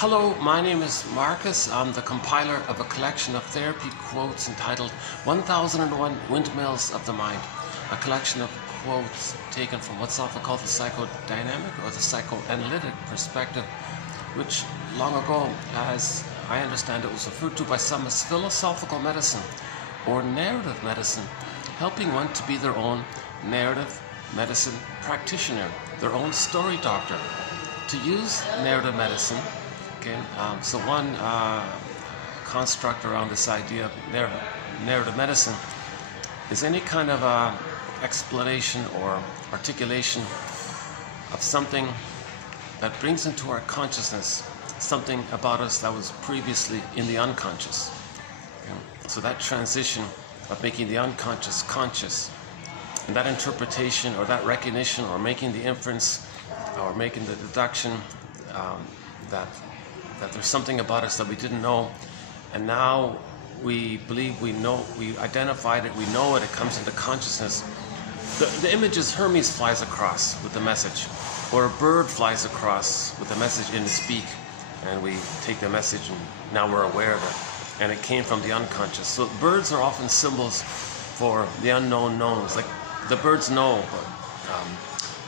Hello, my name is Marcus. I'm the compiler of a collection of therapy quotes entitled 1001 Windmills of the Mind, a collection of quotes taken from what's often called the psychodynamic or the psychoanalytic perspective, which long ago, as I understand it, was referred to by some as philosophical medicine or narrative medicine, helping one to be their own narrative medicine practitioner, their own story doctor. To use narrative medicine, so one construct around this idea of narrative medicine is any kind of explanation or articulation of something that brings into our consciousness something about us that was previously in the unconscious. So that transition of making the unconscious conscious, and that interpretation or that recognition or making the inference or making the deduction that there's something about us that we didn't know, and now we believe we know, we identified it, we know it, it comes into consciousness. The image is Hermes flies across with the message, or a bird flies across with the message in its beak, and we take the message and now we're aware of it, and it came from the unconscious. So birds are often symbols for the unknown knowns, like the birds know.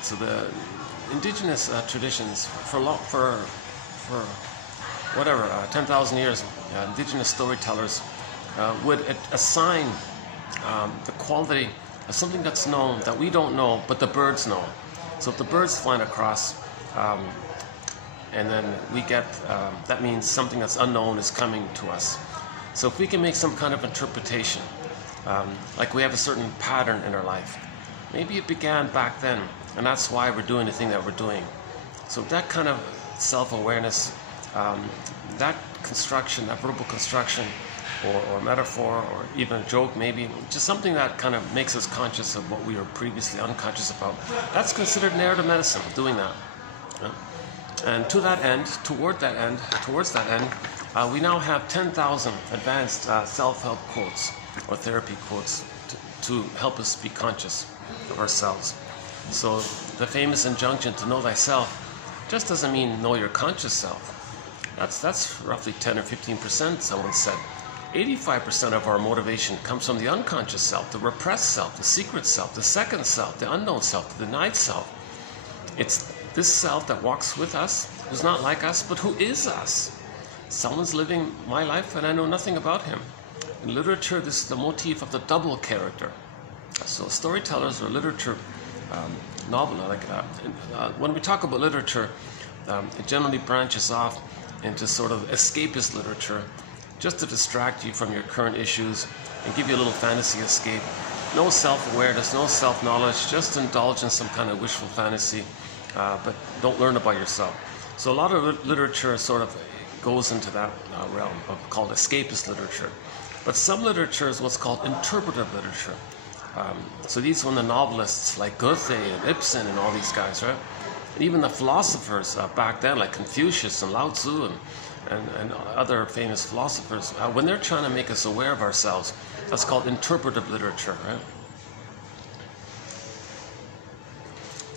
So the indigenous traditions for 10,000 years, indigenous storytellers would assign the quality of something that's known that we don't know, but the birds know. So if the bird's flying across, and then we get, that means something that's unknown is coming to us. So if we can make some kind of interpretation, like we have a certain pattern in our life, maybe it began back then, and that's why we're doing the thing that we're doing. So that kind of self-awareness, that construction, that verbal construction, or metaphor, or even a joke maybe, just something that kind of makes us conscious of what we were previously unconscious about, that's considered narrative medicine, doing that. And to that end, towards that end, we now have 10,000 advanced self-help quotes or therapy quotes to help us be conscious of ourselves. So the famous injunction to know thyself just doesn't mean know your conscious self. That's roughly 10 or 15%, someone said. 85% of our motivation comes from the unconscious self, the repressed self, the secret self, the second self, the unknown self, the denied self. It's this self that walks with us, who's not like us, but who is us. Someone's living my life and I know nothing about him. In literature, this is the motif of the double character. So storytellers or literature, when we talk about literature, it generally branches off into sort of escapist literature, just to distract you from your current issues and give you a little fantasy escape. No self-awareness, no self-knowledge, just indulge in some kind of wishful fantasy, but don't learn about yourself. So a lot of literature sort of goes into that realm called escapist literature. But some literature is what's called interpretive literature. So these were the novelists like Goethe and Ibsen and all these guys, right? And even the philosophers back then, like Confucius and Lao Tzu and other famous philosophers, when they're trying to make us aware of ourselves, that's called interpretive literature, right?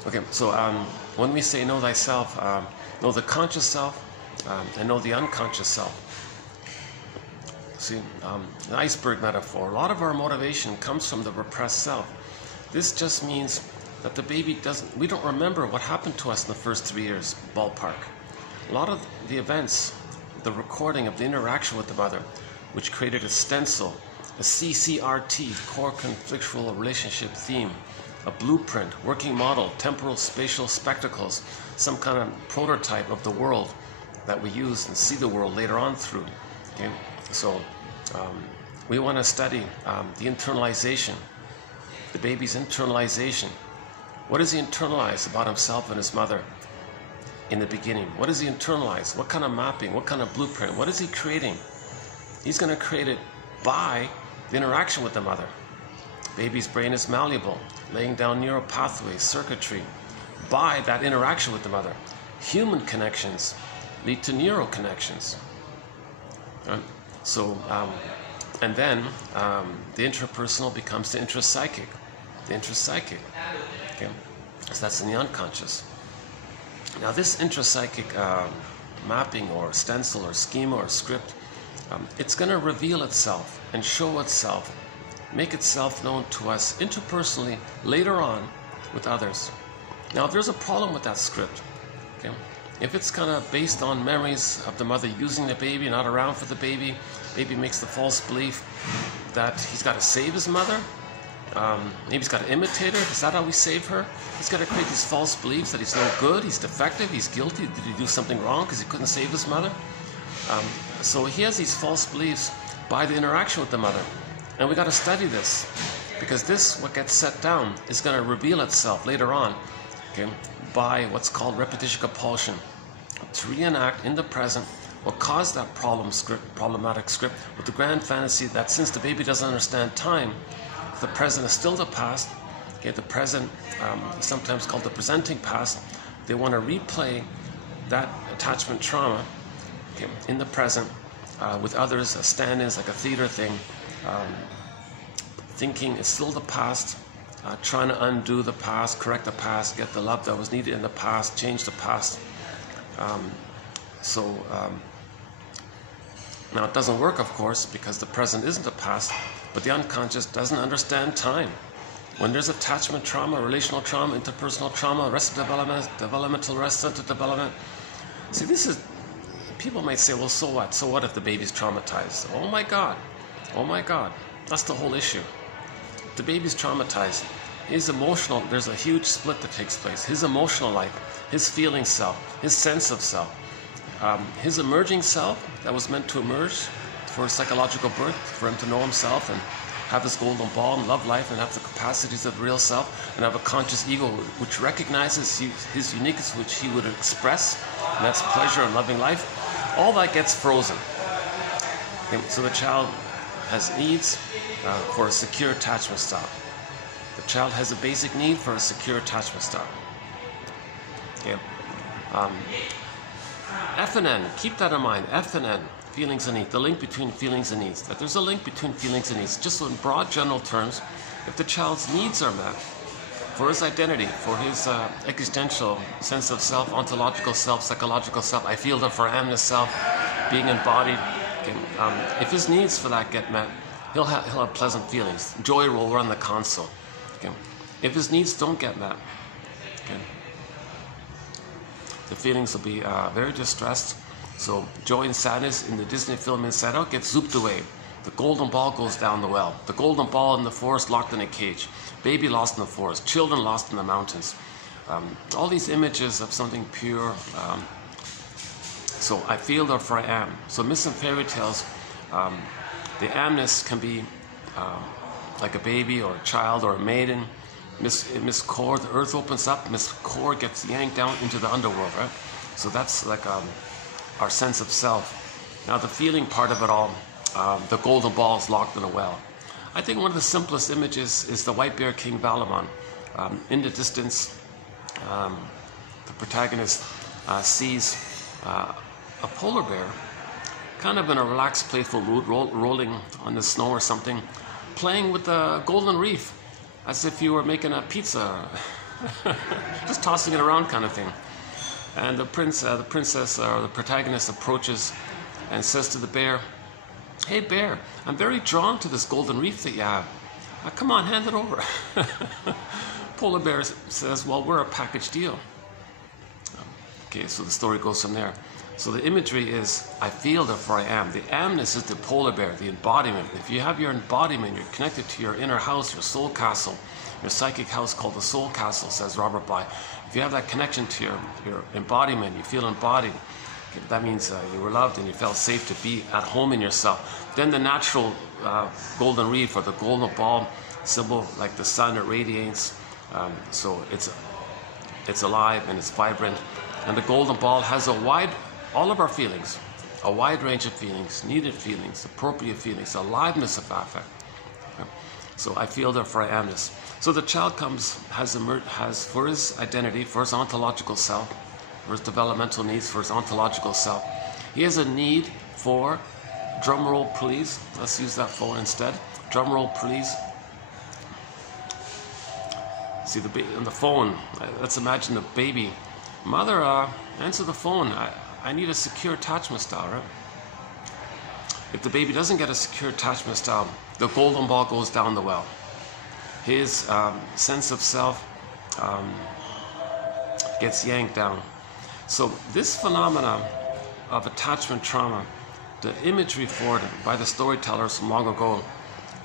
Okay, so when we say know thyself, know the conscious self and know the unconscious self. See, the iceberg metaphor, a lot of our motivation comes from the repressed self. This just means that the baby we don't remember what happened to us in the first 3 years, ballpark. A lot of the events, the recording of the interaction with the mother, which created a stencil, a CCRT, core conflictual relationship theme, a blueprint, working model, temporal spatial spectacles, some kind of prototype of the world that we use and see the world later on through. Okay? So we want to study the internalization, the baby's internalization. What does he internalize about himself and his mother in the beginning? What does he internalize? What kind of mapping? What kind of blueprint? What is he creating? He's going to create it by the interaction with the mother. Baby's brain is malleable, laying down neural pathways, circuitry, by that interaction with the mother. Human connections lead to neural connections. So, and then the intrapersonal becomes the intrapsychic. Okay? So that's in the unconscious. Now this intrapsychic mapping or stencil or schema or script, it's going to reveal itself and show itself, make itself known to us interpersonally later on with others. Now, if there's a problem with that script, okay, if it's kind of based on memories of the mother using the baby, not around for the baby, baby makes the false belief that he's got to save his mother, maybe he's got to imitate her. Is that how we save her? He's got to create these false beliefs that he's no good, he's defective, he's guilty. Did he do something wrong because he couldn't save his mother? So he has these false beliefs by the interaction with the mother. And we got to study this, because this, what gets set down, is going to reveal itself later on, okay, by what's called repetition compulsion, to reenact in the present what caused that problematic script, with the grand fantasy that since the baby doesn't understand time, the present is still the past. Okay, the present is sometimes called the presenting past. They want to replay that attachment trauma, okay, in the present with others, as stand-ins, like a theater thing, thinking it's still the past, trying to undo the past, correct the past, get the love that was needed in the past, change the past. Now it doesn't work, of course, because the present isn't the past, but the unconscious doesn't understand time. When there's attachment trauma, relational trauma, interpersonal trauma, arrested development, developmental arrest-centered development. See, this is, people might say, well, so what? So what if the baby's traumatized? Oh my God. Oh my God. That's the whole issue. The baby's traumatized. His emotional, there's a huge split that takes place. His emotional life, his feeling self, his sense of self, his emerging self that was meant to emerge for his psychological birth, for him to know himself and have his golden ball and love life and have the capacities of the real self and have a conscious ego which recognizes his uniqueness, which he would express, and that's pleasure and loving life. All that gets frozen. Okay, so the child has needs for a secure attachment style. The child has a basic need for a secure attachment style. Okay. F and N, keep that in mind. F and N, feelings and needs, the link between feelings and needs. That there's a link between feelings and needs. Just in broad general terms, if the child's needs are met for his identity, for his existential sense of self, ontological self, psychological self, I feel the for amness self, being embodied, okay, if his needs for that get met, he'll have pleasant feelings. Joy will run the console. Okay. If his needs don't get met, okay, the feelings will be very distressed. So joy and sadness in the Disney film Inside Out gets zooped away. The golden ball goes down the well. The golden ball in the forest locked in a cage. Baby lost in the forest. Children lost in the mountains. All these images of something pure. So I feel therefore I am. So myths and fairy tales, the amness can be like a baby or a child or a maiden. Miss Core, the earth opens up, Miss Core gets yanked down into the underworld, right? So that's like our sense of self. Now the feeling part of it all, the golden ball is locked in a well. I think one of the simplest images is the white bear King Balamon. In the distance, the protagonist sees a polar bear, kind of in a relaxed, playful mood, rolling on the snow or something, playing with the golden reef, as if you were making a pizza, just tossing it around kind of thing. And the princess or the protagonist approaches and says to the bear, "Hey bear, I'm very drawn to this golden reef that you have. Come on, hand it over." Polar bear says, "Well, we're a package deal." Okay, so the story goes from there. So the imagery is, I feel, therefore I am. The amness is the polar bear, the embodiment. If you have your embodiment, you're connected to your inner house, your soul castle, your psychic house called the soul castle, says Robert Bly. If you have that connection to your embodiment, you feel embodied, that means you were loved and you felt safe to be at home in yourself. Then the natural golden reef or the golden ball symbol, like the sun, it radiates. So it's alive and it's vibrant. And the golden ball has all of our feelings, a wide range of feelings, needed feelings, appropriate feelings, aliveness of affect. Okay. So I feel therefore I am this. So the child has for his identity, for his ontological self, for his developmental needs, for his ontological self, he has a need for, drum roll please, let's use that phone instead, drum roll please. See on the phone, let's imagine the baby, "Mother, answer the phone. I need a secure attachment style, right? If the baby doesn't get a secure attachment style, the golden ball goes down the well. His sense of self gets yanked down. So this phenomena of attachment trauma, the imagery for it by the storytellers from long ago,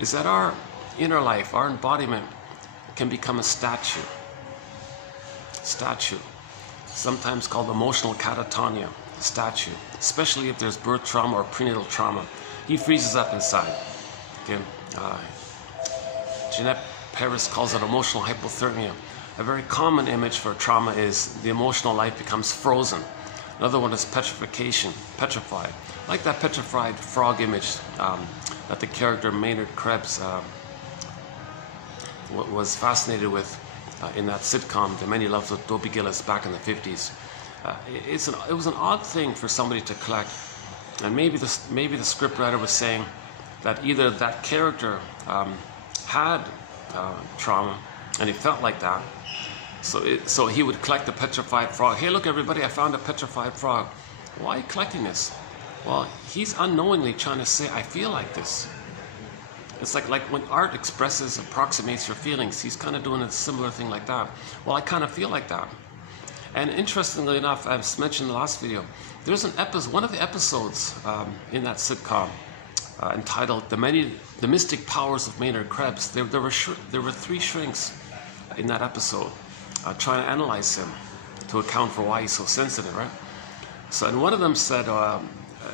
is that our inner life, our embodiment, can become a statue. Sometimes called emotional catatonia, statue, especially if there's birth trauma or prenatal trauma. He freezes up inside. Okay? Jeanette Paris calls it emotional hypothermia. A very common image for trauma is the emotional life becomes frozen. Another one is petrification, petrified. Like that petrified frog image that the character Maynard Krebs was fascinated with in that sitcom, The Many Loves of Dobie Gillis, back in the 50s. It was an odd thing for somebody to collect, and maybe the scriptwriter was saying that either that character had trauma and he felt like that, so he would collect the petrified frog. Hey, look everybody, I found a petrified frog. Why are you collecting this? Well, he's unknowingly trying to say, I feel like this. It's like when art approximates your feelings, he's kind of doing a similar thing like that. Well, I kind of feel like that. And interestingly enough, I've mentioned in the last video, there's one of the episodes in that sitcom entitled The Mystic Powers of Maynard Krebs. There were 3 shrinks in that episode trying to analyze him to account for why he's so sensitive, right? So, and one of them said,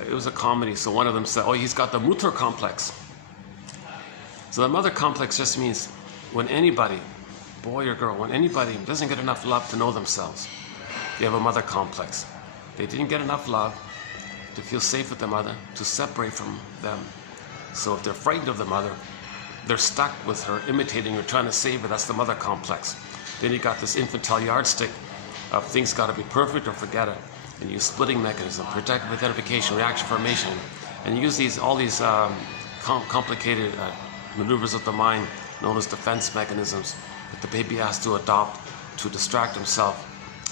it was a comedy, so one of them said, oh, he's got the Mutter complex. So the mother complex just means when anybody, boy or girl, when anybody doesn't get enough love to know themselves, they have a mother complex. They didn't get enough love to feel safe with the mother, to separate from them. So if they're frightened of the mother, they're stuck with her, imitating her, trying to save her. That's the mother complex. Then you got this infantile yardstick of things got to be perfect or forget it. And use splitting mechanism, protective identification, reaction formation, and use all these complicated maneuvers of the mind known as defense mechanisms that the baby has to adopt to distract himself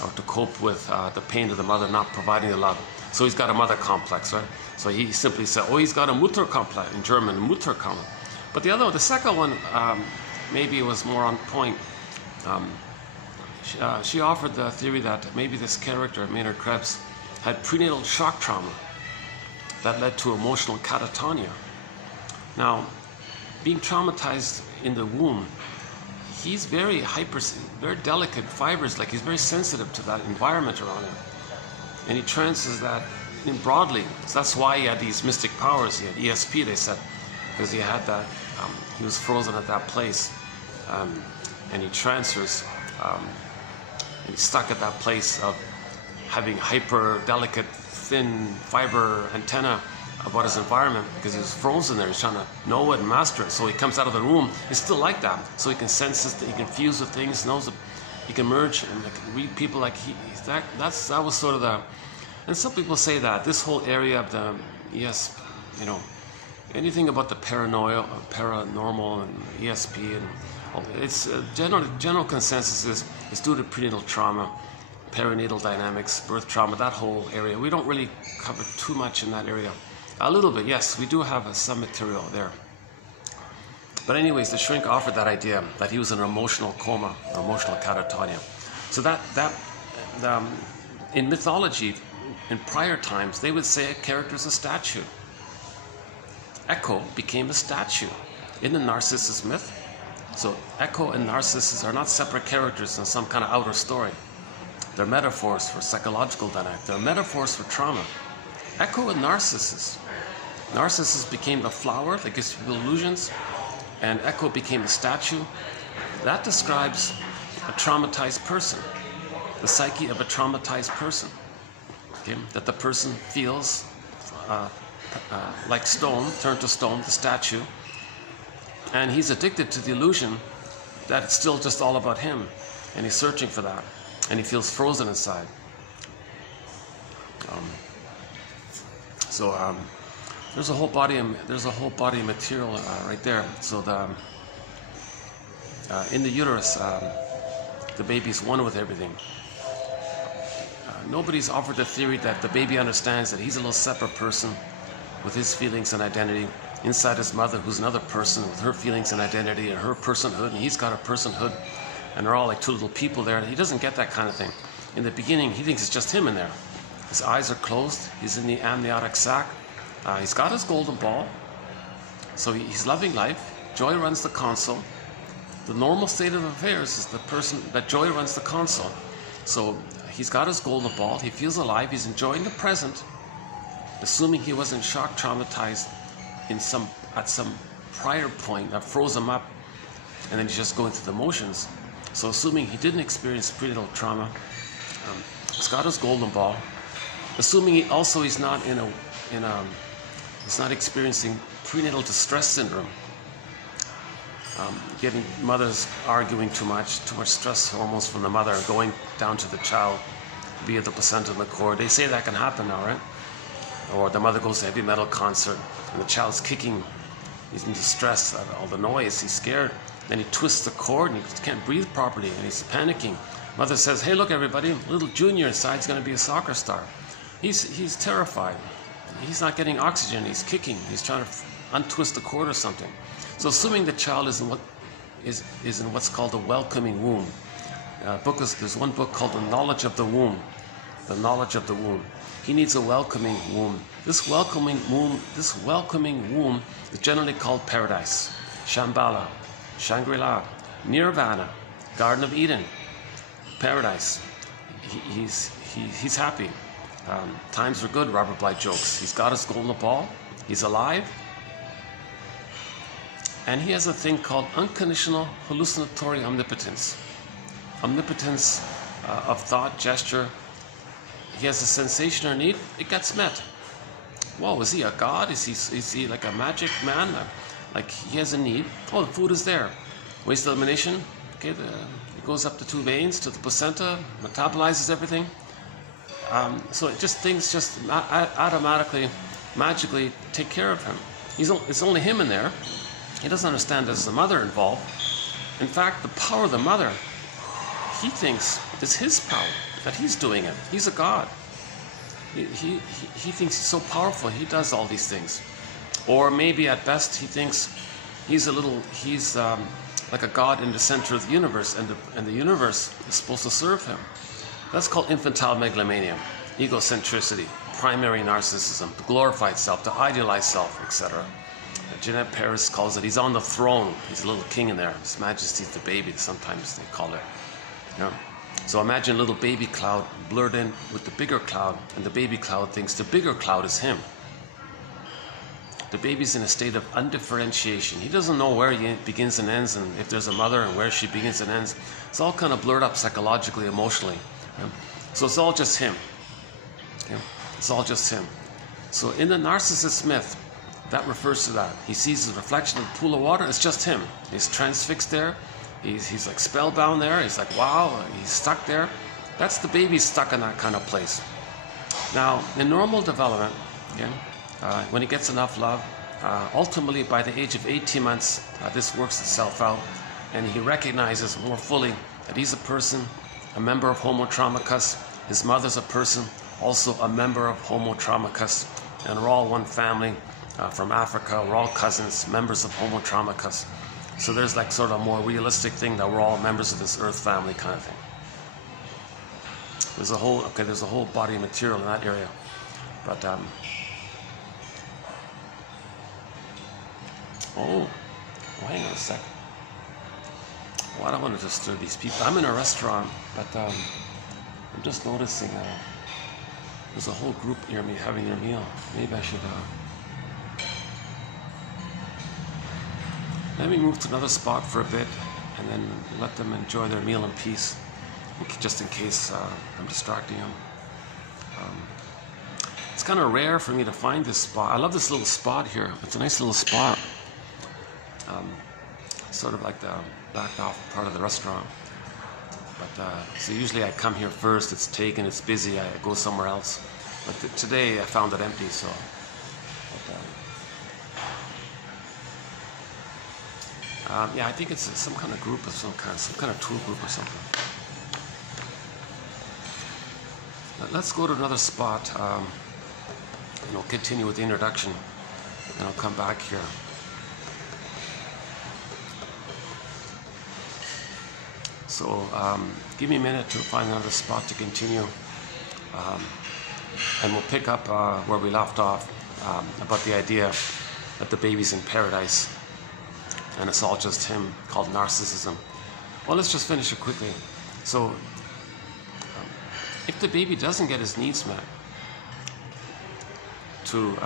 or to cope with the pain of the mother not providing the love. So he's got a mother complex, right? So he simply said, oh, he's got a Mutter complex, in German, Mutter complex. But the second one, maybe it was more on point. She offered the theory that maybe this character, Maynard Krebs, had prenatal shock trauma that led to emotional catatonia. Now, being traumatized in the womb, he's very delicate fibers, like he's very sensitive to that environment around him. And he trances that in broadly. So that's why he had these mystic powers. He had ESP, they said, because he had that, he was frozen at that place. And he transfers, and he's stuck at that place of having hyper delicate, thin fiber antenna about his environment because he was frozen there. He's trying to know it and master it. So he comes out of the room, he's still like that. So he can sense this, he can fuse with things, knows that he can merge and read people like that was sort of the. And some people say that this whole area of the anything about the paranormal and ESP and it's general consensus is it's due to prenatal trauma, perinatal dynamics, birth trauma, that whole area. We don't really cover too much in that area. A little bit, yes, we do have some material there. But anyways, the shrink offered that idea that he was in an emotional coma, or emotional catatonia. So in mythology, in prior times, they would say a character is a statue. Echo became a statue in the Narcissus myth. So Echo and Narcissus are not separate characters in some kind of outer story. They're metaphors for psychological dynamic. They're metaphors for trauma. Echo and Narcissus. Narcissus became the flower that gives people illusions, and Echo became a statue. That describes a traumatized person, the psyche of a traumatized person. Okay? That the person feels like stone, turned to stone, the statue, and he's addicted to the illusion that it's still just all about him, and he's searching for that, and he feels frozen inside. There's a whole body of material right there. So in the uterus, the baby's one with everything. Nobody's offered the theory that the baby understands that he's a little separate person with his feelings and identity inside his mother, who's another person with her feelings and identity and her personhood, and he's got a personhood, and they're all like two little people there. And he doesn't get that kind of thing. In the beginning, he thinks it's just him in there. His eyes are closed. He's in the amniotic sac. He's got his golden ball. So he's loving life. Joy runs the console. The normal state of affairs is the person that joy runs the console. So he's got his golden ball. He feels alive. He's enjoying the present, assuming he wasn't shock traumatized at some prior point that froze him up, and then he's just going through the motions. So assuming he didn't experience prenatal trauma, he's got his golden ball. Assuming he's not he's not experiencing prenatal distress syndrome, getting mothers arguing too much stress hormones from the mother going down to the child via the placenta and the cord. They say that can happen now, right? Or the mother goes to a heavy metal concert and the child's kicking, he's in distress, all the noise, he's scared. Then he twists the cord and he can't breathe properly and he's panicking. Mother says, hey, look everybody, little Junior inside's going to be a soccer star. He's terrified. He's not getting oxygen, he's kicking, he's trying to untwist the cord or something. So assuming the child is in what's called a welcoming womb. There's one book called The Knowledge of the Womb. The Knowledge of the Womb. He needs a welcoming womb. This welcoming womb is generally called paradise, Shambhala, Shangri-La, Nirvana, Garden of Eden, paradise. He's happy. Times are good, Robert Bly jokes. He's got his golden ball. He's alive. And he has a thing called unconditional hallucinatory omnipotence. Omnipotence of thought, gesture. He has a sensation or need, it gets met. Whoa, is he a god? Is he like a magic man? Like he has a need. Oh, the food is there. Waste elimination. Okay, it goes up the two veins to the placenta, metabolizes everything. So things just automatically, magically take care of him. It's only him in there. He doesn't understand there's the mother involved. In fact, the power of the mother, he thinks is his power, that he's doing it. He's a god. He thinks he's so powerful, he does all these things. Or maybe at best he thinks he's like a god in the center of the universe, and the universe is supposed to serve him. That's called infantile megalomania, egocentricity, primary narcissism, the glorified self, the idealized self, etc. Jeanette Paris calls it, he's on the throne. He's a little king in there. His Majesty's the baby, sometimes they call it. Yeah. So imagine a little baby cloud blurred in with the bigger cloud, and the baby cloud thinks the bigger cloud is him. The baby's in a state of undifferentiation. He doesn't know where he begins and ends, and if there's a mother and where she begins and ends. It's all kind of blurred up psychologically, emotionally. Yeah. So it's all just him. Yeah. It's all just him. So in the narcissist myth, that refers to that. He sees his reflection in the pool of water, it's just him. He's transfixed there. He's like spellbound there. He's like, wow, he's stuck there. That's the baby stuck in that kind of place. Now, in normal development, when he gets enough love, ultimately by the age of 18 months, this works itself out, and he recognizes more fully that he's a person, a member of Homo Traumacus. His mother's a person, also a member of Homo Traumacus, and we're all one family from Africa. We're all cousins, members of Homo Traumacus. So there's like sort of a more realistic thing that we're all members of this Earth family kind of thing. There's a whole body of material in that area, but hang on a sec. Well, I don't want to disturb these people. I'm in a restaurant, but I'm just noticing there's a whole group near me having their meal. Maybe I should let me move to another spot for a bit and then let them enjoy their meal in peace, just in case I'm distracting them. It's kind of rare for me to find this spot. I love this little spot here. It's a nice little spot. Sort of like the backed off part of the restaurant. But so usually I come here first, it's taken, it's busy, I go somewhere else. But today I found it empty, so. Yeah, I think it's some kind of group of some kind of tour group or something. let's go to another spot. And we'll continue with the introduction, and I'll come back here. So give me a minute to find another spot to continue, and we'll pick up where we left off about the idea that the baby's in paradise and it's all just him, called narcissism. Well, let's just finish it quickly. So if the baby doesn't get his needs met, to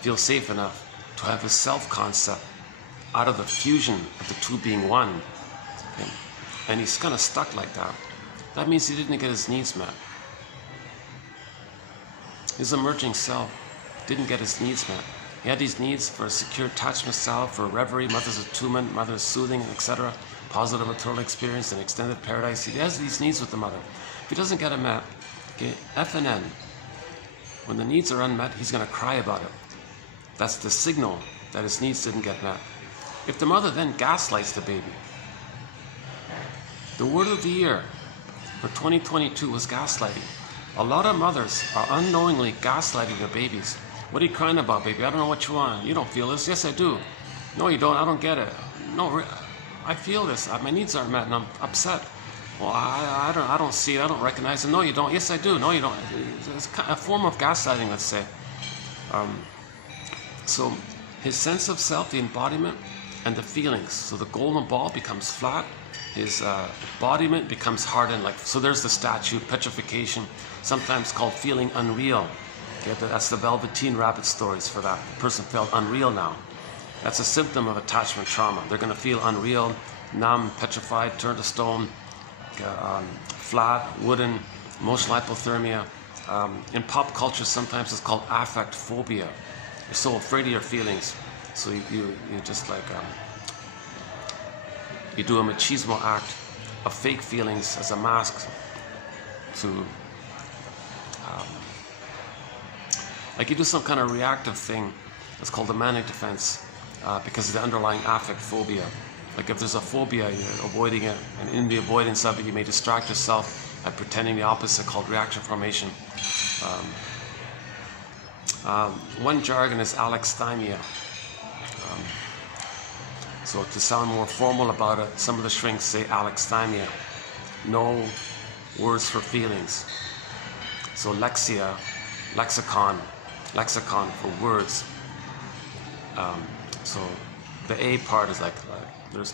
feel safe enough to have his self-concept out of the fusion of the two being one, okay, and he's kind of stuck like that, that means he didn't get his needs met. His emerging self didn't get his needs met. He had these needs for a secure attachment style, for reverie, mother's attunement, mother's soothing, etc., positive maternal experience, and extended paradise. He has these needs with the mother. If he doesn't get them met, okay, F and N, when the needs are unmet, he's going to cry about it. That's the signal that his needs didn't get met. If the mother then gaslights the baby, the word of the year for 2022 was gaslighting. A lot of mothers are unknowingly gaslighting their babies. What are you crying about, baby? I don't know what you want. You don't feel this. Yes, I do. No, you don't. I don't get it. No, I feel this. My needs aren't met and I'm upset. Well, I don't see it. I don't recognize it. No, you don't. Yes, I do. No, you don't. It's a form of gaslighting, let's say. So his sense of self, the embodiment, and the feelings. So the golden ball becomes flat. His embodiment becomes hardened. So there's the statue, petrification, sometimes called feeling unreal. Okay, that's the Velveteen Rabbit stories for that. The person felt unreal now. That's a symptom of attachment trauma. They're going to feel unreal, numb, petrified, turned to stone, flat, wooden, emotional hypothermia. In pop culture, sometimes it's called affect phobia. You're so afraid of your feelings, so you just you do a machismo act of fake feelings as a mask to you do some kind of reactive thing that's called a manic defense because of the underlying affect phobia. Like if there's a phobia, you're avoiding it, and in the avoidance of it, you may distract yourself by pretending the opposite, called reaction formation. One jargon is alexithymia. So to sound more formal about it, some of the shrinks say alexithymia. No words for feelings. So lexia, lexicon for words. So the A part is there's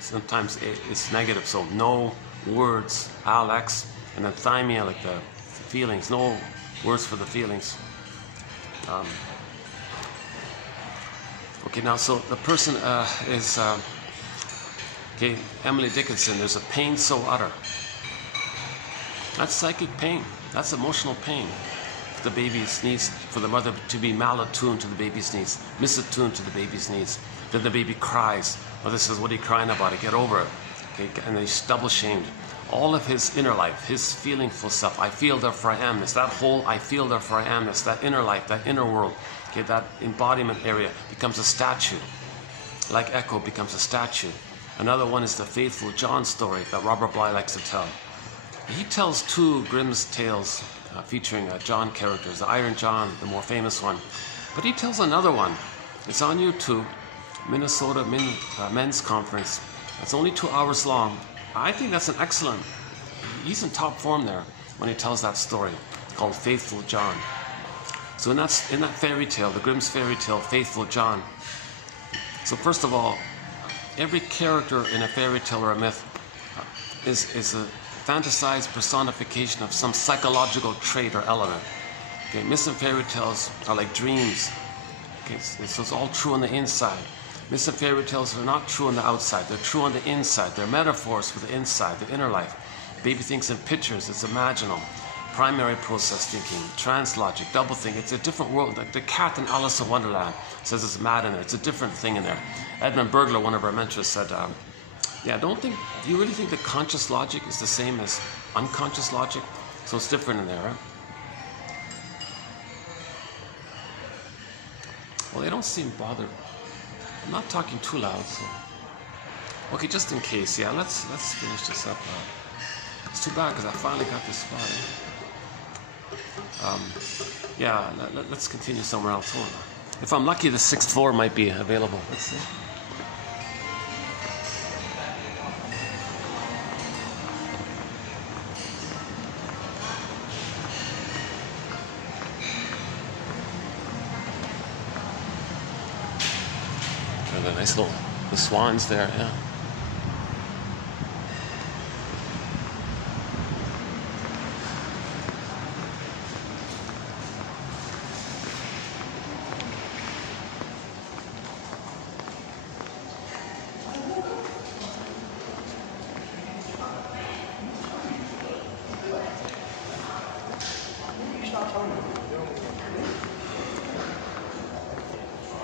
sometimes it's negative. So no words, Alex, and then thymia, like the feelings. No words for the feelings. Okay, now so the person is Emily Dickinson. There's a pain so utter. That's psychic pain. That's emotional pain. The baby's needs, for the mother to be malattuned to the baby's needs, misattuned to the baby's needs. Then the baby cries. Mother says, "What are you crying about? Get over it." Okay, and then he's double shamed. All of his inner life, his feelingful self, I feel therefore I amness, that whole I feel therefore I amness, that inner life, that inner world, okay, that embodiment area becomes a statue. Like Echo becomes a statue. Another one is the Faithful John story that Robert Bly likes to tell. He tells two Grimm's tales featuring John characters, the Iron John, the more famous one. But he tells another one. It's on YouTube, Minnesota Men's Conference. It's only 2 hours long. I think that's an excellent, he's in top form there when he tells that story. It's called Faithful John. So in that fairy tale, the Grimm's fairy tale, Faithful John. So first of all, every character in a fairy tale or a myth is a fantasized personification of some psychological trait or element. Okay, myths and fairy tales are like dreams. Okay, so it's all true on the inside. Myths and fairy tales are not true on the outside. They're true on the inside. They're metaphors for the inside, the inner life. Baby thinks in pictures. It's imaginal. Primary process thinking, translogic, double think. It's a different world. Like the cat in Alice in Wonderland says it's mad in there. It's a different thing in there. Edmund Burglar, one of our mentors, said, do you really think that conscious logic is the same as unconscious logic? So it's different in there, right? Well, they don't seem bothered. I'm not talking too loud, so. Okay, just in case, yeah, let's finish this up. It's too bad because I finally got this spot. Yeah, let's continue somewhere else. If I'm lucky, the 6th floor might be available. Let's see. And a nice little, the swans there, yeah.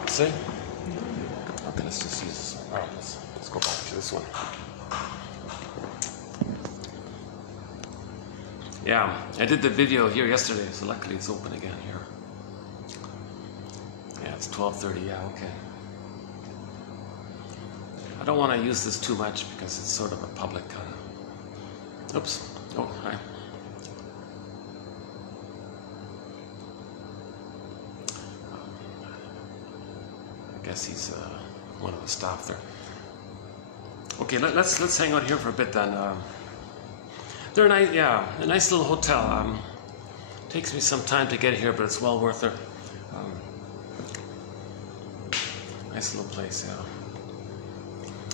See? Okay, let's just use this one. Alright, let's go back to this one. Yeah, I did the video here yesterday, so luckily it's open again here. Yeah, it's 12:30, yeah, okay. I don't want to use this too much because it's sort of a public kind of... Oops. Oh, hi. I guess he's one of the staff there. Okay, let's hang out here for a bit then. They're a nice, yeah, a nice little hotel. Takes me some time to get here, but it's well worth it. Nice little place, yeah.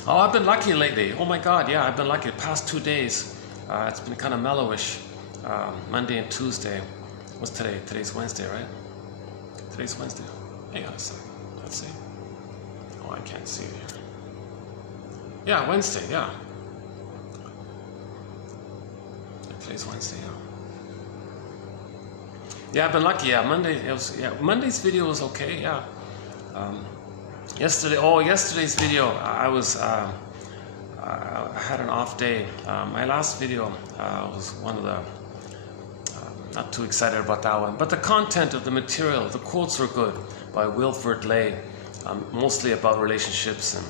Oh, I've been lucky lately. Oh my God, yeah, I've been lucky. The past 2 days, it's been kind of mellowish. Monday and Tuesday. What's today? Today's Wednesday, right? Today's Wednesday. Hang on a second. Let's see. Oh, I can't see it here. Yeah, Wednesday, yeah. Today's Wednesday, yeah. Yeah, I've been lucky, yeah. Monday's video was okay, yeah. Yesterday's video, I had an off day. My last video was one of the, not too excited about that one, but the content of the material, the quotes were good by Wilfred Lay, mostly about relationships and,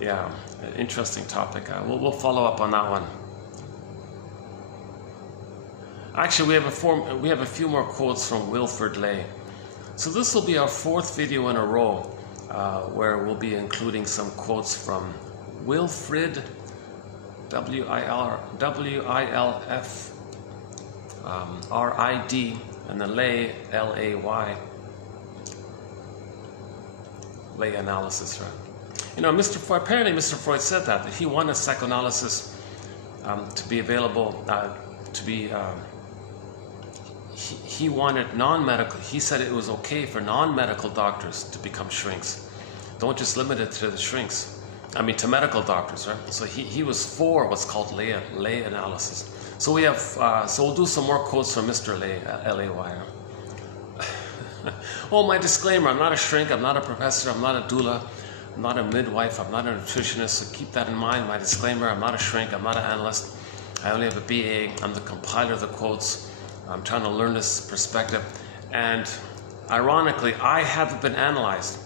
yeah, an interesting topic. We'll follow up on that one. Actually, we have a few more quotes from Wilfred Lay. So this will be our 4th video in a row where we'll be including some quotes from Wilfred, W-I-L-F-R-I-D, and then Lay, L-A-Y. Lay analysis, right? You know, apparently Mr. Freud said that he wanted psychoanalysis to be available, he wanted non-medical, he said it was okay for non-medical doctors to become shrinks. Don't just limit it to the shrinks. I mean, to medical doctors, right? So he was for what's called lay analysis. So we have, so we'll do some more quotes from Mr. Lay, L-A-Y. Oh, my disclaimer, I'm not a shrink, I'm not a professor, I'm not a doula, I'm not a midwife, I'm not a nutritionist, so keep that in mind. My disclaimer, I'm not a shrink, I'm not an analyst, I only have a BA, I'm the compiler of the quotes, I'm trying to learn this perspective, and ironically, I haven't been analyzed.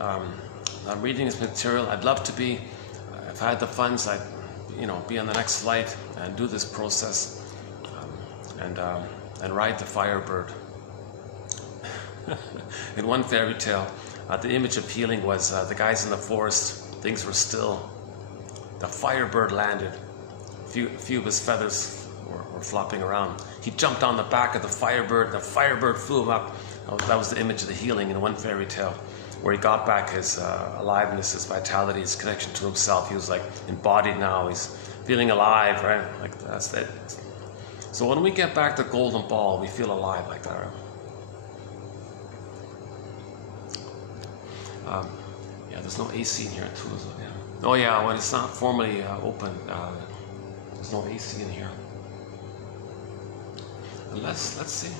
I'm reading this material, I'd love to be, if I had the funds, I'd be on the next flight and do this process, and ride the Firebird. In one fairy tale, the image of healing was the guys in the forest, things were still. The Firebird landed. A few of his feathers were flopping around. He jumped on the back of the Firebird flew him up. That was the image of the healing in one fairy tale, where he got back his aliveness, his vitality, his connection to himself. He was like embodied now, he's feeling alive, right? Like that's it. So when we get back to Golden Ball, we feel alive like that, right? Yeah, there's no AC in here too. So yeah. Oh yeah, when it's not formally open, there's no AC in here. Let's see.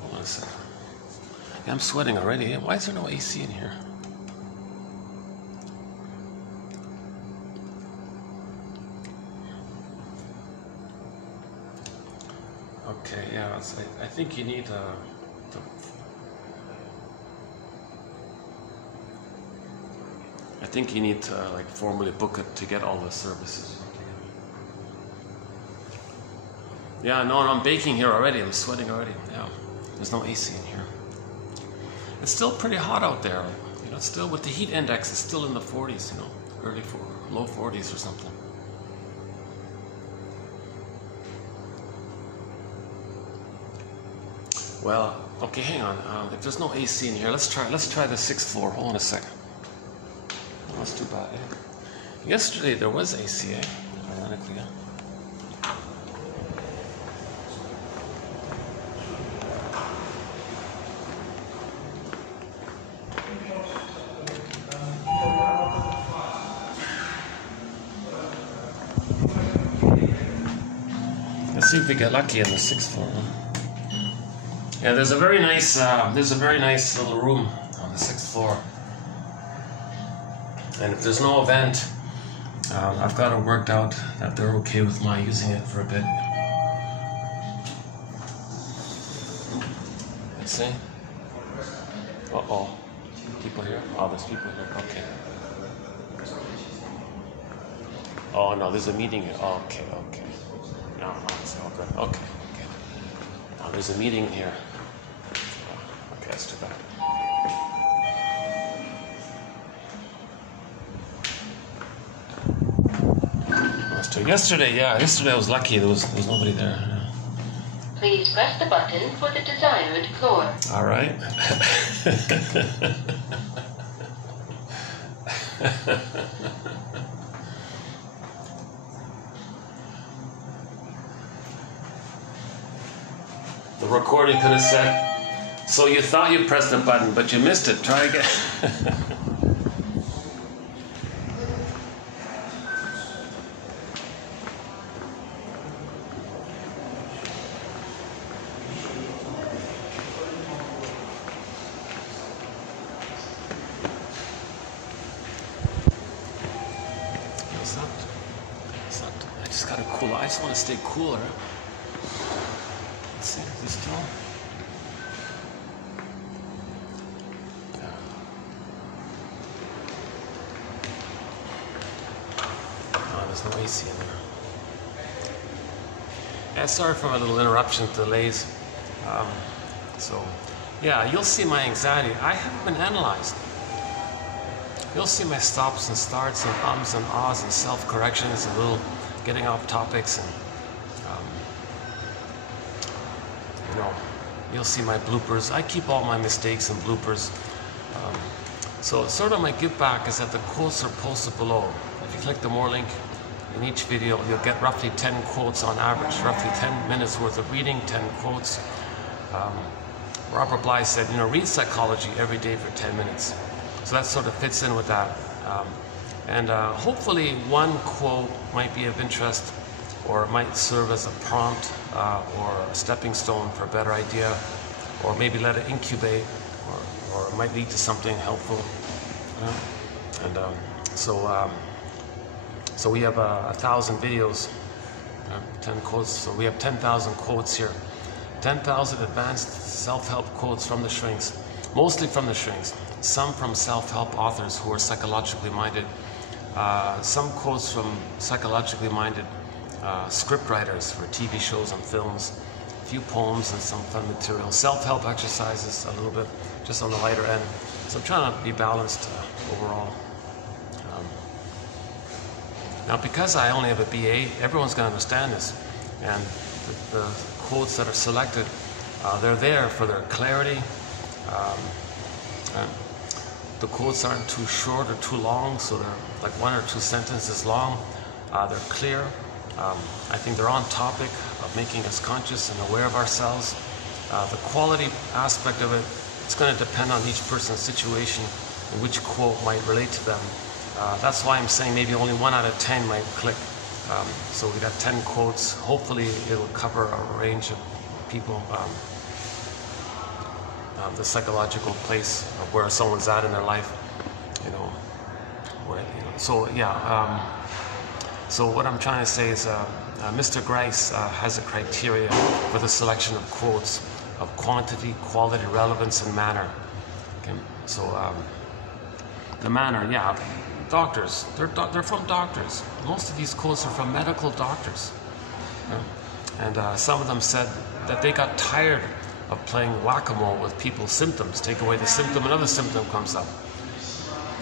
Hold on a second. Yeah, I'm sweating already. Why is there no AC in here? Okay, yeah, I think you need to like formally book it to get all the services. Yeah, no, I'm baking here already. I'm sweating already. Yeah, there's no AC in here. It's still pretty hot out there. You know, it's still with the heat index. It's still in the 40s. You know, low 40s or something. Well, okay, hang on. If there's no AC in here, let's try the 6th floor. Hold on a second. Oh, that's too bad. Eh? Yesterday there was AC. Ironically. Yeah. Let's see if we get lucky in the 6th floor. Yeah, there's a very nice little room on the 6th floor. And if there's no event, I've got it worked out that they're okay with my using it for a bit. Let's see. Uh-oh. People here? Oh, there's people here. Okay. Oh, no, there's a meeting here. Oh, okay. No, it's all good. Okay. Oh, there's a meeting here. Oh, okay, that's too bad. Yesterday I was lucky. There was nobody there. Please press the button for the desired floor. All right. The recording could have said, "So you thought you pressed the button, but you missed it. Try again." I just want to stay cooler. Let's see, is this still? Oh, there's no AC in there. Yeah, sorry for my little interruption delays. Yeah, you'll see my anxiety. I haven't been analyzed. You'll see my stops and starts and ums and ahs and self-corrections and little getting off topics, and you'll see my bloopers. I keep all my mistakes and bloopers. So sort of my give back is that the quotes are posted below. If you click the more link in each video, you'll get roughly 10 quotes on average, roughly 10 minutes worth of reading, 10 quotes. Robert Bly said, read psychology every day for 10 minutes. So that sort of fits in with that. And hopefully one quote might be of interest, or it might serve as a prompt or a stepping stone for a better idea, or maybe let it incubate, or it might lead to something helpful. So we have 1,000 videos, 10 quotes, so we have 10,000 quotes here. 10,000 advanced self-help quotes from the shrinks, mostly from the shrinks, some from self-help authors who are psychologically minded, some quotes from psychologically minded script writers for TV shows and films, a few poems and some fun material, self-help exercises a little bit, just on the lighter end. So I'm trying to be balanced overall. Now, because I only have a BA, everyone's going to understand this, and the quotes that are selected, they're there for their clarity. The quotes aren't too short or too long, so they're like 1 or 2 sentences long. They're clear. I think they're on topic of making us conscious and aware of ourselves. The quality aspect of it, it's going to depend on each person's situation and which quote might relate to them. That's why I'm saying maybe only 1 out of 10 might click. So we got 10 quotes. Hopefully it'll cover a range of people. The psychological place of where someone's at in their life, So yeah. So what I'm trying to say is, Mr. Grice has a criteria for the selection of quotes of quantity, quality, relevance, and manner. Okay. So the manner, yeah. Doctors, they're from doctors. Most of these quotes are from medical doctors. And some of them said that they got tired of playing whack-a-mole with people's symptoms. Take away the symptom, another symptom comes up.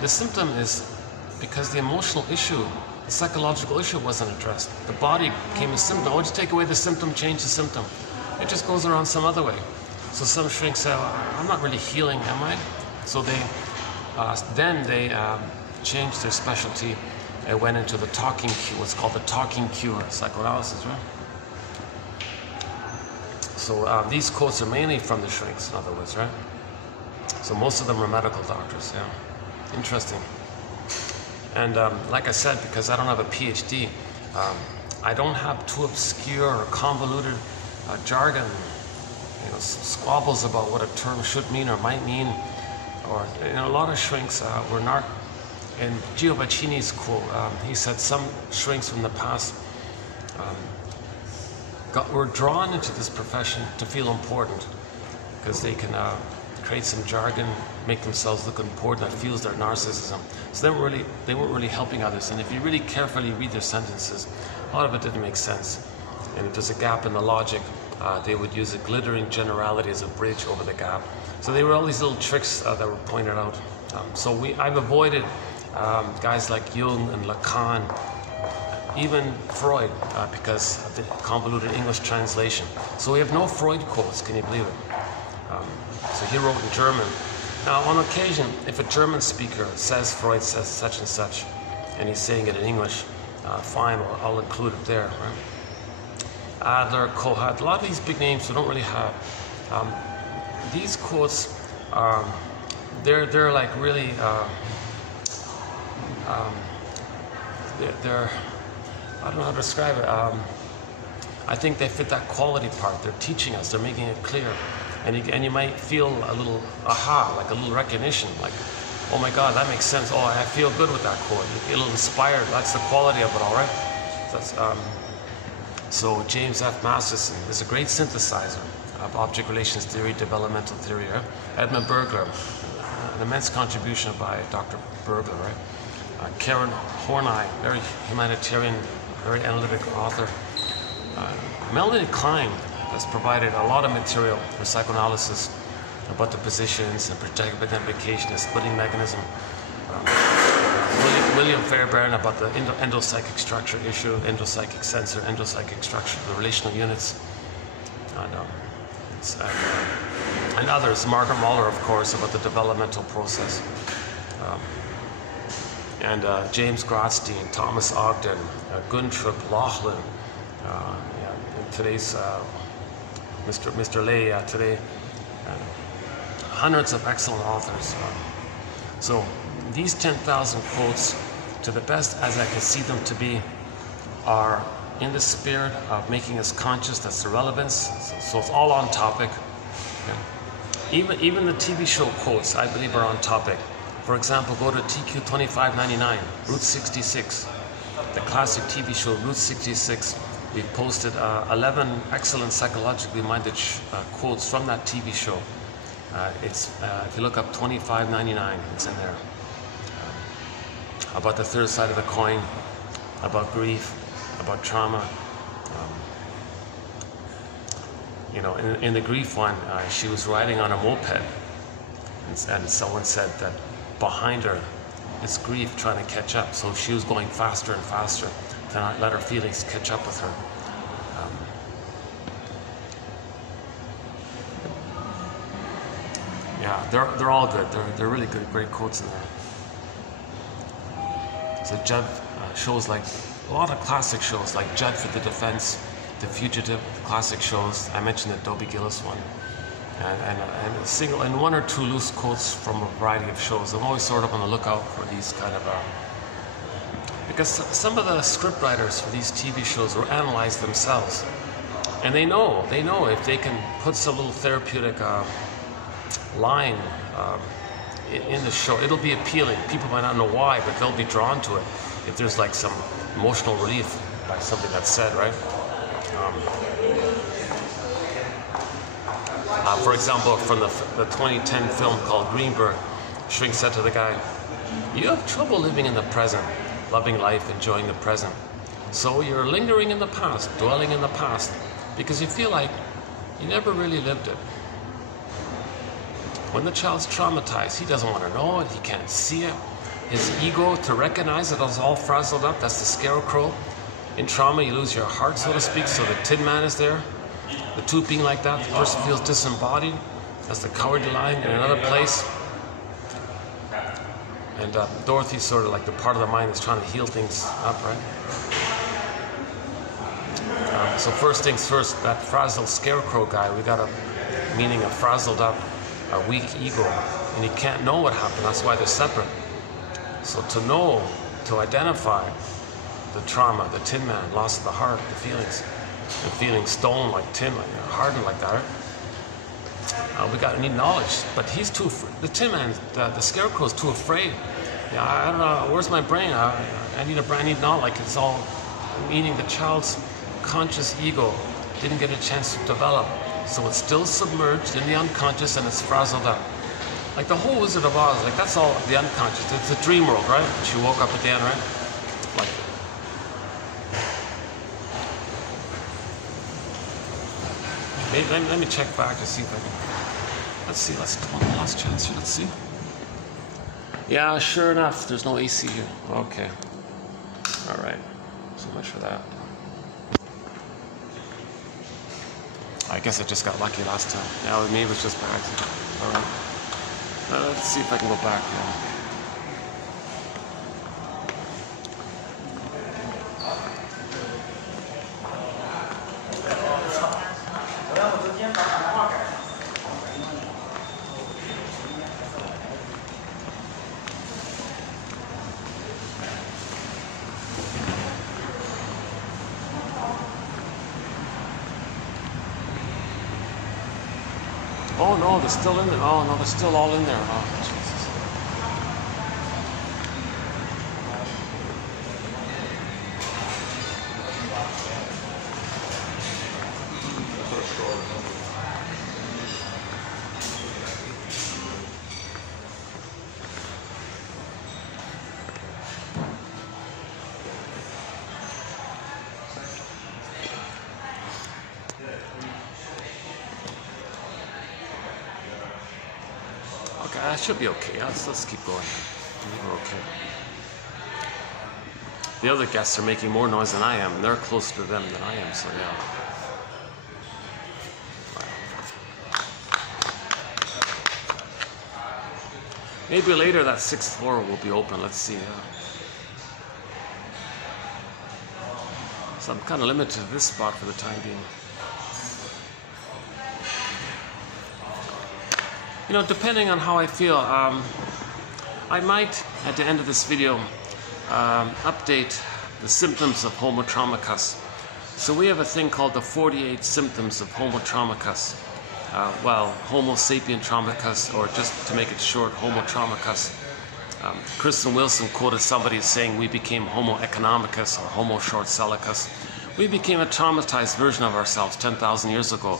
The symptom is because the emotional issue, the psychological issue wasn't addressed. The body became a symptom. Once you take away the symptom, change the symptom, it just goes around some other way. So some shrinks say, I'm not really healing, am I? So they changed their specialty and went into the talking cure, what's called the talking cure, psychoanalysis, right? So these quotes are mainly from the shrinks, in other words, right? So most of them are medical doctors, yeah. Interesting. And like I said, because I don't have a PhD, I don't have too obscure or convoluted jargon, squabbles about what a term should mean or might mean. Or a lot of shrinks were not. In Giovaccini's quote, he said some shrinks from the past were drawn into this profession to feel important, because they can create some jargon, make themselves look important that fuels their narcissism. So they weren't really helping others. And if you really carefully read their sentences, a lot of it didn't make sense. And if there's a gap in the logic, they would use a glittering generality as a bridge over the gap. So they were all these little tricks that were pointed out. I've avoided guys like Jung and Lacan, even Freud, because of the convoluted English translation. So we have no Freud quotes, can you believe it? So he wrote in German. Now, on occasion, if a German speaker says Freud says such and such, and he's saying it in English, fine, I'll include it there, right? Adler, Kohut, a lot of these big names we don't really have. These quotes, they're like really, they're I don't know how to describe it. I think they fit that quality part. They're teaching us, they're making it clear. And you might feel a little aha, like a little recognition, like, oh my God, that makes sense. Oh, I feel good with that quote. You feel inspired. That's the quality of it, all right? So James F. Masterson is a great synthesizer of object relations theory, developmental theory. Right? Edmund Berger, an immense contribution by Dr. Berger, right? Karen Horney, very humanitarian, very analytic author. Melanie Klein has provided a lot of material for psychoanalysis about the positions and projective identification and splitting mechanism. William Fairbairn about the endopsychic structure issue, endopsychic sensor, endopsychic structure, the relational units, and others. Margaret Muller, of course, about the developmental process. And James Grotstein, Thomas Ogden, Guntrup, Laughlin, and today's Mr. Lay today, hundreds of excellent authors. So these 10,000 quotes, to the best as I can see them to be, are in the spirit of making us conscious. That's the relevance. So it's all on topic. Okay. Even the TV show quotes, I believe, are on topic. For example, go to TQ 2599, Route 66, the classic TV show Route 66. We've posted 11 excellent psychologically minded quotes from that TV show. If you look up 2599, it's in there. About the third side of the coin, about grief, about trauma. In the grief one, she was riding on a moped, and someone said that behind her is grief trying to catch up. So she was going faster and faster to not let her feelings catch up with her. They're all good. They're really good, great quotes in there. So Judd shows, like a lot of classic shows, like Judd for the Defense, The Fugitive, classic shows. I mentioned the Dobie Gillis one, and a single and one or two loose quotes from a variety of shows. I'm always sort of on the lookout for these kind of because some of the script writers for these TV shows were analyzed themselves, and they know if they can put some little therapeutic line in the show, it'll be appealing. People might not know why, but they'll be drawn to it if there's like some emotional relief by something that's said, right? For example, from the 2010 film called Greenberg, Shrink said to the guy, "You have trouble living in the present, loving life, enjoying the present. So you're lingering in the past, dwelling in the past. because you feel like you never really lived it. When the child's traumatized, he doesn't want to know it, he can't see it. His ego, to recognize it, is all frazzled up. That's the scarecrow. In trauma, you lose your heart, so to speak, so the Tin Man is there. The two being like that, the person feels disembodied. That's the cowardly lion in another place. And Dorothy's sort of like the part of the mind that's trying to heal things up, right? So first things first, that frazzled scarecrow guy, we got a meaning of frazzled up, a weak ego, and he can't know what happened. That's why they're separate. So to know, to identify the trauma, the Tin Man, loss of the heart, the feeling stone like tin, like hardened like that. We need knowledge, but he's too. The Tin Man, the scarecrow's too afraid. Yeah, I don't know. Where's my brain? I need a brain. I need knowledge. Like it's all, meaning the child's conscious ego didn't get a chance to develop, so it's still submerged in the unconscious and it's frazzled up. Like the whole Wizard of Oz, like that's all the unconscious. It's a dream world, right? She woke up at the end, right? Like. Let me check back to see if I can. Let's see. Let's one last chance here. Let's see. Yeah, sure enough, there's no AC here. Okay. All right. So much for that. I guess I just got lucky last time. Yeah, maybe it was just by accident. All right. Let's see if I can go back. Yeah. Oh no, they're still in there. Oh no, they're still all in there. Oh, Jesus. I should be okay. Let's keep going. We're okay. The other guests are making more noise than I am, and they're closer to them than I am, so yeah. Maybe later that 6th floor will be open. Let's see. So I'm kind of limited to this spot for the time being. You know, depending on how I feel, I might, at the end of this video, update the symptoms of Homo traumacus. So we have a thing called the 48 symptoms of Homo traumacus. Well, Homo sapien traumacus, or just to make it short, Homo traumacus. Kristen Wilson quoted somebody as saying we became Homo economicus or Homo short-sellicus. We became a traumatized version of ourselves 10,000 years ago.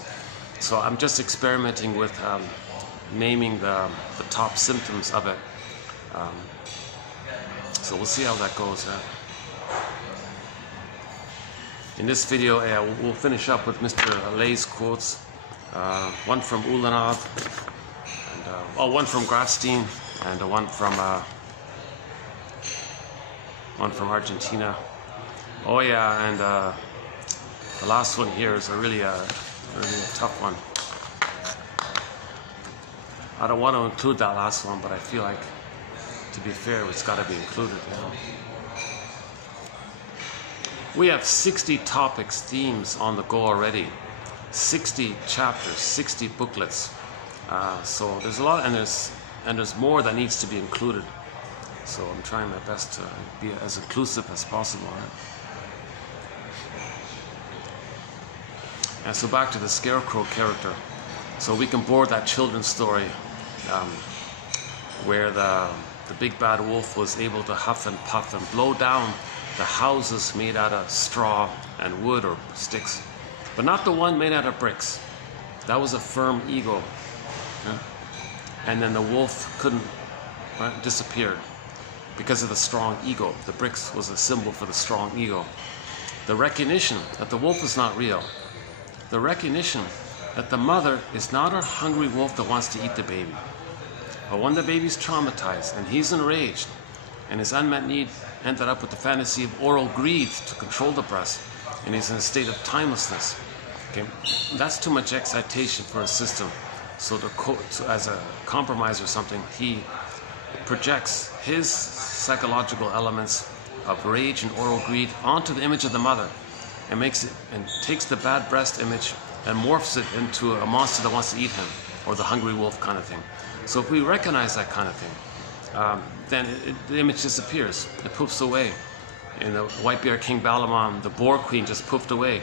So I'm just experimenting with naming the top symptoms of it. So we'll see how that goes. In this video, we'll finish up with Mr. Lay's quotes. One from Ulanov, and one from Grafstein, and one from Argentina. Oh yeah, and the last one here is a really tough one. I don't want to include that last one, but I feel like, to be fair, it's got to be included. You know? We have 60 topics, themes on the go already. 60 chapters, 60 booklets. So there's a lot, and there's more that needs to be included. So I'm trying my best to be as inclusive as possible. Right? And so back to the scarecrow character. So we can board that children's story where the big bad wolf was able to huff and puff and blow down the houses made out of straw and wood or sticks, but not the one made out of bricks. That was a firm ego. Yeah? And then the wolf couldn't, right, disappear because of the strong ego. The bricks was a symbol for the strong ego. The recognition that the wolf is not real. the recognition that the mother is not a hungry wolf that wants to eat the baby. But when the baby's traumatized and he's enraged, and his unmet need ended up with the fantasy of oral greed to control the breast, and he's in a state of timelessness. Okay, that's too much excitation for a system. So, as a compromise or something, he projects his psychological elements of rage and oral greed onto the image of the mother, and makes it, and takes the bad breast image and morphs it into a monster that wants to eat him, or the hungry wolf kind of thing. So if we recognize that kind of thing, then the image disappears. It poofs away. In the White Bear King Balaam, the Boar Queen just poofed away.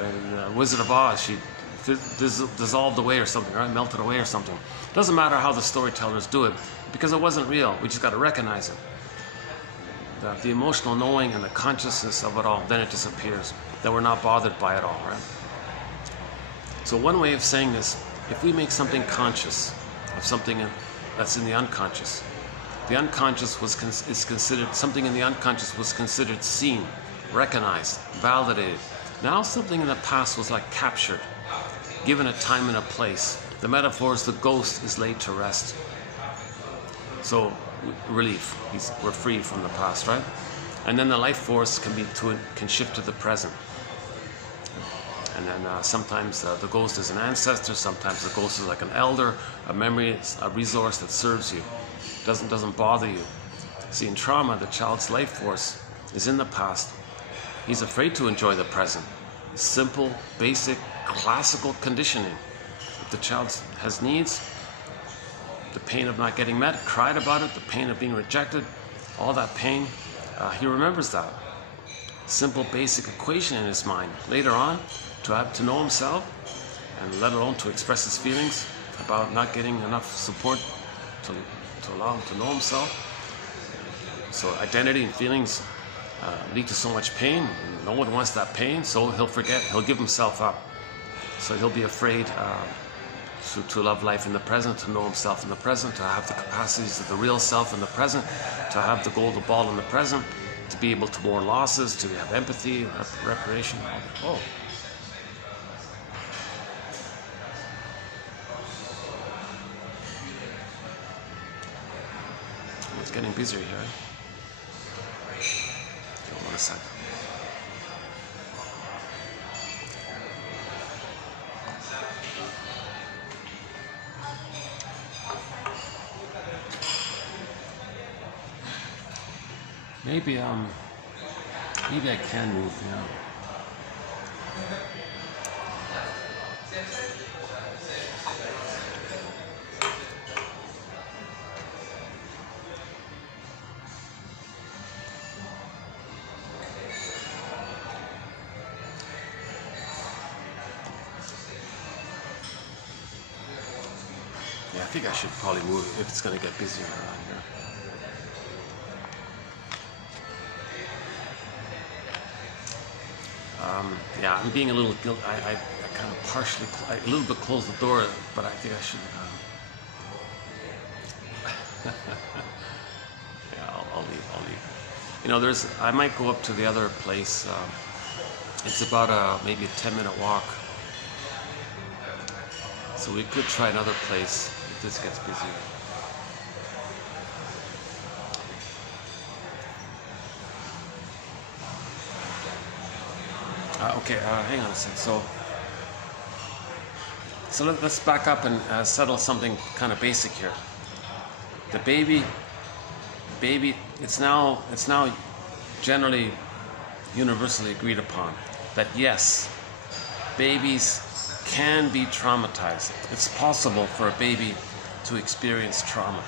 In Wizard of Oz, she dissolved away or something, right? Melted away or something. It doesn't matter how the storytellers do it, because it wasn't real. We just got to recognize it. The emotional knowing and the consciousness of it all, then it disappears. That we're not bothered by it all, right? So one way of saying this, if we make something conscious of something that's in the unconscious, the unconscious is considered, something in the unconscious was considered seen, recognized, validated. Now something in the past was like captured, given a time and a place. The metaphor is the ghost is laid to rest. So relief, we're free from the past, right? And then the life force can shift to the present. And then sometimes the ghost is an ancestor, sometimes the ghost is like an elder, a memory, a resource that serves you, doesn't bother you. See, in trauma, the child's life force is in the past. He's afraid to enjoy the present. Simple, basic, classical conditioning. If the child has needs, the pain of not getting met, cried about it, the pain of being rejected, all that pain, he remembers that. Simple, basic equation in his mind. Later on, to know himself, and let alone to express his feelings about not getting enough support to allow him to know himself. So identity and feelings lead to so much pain. No one wants that pain, so he'll forget, he'll give himself up. So he'll be afraid to love life in the present, to know himself in the present, to have the capacities of the real self in the present, to have the golden ball in the present, to be able to mourn losses, to have empathy, reparation. Oh. It's getting busier here. Hold on a sec. Maybe I can move now. Yeah, I think I should probably move if it's going to get busier around here. Yeah, I'm being a little guilty. I kind of partially, a little bit closed the door, but I think I should. Yeah, I'll leave. You know, I might go up to the other place. It's about maybe a 10-minute walk. So we could try another place if this gets busy. Okay, hang on a sec. So let's back up and settle something kind of basic here. The baby, it's now generally universally agreed upon that yes, babies can be traumatized. It's possible for a baby to experience trauma.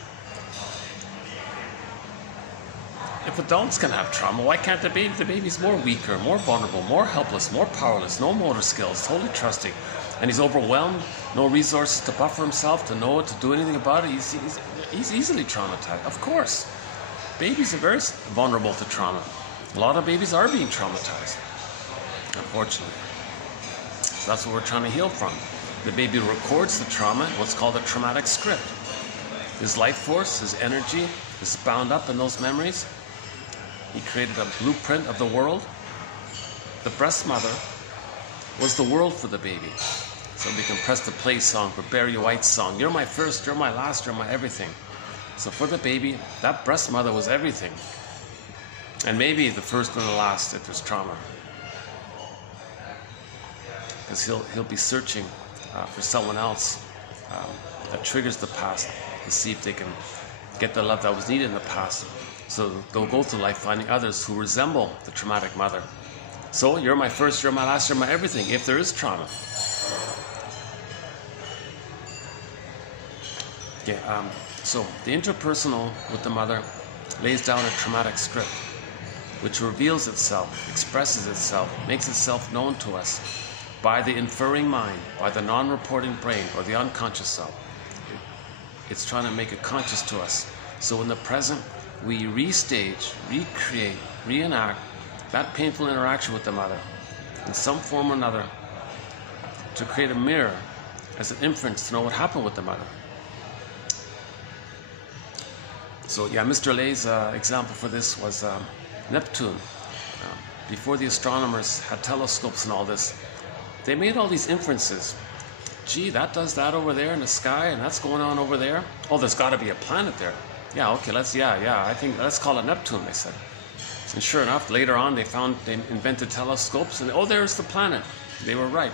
If adults can have trauma, why can't the baby? The baby's more weaker, more vulnerable, more helpless, more powerless, no motor skills, totally trusting. And he's overwhelmed, no resources to buffer himself, to know it, to do anything about it. He's easily traumatized. Of course. Babies are very vulnerable to trauma. A lot of babies are being traumatized, unfortunately. So that's what we're trying to heal from. The baby records the trauma, what's called a traumatic script. His life force, his energy is bound up in those memories. He created a blueprint of the world. The breast mother was the world for the baby. So we can press the play song for Barry White's song, "You're my first, you're my last, you're my everything." So for the baby, that breast mother was everything. And maybe the first and the last if there's trauma. Because he'll be searching for someone else that triggers the past to see if they can get the love that was needed in the past. So they'll go through life finding others who resemble the traumatic mother. So you're my first, you're my last, you're my everything, if there is trauma. Yeah, so the interpersonal with the mother lays down a traumatic script, which reveals itself, expresses itself, makes itself known to us by the inferring mind, by the non-reporting brain, or the unconscious self. It's trying to make it conscious to us. So in the present, we restage, recreate, reenact that painful interaction with the mother in some form or another to create a mirror as an inference to know what happened with the mother. So yeah, Mr. Lay's example for this was Neptune. Before the astronomers had telescopes and all this, they made all these inferences. Gee, that does that over there in the sky, and that's going on over there. Oh, there's got to be a planet there. Yeah, okay, I think let's call it Neptune, they said. And sure enough, later on they invented telescopes, and oh, there's the planet. They were right.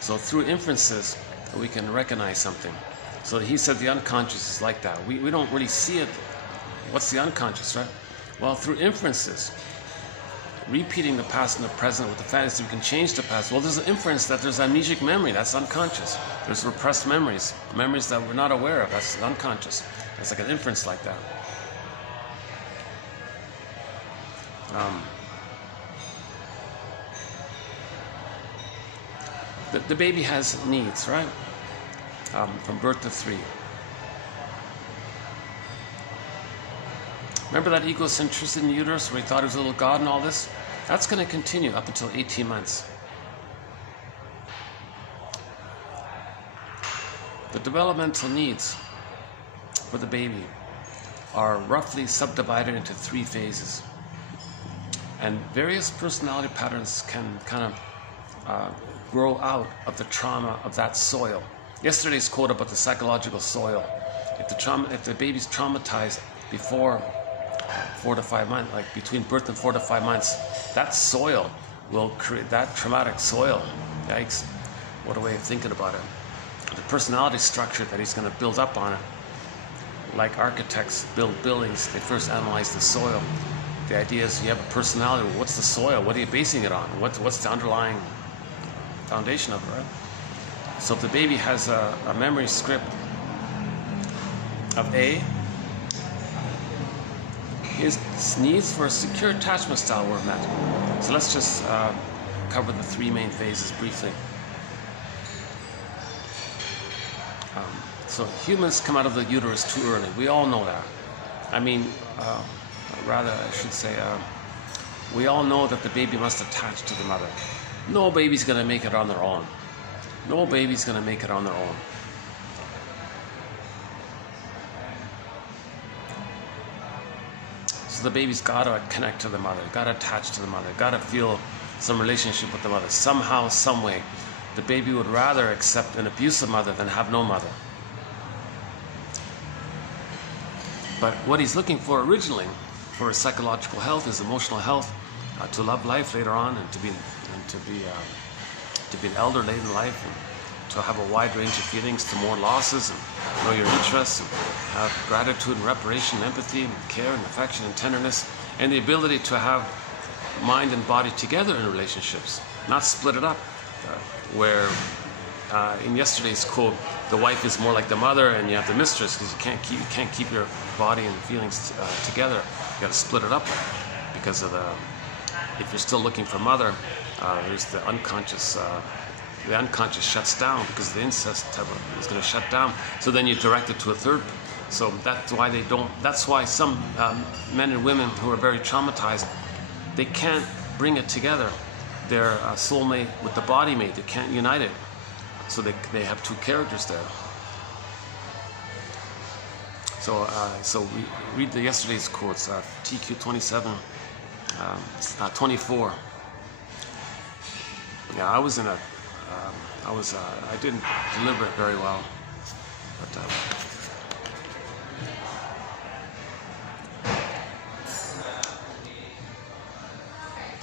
So through inferences, we can recognize something. So he said the unconscious is like that. We don't really see it. What's the unconscious, right? Well, through inferences, repeating the past and the present with the fantasy, we can change the past. Well, there's an inference that there's amnesic memory, that's unconscious. There's repressed memories, memories that we're not aware of, that's unconscious. It's like an inference like that. The baby has needs, right? From birth to 3. Remember that egocentricity in the uterus where he thought he was a little god and all this? That's going to continue up until 18 months. The developmental needs for the baby are roughly subdivided into 3 phases. And various personality patterns can kind of grow out of the trauma of that soil. Yesterday's quote about the psychological soil. If the baby's traumatized before 4 to 5 months, like between birth and 4 to 5 months, that soil will create that traumatic soil. Yikes. What a way of thinking about it. The personality structure that he's going to build up on it. Like architects build buildings, they first analyze the soil. The idea is you have a personality. Well, what's the soil? What are you basing it on? What's the underlying foundation of it, right? So if the baby has a memory script of A, his needs for a secure attachment style were met. So let's just cover the 3 main phases briefly. So humans come out of the uterus too early. We all know that. I mean, we all know that the baby must attach to the mother. No baby's going to make it on their own. No baby's going to make it on their own. So the baby's got to connect to the mother, got to attach to the mother, got to feel some relationship with the mother. Somehow, some way, the baby would rather accept an abusive mother than have no mother. But what he's looking for originally, for his psychological health, his emotional health, to love life later on, and to be an elder late in life, and to have a wide range of feelings, to mourn losses and know your interests, and have gratitude and reparation, and empathy and care and affection and tenderness, and the ability to have mind and body together in relationships, not split it up, where in yesterday's quote, the wife is more like the mother and you have the mistress, because you can't keep your body and feelings together. You got to split it up because of if you're still looking for mother, there's the unconscious. The unconscious shuts down because the incest is going to shut down. So then you direct it to a third. So that's why they don't. That's why some men and women who are very traumatized, they can't bring it together. Their soulmate with the body mate, they can't unite it. So they have 2 characters there. So we read yesterday's quotes. TQ 27, 24. Yeah, I was in a I didn't deliver it very well, but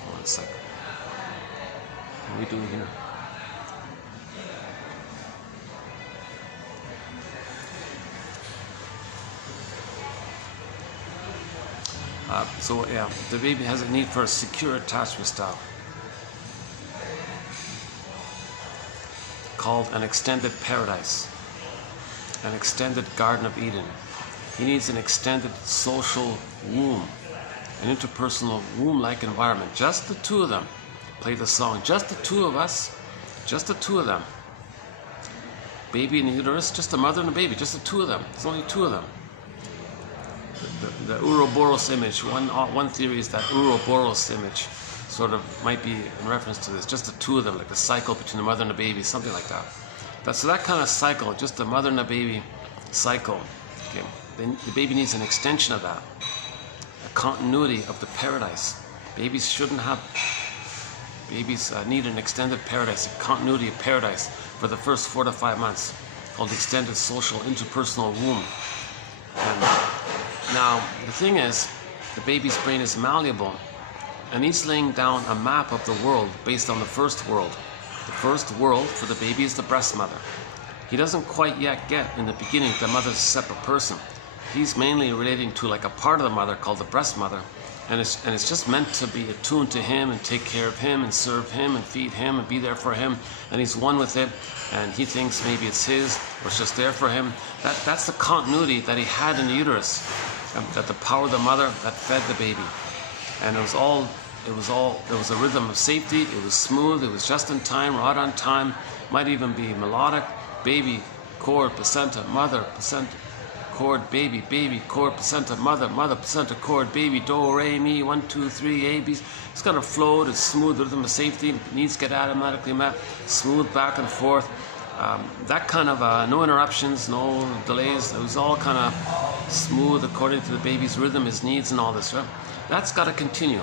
hold on a second. What are we doing here? So yeah, the baby has a need for a secure attachment style called an extended paradise, an extended Garden of Eden. He needs an extended social womb, an interpersonal womb-like environment. Just the two of them. Play the song. Just the two of us. Just the two of them. Baby in the uterus, just a mother and a baby. Just the two of them. There's only two of them. The Ouroboros image, one theory is that Ouroboros image sort of might be in reference to this, just the two of them, like the cycle between the mother and the baby, something like that. So that kind of cycle, just the mother and the baby cycle, okay, then the baby needs an extension of that, a continuity of the paradise. Babies need an extended paradise, a continuity of paradise for the first 4 to 5 months, called the extended social interpersonal womb. And now, the thing is, the baby's brain is malleable, and he's laying down a map of the world based on the first world. The first world for the baby is the breast mother. He doesn't quite yet get, in the beginning, the mother's a separate person. He's mainly relating to like a part of the mother called the breast mother, and it's just meant to be attuned to him and take care of him and serve him and feed him and be there for him, and he's one with it, and he thinks maybe it's his or it's just there for him. That's the continuity that he had in the uterus. That the power of the mother that fed the baby, and it was a rhythm of safety. It was smooth, it was just in time, right on time, might even be melodic. Baby, chord, placenta, mother, placenta, chord, baby, baby, chord, placenta, mother, mother, placenta, chord, baby, do, re, mi, 1, 2, 3, A, B. It's got a flow, it's smooth, rhythm of safety, needs get automatically met, smooth back and forth. That kind of no interruptions, no delays. It was all kind of smooth according to the baby's rhythm, his needs, and all this. Right? That's got to continue.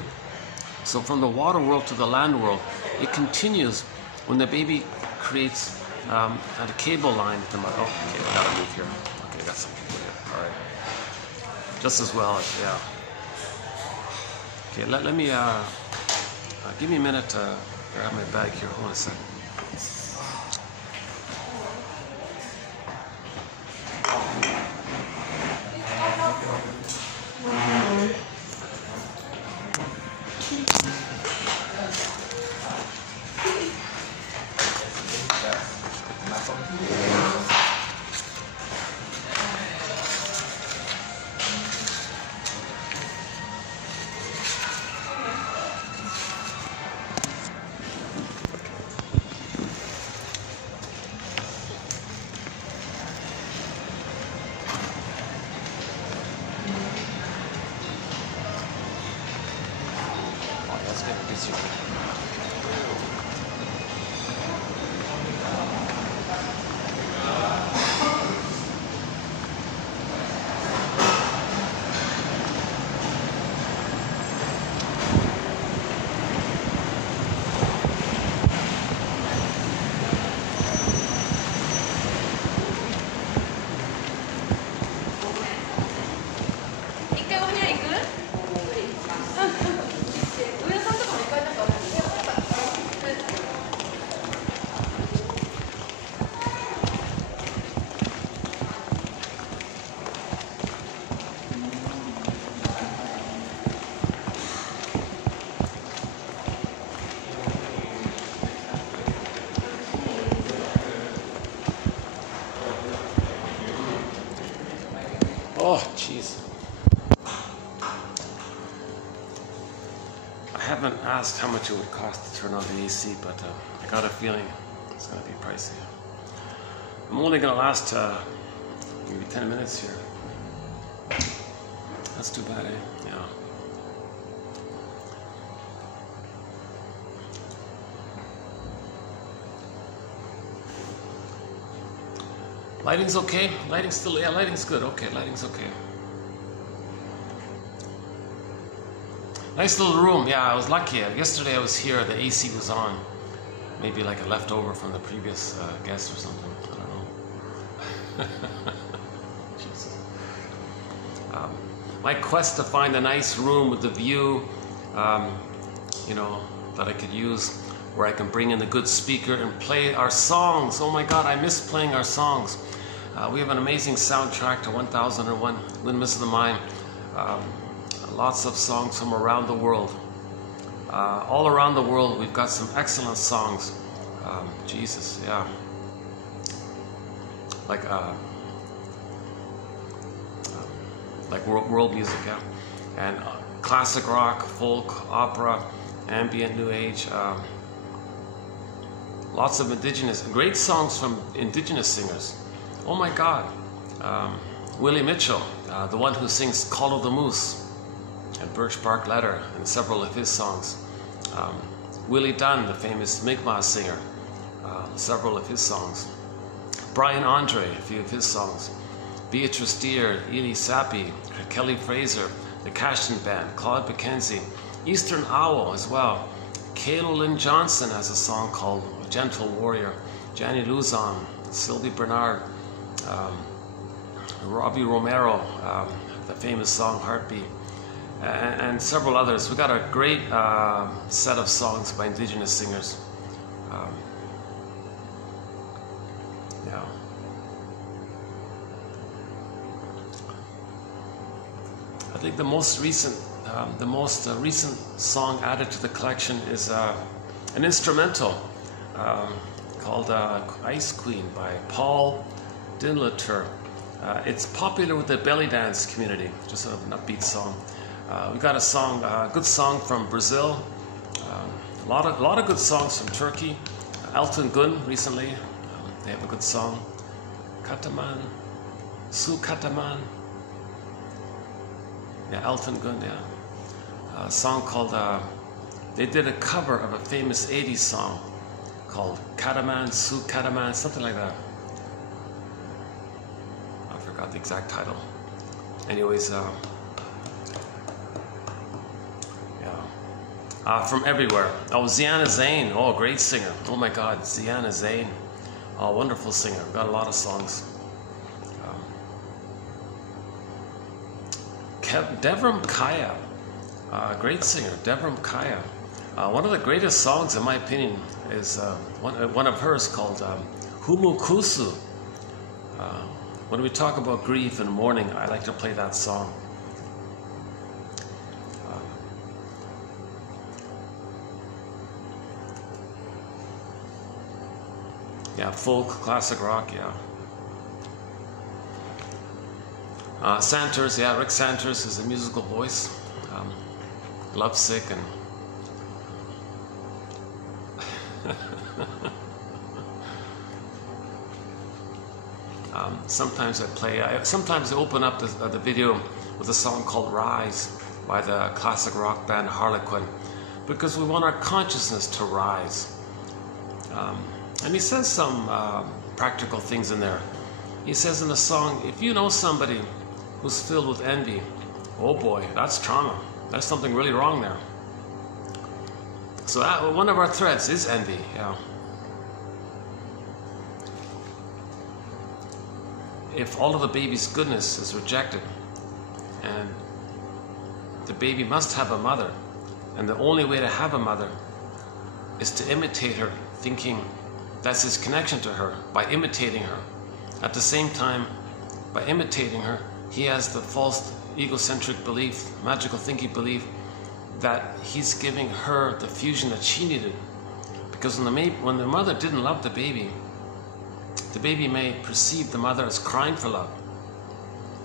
So from the water world to the land world, it continues when the baby creates at a cable line. Oh, okay, I gotta move here. Okay, I got some people here. All right, just as well. Yeah. Okay, let me give me a minute to grab my bag here. Hold on a second. Oh, jeez. I haven't asked how much it would cost to turn on the AC, but I got a feeling it's going to be pricey. I'm only going to last maybe 10 minutes here. That's too bad, eh? Yeah. Lighting's okay? Lighting's still, yeah, lighting's good. Okay, lighting's okay. Nice little room. Yeah, I was lucky. Yesterday I was here, the AC was on. Maybe like a leftover from the previous guest or something. I don't know. Jesus. My quest to find a nice room with the view, you know, that I could use, where I can bring in a good speaker and play our songs. Oh my God, I miss playing our songs. We have an amazing soundtrack to 1001 Windmills of the Mind. Lots of songs from around the world. All around the world, we've got some excellent songs. Jesus, yeah. Like world music, yeah. And classic rock, folk, opera, ambient, new age. Lots of great songs from indigenous singers. Oh my God. Willie Mitchell, the one who sings Call of the Moose and Birch Bark Letter and several of his songs. Willie Dunn, the famous Mi'kmaq singer, several of his songs. Brian Andre, a few of his songs. Beatrice Deer, Ely Sappi, Kelly Fraser, the Cashin Band, Claude McKenzie, Eastern Owl as well. Kayla Lynn Johnson has a song called Gentle Warrior. Janny Luzon, Sylvie Bernard, Robbie Romero, the famous song Heartbeat, and several others. We got a great set of songs by indigenous singers. Yeah. I think the most recent song added to the collection is an instrumental called Ice Queen by Paul Dinlater. It's popular with the belly dance community, just sort of an upbeat song. We got a song, a good song from Brazil, a lot of good songs from Turkey. Elton Gun recently, they have a good song. Kataman, Su Kataman. Yeah, Elton Gun, yeah. A song called, they did a cover of a famous 80s song called Kataman, Su Kataman, something like that. I forgot the exact title. Anyways, yeah. From everywhere. Oh, Ziana Zain. Oh, great singer. Oh my God, Ziana Zain. Oh, wonderful singer. Got a lot of songs. Devram Kaya. Great singer, Devram Kaya. One of the greatest songs, in my opinion, is one of hers called Humukusu. When we talk about grief and mourning, I like to play that song. Yeah, folk, classic rock, yeah. Santers, yeah, Rick Santers is a musical voice. Lovesick and sometimes I play. Sometimes I open up the video with a song called "Rise" by the classic rock band Harlequin, because we want our consciousness to rise. And he says some practical things in there. He says in the song, if you know somebody who's filled with envy, oh boy, that's trauma. There's something really wrong there. So one of our threats is envy. Yeah. If all of the baby's goodness is rejected, and the baby must have a mother, and the only way to have a mother is to imitate her, thinking that's his connection to her, by imitating her. At the same time, by imitating her, he has the false egocentric belief, magical thinking belief, that he's giving her the fusion that she needed. Because when the mother didn't love the baby may perceive the mother as crying for love.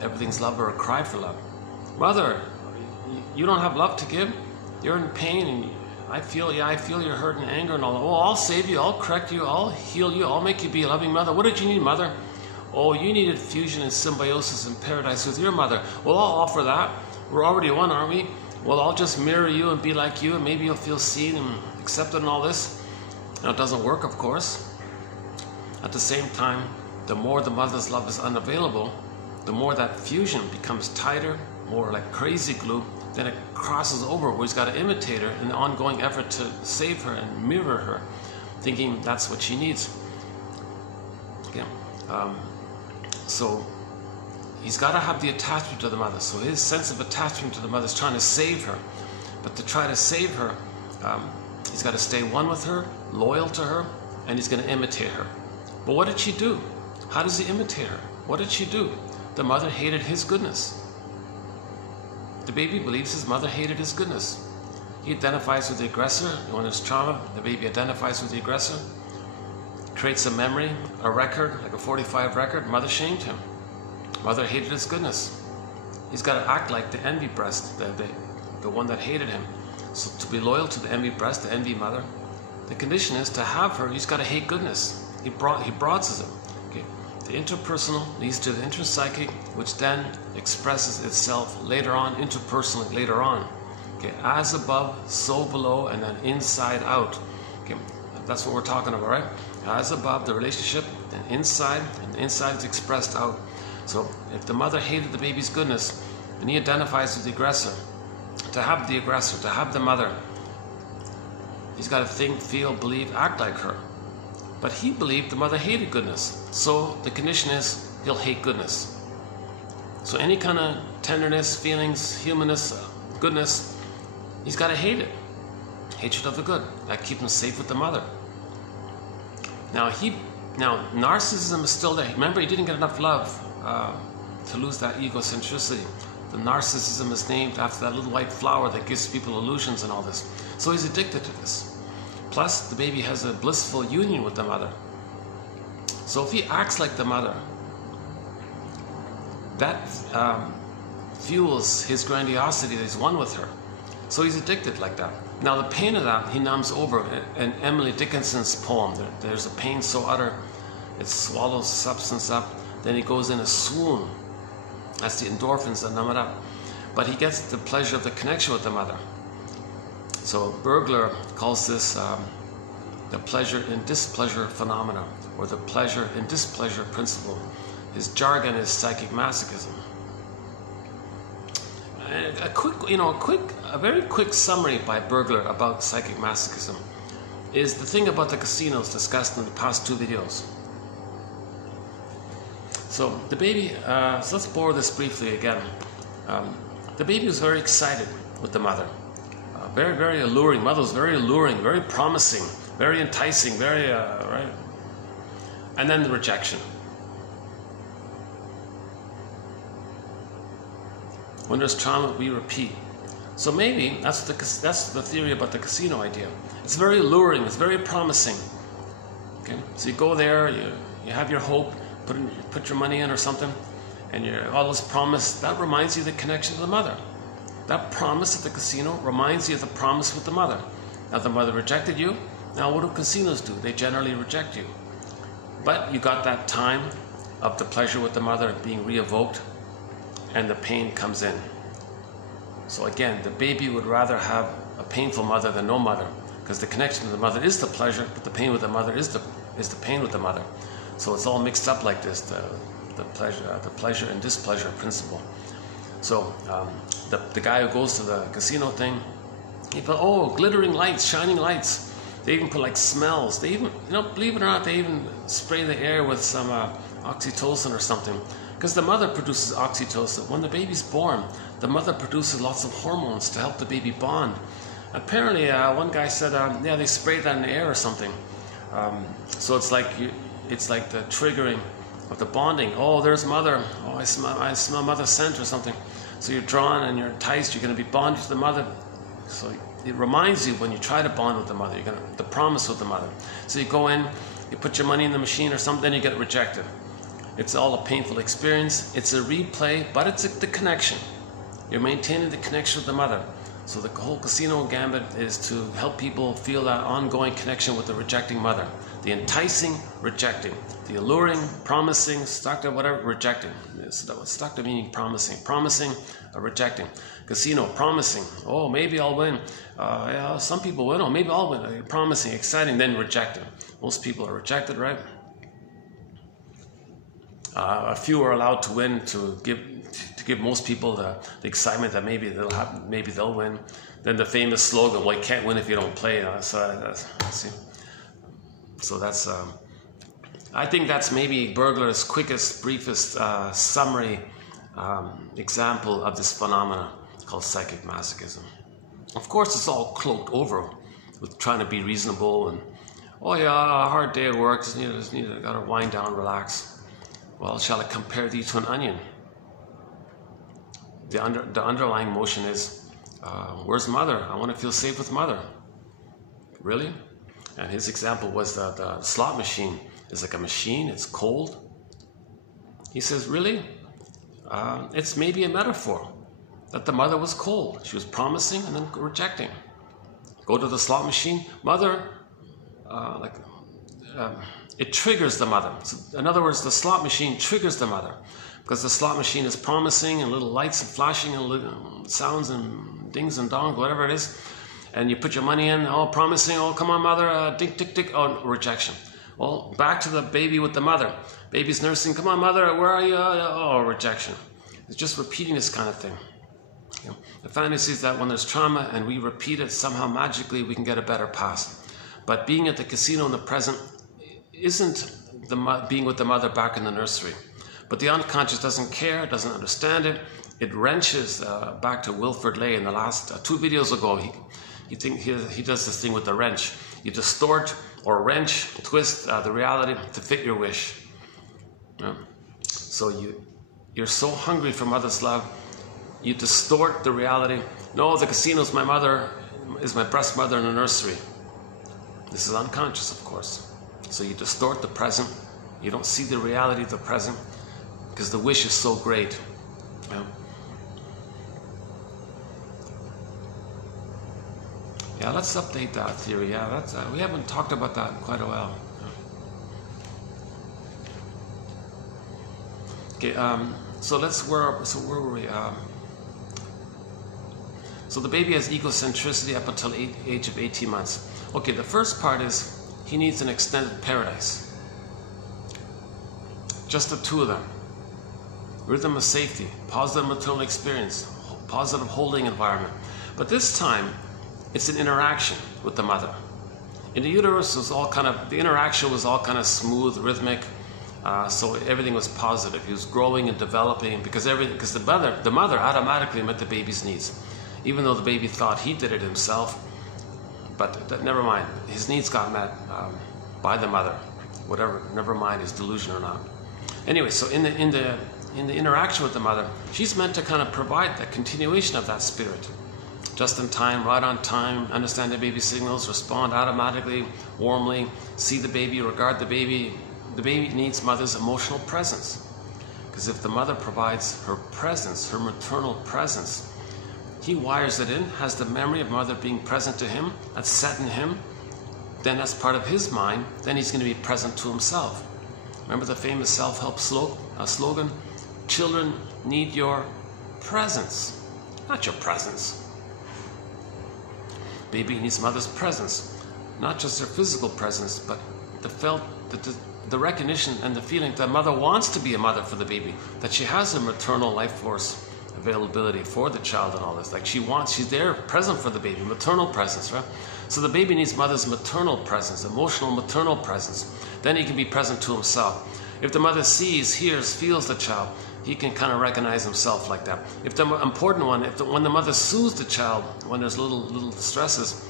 Everything's love or a cry for love. Mother, you don't have love to give? You're in pain, and I feel your hurt and anger and all. Oh, I'll save you, I'll correct you, I'll heal you, I'll make you be a loving mother. What did you need, mother? Oh, you needed fusion and symbiosis in paradise with your mother. Well, I'll offer that. We're already one, aren't we? Well, I'll just mirror you and be like you, and maybe you'll feel seen and accepted and all this. Now, it doesn't work, of course. At the same time, the more the mother's love is unavailable, the more that fusion becomes tighter, more like crazy glue. Then it crosses over where he's got to imitate her in the ongoing effort to save her and mirror her. thinking that's what she needs. Okay. So he's got to have the attachment to the mother. So his sense of attachment to the mother is trying to save her. But to try to save her, he's got to stay one with her, loyal to her, and he's going to imitate her. But what did she do? How does he imitate her? What did she do? The mother hated his goodness. The baby believes his mother hated his goodness. He identifies with the aggressor. When there's trauma, the baby identifies with the aggressor, creates a memory, a record, like a 45 record. Mother shamed him. Mother hated his goodness. He's got to act like the envy breast, the one that hated him. So to be loyal to the envy breast, the envy mother, the condition is to have her, he's got to hate goodness. He broadens it. Okay. The interpersonal leads to the interpsychic, which then expresses itself later on, interpersonally later on. Okay. As above, so below, and then inside out. Okay. That's what we're talking about, right? As above, the relationship, then inside, and the inside is expressed out. So if the mother hated the baby's goodness, and he identifies with the aggressor, to have the aggressor, to have the mother, he's got to think, feel, believe, act like her. But he believed the mother hated goodness. So the condition is he'll hate goodness. So any kind of tenderness, feelings, humanness, goodness, he's got to hate it. Hatred of the good. That keeps him safe with the mother. Now narcissism is still there. Remember, he didn't get enough love to lose that egocentricity. The narcissism is named after that little white flower that gives people illusions and all this. So he's addicted to this. Plus, the baby has a blissful union with the mother. So if he acts like the mother, that fuels his grandiosity that he's one with her. So he's addicted like that. Now the pain of that, he numbs over. In Emily Dickinson's poem, there's a pain so utter, it swallows substance up, then he goes in a swoon. That's the endorphins that numb it up. But he gets the pleasure of the connection with the mother. So Bergler calls this the pleasure in displeasure phenomena, or the pleasure in displeasure principle. His jargon is psychic masochism. A very quick summary by Bergler about psychic masochism is the thing about the casinos discussed in the past 2 videos. So the baby, so let's bore this briefly again. The baby was very excited with the mother. Very, very alluring. Mother was very alluring, very promising, very enticing, very, right? And then the rejection. When there's trauma, we repeat. So maybe that's the theory about the casino idea. It's very alluring, it's very promising. Okay, so you go there, you have your hope, put your money in or something, and you're all this promise. That reminds you of the connection to the mother. That promise at the casino reminds you of the promise with the mother. Now the mother rejected you. Now what do casinos do? They generally reject you. But you got that time of the pleasure with the mother being re-evoked, and the pain comes in. So again, the baby would rather have a painful mother than no mother, because the connection to the mother is the pleasure, but the pain with the mother is the pain with the mother. So it's all mixed up like this, the pleasure and displeasure principle. So the guy who goes to the casino thing, he put, oh, glittering lights, shining lights. They even put like smells. They even, believe it or not, they even spray the air with some oxytocin or something. Because the mother produces oxytocin. When the baby's born, the mother produces lots of hormones to help the baby bond. Apparently, one guy said, yeah, they sprayed that in the air or something. So it's like the triggering of the bonding. Oh, there's mother. Oh, I smell mother's scent or something. So you're drawn and you're enticed. You're going to be bonded to the mother. So it reminds you when you try to bond with the mother, the promise with the mother. So you go in, you put your money in the machine or something, then you get rejected. It's all a painful experience. It's a replay, but it's the connection. You're maintaining the connection with the mother. So the whole casino gambit is to help people feel that ongoing connection with the rejecting mother. The enticing, rejecting. The alluring, promising, stuck to whatever, rejecting. Stuck to meaning promising. Promising, rejecting. Casino, promising. Oh, maybe I'll win. Yeah, some people win. Oh, maybe I'll win. Promising, exciting, then rejecting. Most people are rejected, right? A few are allowed to win to give most people the excitement that maybe they'll win. Then the famous slogan, well, you can't win if you don't play. See. So that's, I think that's maybe Bergler's quickest, briefest summary example of this phenomena called psychic masochism. Of course, it's all cloaked over with trying to be reasonable and, oh yeah, a hard day at work, gotta wind down, relax. Well, shall I compare thee to an onion? The underlying motion is, where's mother? I want to feel safe with mother. Really? And his example was the slot machine is like a machine, it's cold. He says, really? It's maybe a metaphor that the mother was cold. She was promising and then rejecting. Go to the slot machine, mother, it triggers the mother. So in other words, the slot machine triggers the mother because the slot machine is promising and little lights and flashing and little sounds and dings and dongs, whatever it is. And you put your money in, oh, promising, oh, come on, mother, dink, tick, tick, oh, rejection. Well, back to the baby with the mother. Baby's nursing, come on, mother, where are you? Oh, rejection. It's just repeating this kind of thing. You know, the fantasy is that when there's trauma and we repeat it, somehow magically we can get a better past. But being at the casino in the present isn't being with the mother back in the nursery. But the unconscious doesn't care, doesn't understand it. It wrenches back to Wilfred Lay in the last 2 videos ago. He does this thing with the wrench. You distort or wrench, twist the reality to fit your wish. Yeah. So you're so hungry for mother's love, you distort the reality. No, the casino's my mother, is my breast mother in the nursery. This is unconscious, of course. So you distort the present. You don't see the reality of the present because the wish is so great. Yeah. Yeah, let's update that theory. Yeah, that's we haven't talked about that in quite a while. Okay, so where were we? So the baby has egocentricity up until age of 18 months. Okay, the first part is he needs an extended paradise. Just the two of them. Rhythm of safety, positive maternal experience, positive holding environment. But this time, it's an interaction with the mother. In the uterus, the interaction was all kind of smooth, rhythmic, so everything was positive. He was growing and developing because the mother automatically met the baby's needs, even though the baby thought he did it himself. But never mind, his needs got met by the mother. Whatever, never mind his delusion or not. Anyway, so in the interaction with the mother, she's meant to kind of provide the continuation of that spirit. Just in time, right on time, understand the baby signals, respond automatically, warmly, see the baby, regard the baby. The baby needs mother's emotional presence. Because if the mother provides her presence, her maternal presence, he wires it in, has the memory of mother being present to him, that's set in him, then that's part of his mind, then he's going to be present to himself. Remember the famous self-help slogan? Children need your presence, not your presence. Baby needs mother's presence, not just her physical presence, but the recognition and the feeling that mother wants to be a mother for the baby, that she has a maternal life force availability for the child and all this. Like she's there, present for the baby, maternal presence, right? So the baby needs mother's maternal presence, emotional maternal presence. Then he can be present to himself. If the mother sees, hears, feels the child, he can kind of recognize himself like that. If the important one, when the mother soothes the child, when there's little stresses,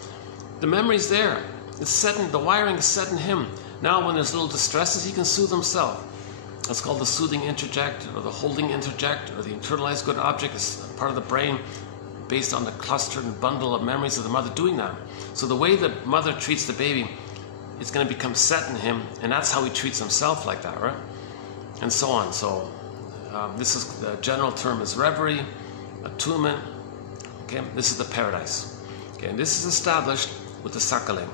the memory's there. It's set in, the wiring is set in him. Now when there's little distresses, he can soothe himself. That's called the soothing interject, or the holding interject, or the internalized good object. Is part of the brain based on the cluster and bundle of memories of the mother doing that. So the way the mother treats the baby, it's going to become set in him, and that's how he treats himself like that, right? And so on. So this is the general term is reverie, attunement. Okay, this is the paradise. Okay, and this is established with the suckling.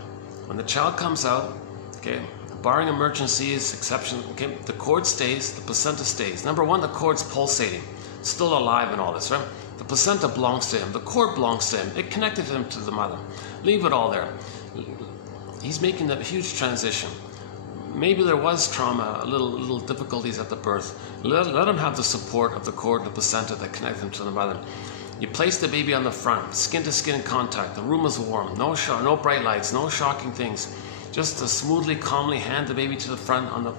When the child comes out, okay, barring emergencies, exceptions, okay, the cord stays, the placenta stays. Number one, the cord's pulsating, still alive and all this, right? The placenta belongs to him, the cord belongs to him. It connected him to the mother. Leave it all there. He's making that huge transition. Maybe there was trauma, little difficulties at the birth. Let him have the support of the cord and the placenta that connect him to the mother. You place the baby on the front, skin to skin contact. The room is warm, no bright lights, no shocking things. Just to smoothly, calmly hand the baby to the front on the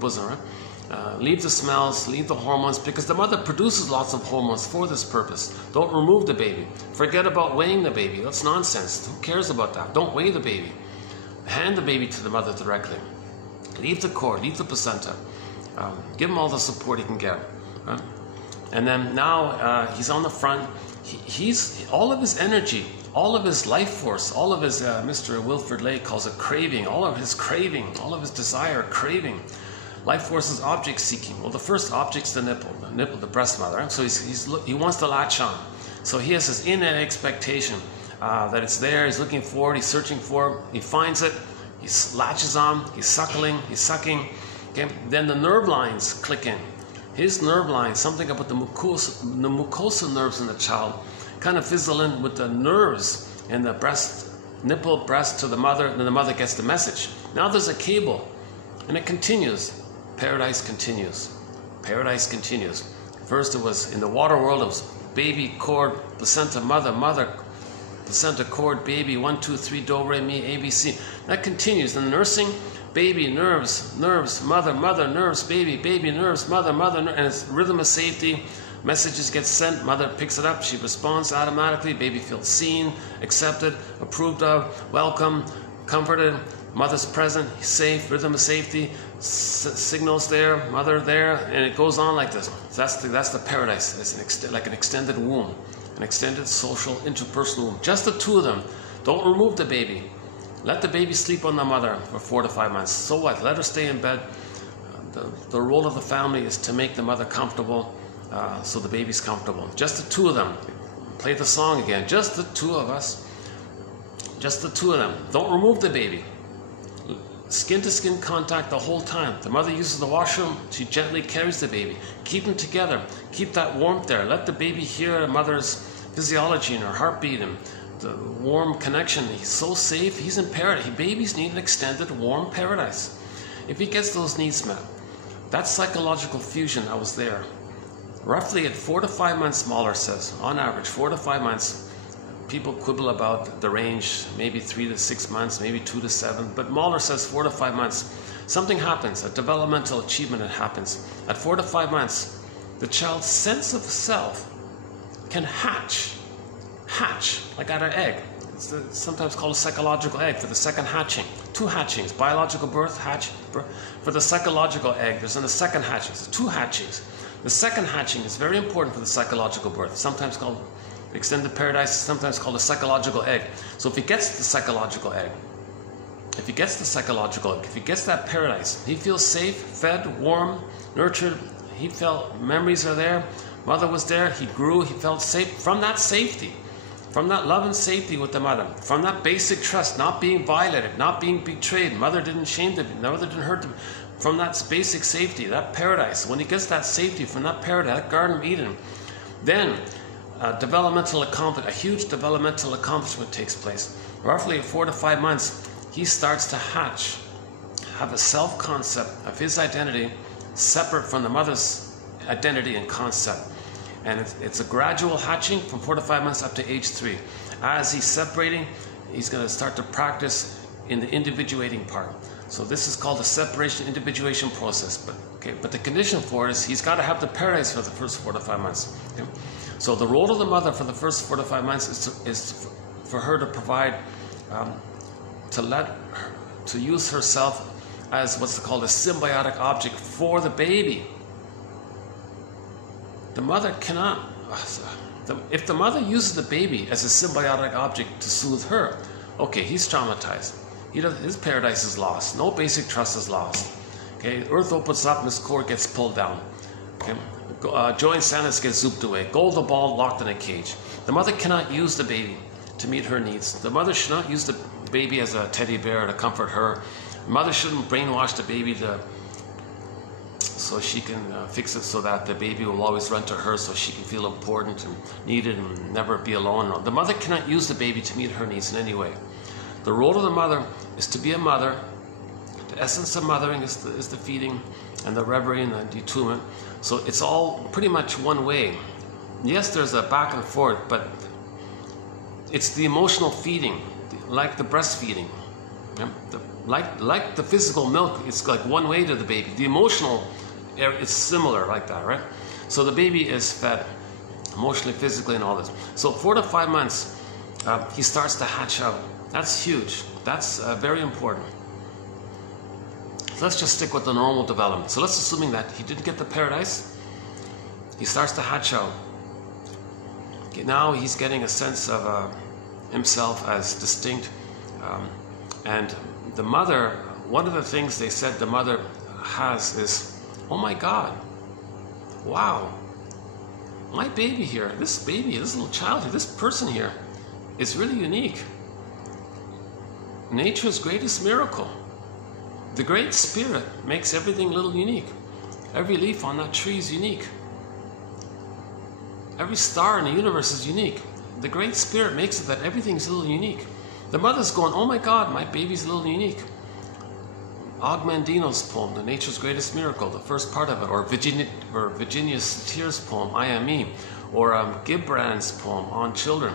bosom, right? Leave the smells, leave the hormones, because the mother produces lots of hormones for this purpose. Don't remove the baby. Forget about weighing the baby. That's nonsense. Who cares about that? Don't weigh the baby. Hand the baby to the mother directly. Leave the cord, leave the placenta. Give him all the support he can get. Right? And then now he's on the front. He's all of his energy, all of his life force, all of his, Mr. Wilfred Lake calls it craving, all of his craving, all of his desire, craving. Life force is object seeking. Well, the first object's the nipple, the breast mother. Right? So he wants to latch on. So he has this innate expectation that it's there. He's looking for it. He's searching for it. He finds it. He latches on. He's suckling. He's sucking. Okay. Then the nerve lines click in. His nerve lines, something about the mucosal nerves in the child, kind of fizzle in with the nerves in the nipple breast to the mother, and then the mother gets the message. Now there's a cable, and it continues. Paradise continues. Paradise continues. First it was in the water world, it was baby, cord, placenta, mother, placenta, cord, baby, 1, 2, 3, do, re, mi, A, B, C. That continues. And nursing, baby, nerves, mother, nerves, baby, nerves, mother, and it's rhythm of safety. Messages get sent, mother picks it up, she responds automatically, baby feels seen, accepted, approved of, welcome, comforted, mother's present, safe, rhythm of safety, signals there, mother there, and it goes on like this. That's the paradise. It's like an extended womb, an extended social interpersonal womb. Just the two of them. Don't remove the baby. Let the baby sleep on the mother for 4 to 5 months. So what? Let her stay in bed. The role of the family is to make the mother comfortable, so the baby's comfortable. Just the two of them. Play the song again. Just the two of us. Just the two of them. Don't remove the baby. Skin to skin contact the whole time. The mother uses the washroom. She gently carries the baby. Keep them together. Keep that warmth there. Let the baby hear the mother's physiology and her heartbeat and the warm connection. He's so safe. He's in paradise. Babies need an extended warm paradise. If he gets those needs met, that's psychological fusion. I was there. Roughly at 4 to 5 months, Mahler says, on average, 4 to 5 months. People quibble about the range, maybe 3 to 6 months, maybe 2 to 7, but Mahler says 4 to 5 months. Something happens, a developmental achievement happens. At 4 to 5 months, the child's sense of self can hatch like at an egg. It's sometimes called a psychological egg for the second hatching. 2 hatchings, biological birth, birth. For the psychological egg, there's a second hatching, so 2 hatchings. The second hatching is very important for the psychological birth, sometimes called extended paradise, is sometimes called a psychological egg. So if he gets the psychological egg, if he gets that paradise, he feels safe, fed, warm, nurtured. He felt memories are there. Mother was there. He grew. He felt safe from that safety, from that love and safety with the mother, from that basic trust, not being violated, not being betrayed. Mother didn't shame them. Mother didn't hurt them. From that basic safety, that paradise. When he gets that safety from that paradise, that Garden of Eden, then a huge developmental accomplishment takes place. Roughly at 4 to 5 months, he starts to hatch, have a self-concept of his identity separate from the mother's identity and concept. And it's a gradual hatching from 4 to 5 months up to age 3. As he's separating, he's going to start to practice in the individuating part. So this is called the separation individuation process. But the condition for it is he's got to have the paradise for the first 4 to 5 months. Okay? So the role of the mother for the first 4 to 5 months is for her to provide, to use herself as what's called a symbiotic object for the baby. The mother cannot, if the mother uses the baby as a symbiotic object to soothe her, okay, he's traumatized. His paradise is lost. No basic trust is lost. Okay, earth opens up and his cord gets pulled down. Okay. Joy and sadness get zooped away. Gold the ball locked in a cage. The mother cannot use the baby to meet her needs. The mother should not use the baby as a teddy bear to comfort her. The mother shouldn't brainwash the baby so she can fix it so that the baby will always run to her so she can feel important and needed and never be alone. The mother cannot use the baby to meet her needs in any way. The role of the mother is to be a mother. The essence of mothering is the feeding and the reverie and the detunement. So it's all pretty much one way. Yes, there's a back and forth, but it's the emotional feeding, like the breastfeeding. Yeah? like the physical milk, it's like one way to the baby. The emotional, it's similar like that, right? So the baby is fed emotionally, physically, and all this. So 4 to 5 months, he starts to hatch out. That's huge. That's very important. So let's just stick with the normal development. So let's assuming that he didn't get the paradise. He starts to hatch out. Okay, now he's getting a sense of himself as distinct. And the mother, one of the things they said the mother has is, oh my God, wow, my baby here, this little child here, this person here is really unique. Nature's greatest miracle. The Great Spirit makes everything a little unique. Every leaf on that tree is unique. Every star in the universe is unique. The Great Spirit makes it that everything's a little unique. The mother's going, oh my God, my baby's a little unique. Og Mandino's poem, The Nature's Greatest Miracle, the first part of it, or Virginia Satir's poem, I Am Me, or Gibran's poem, On Children,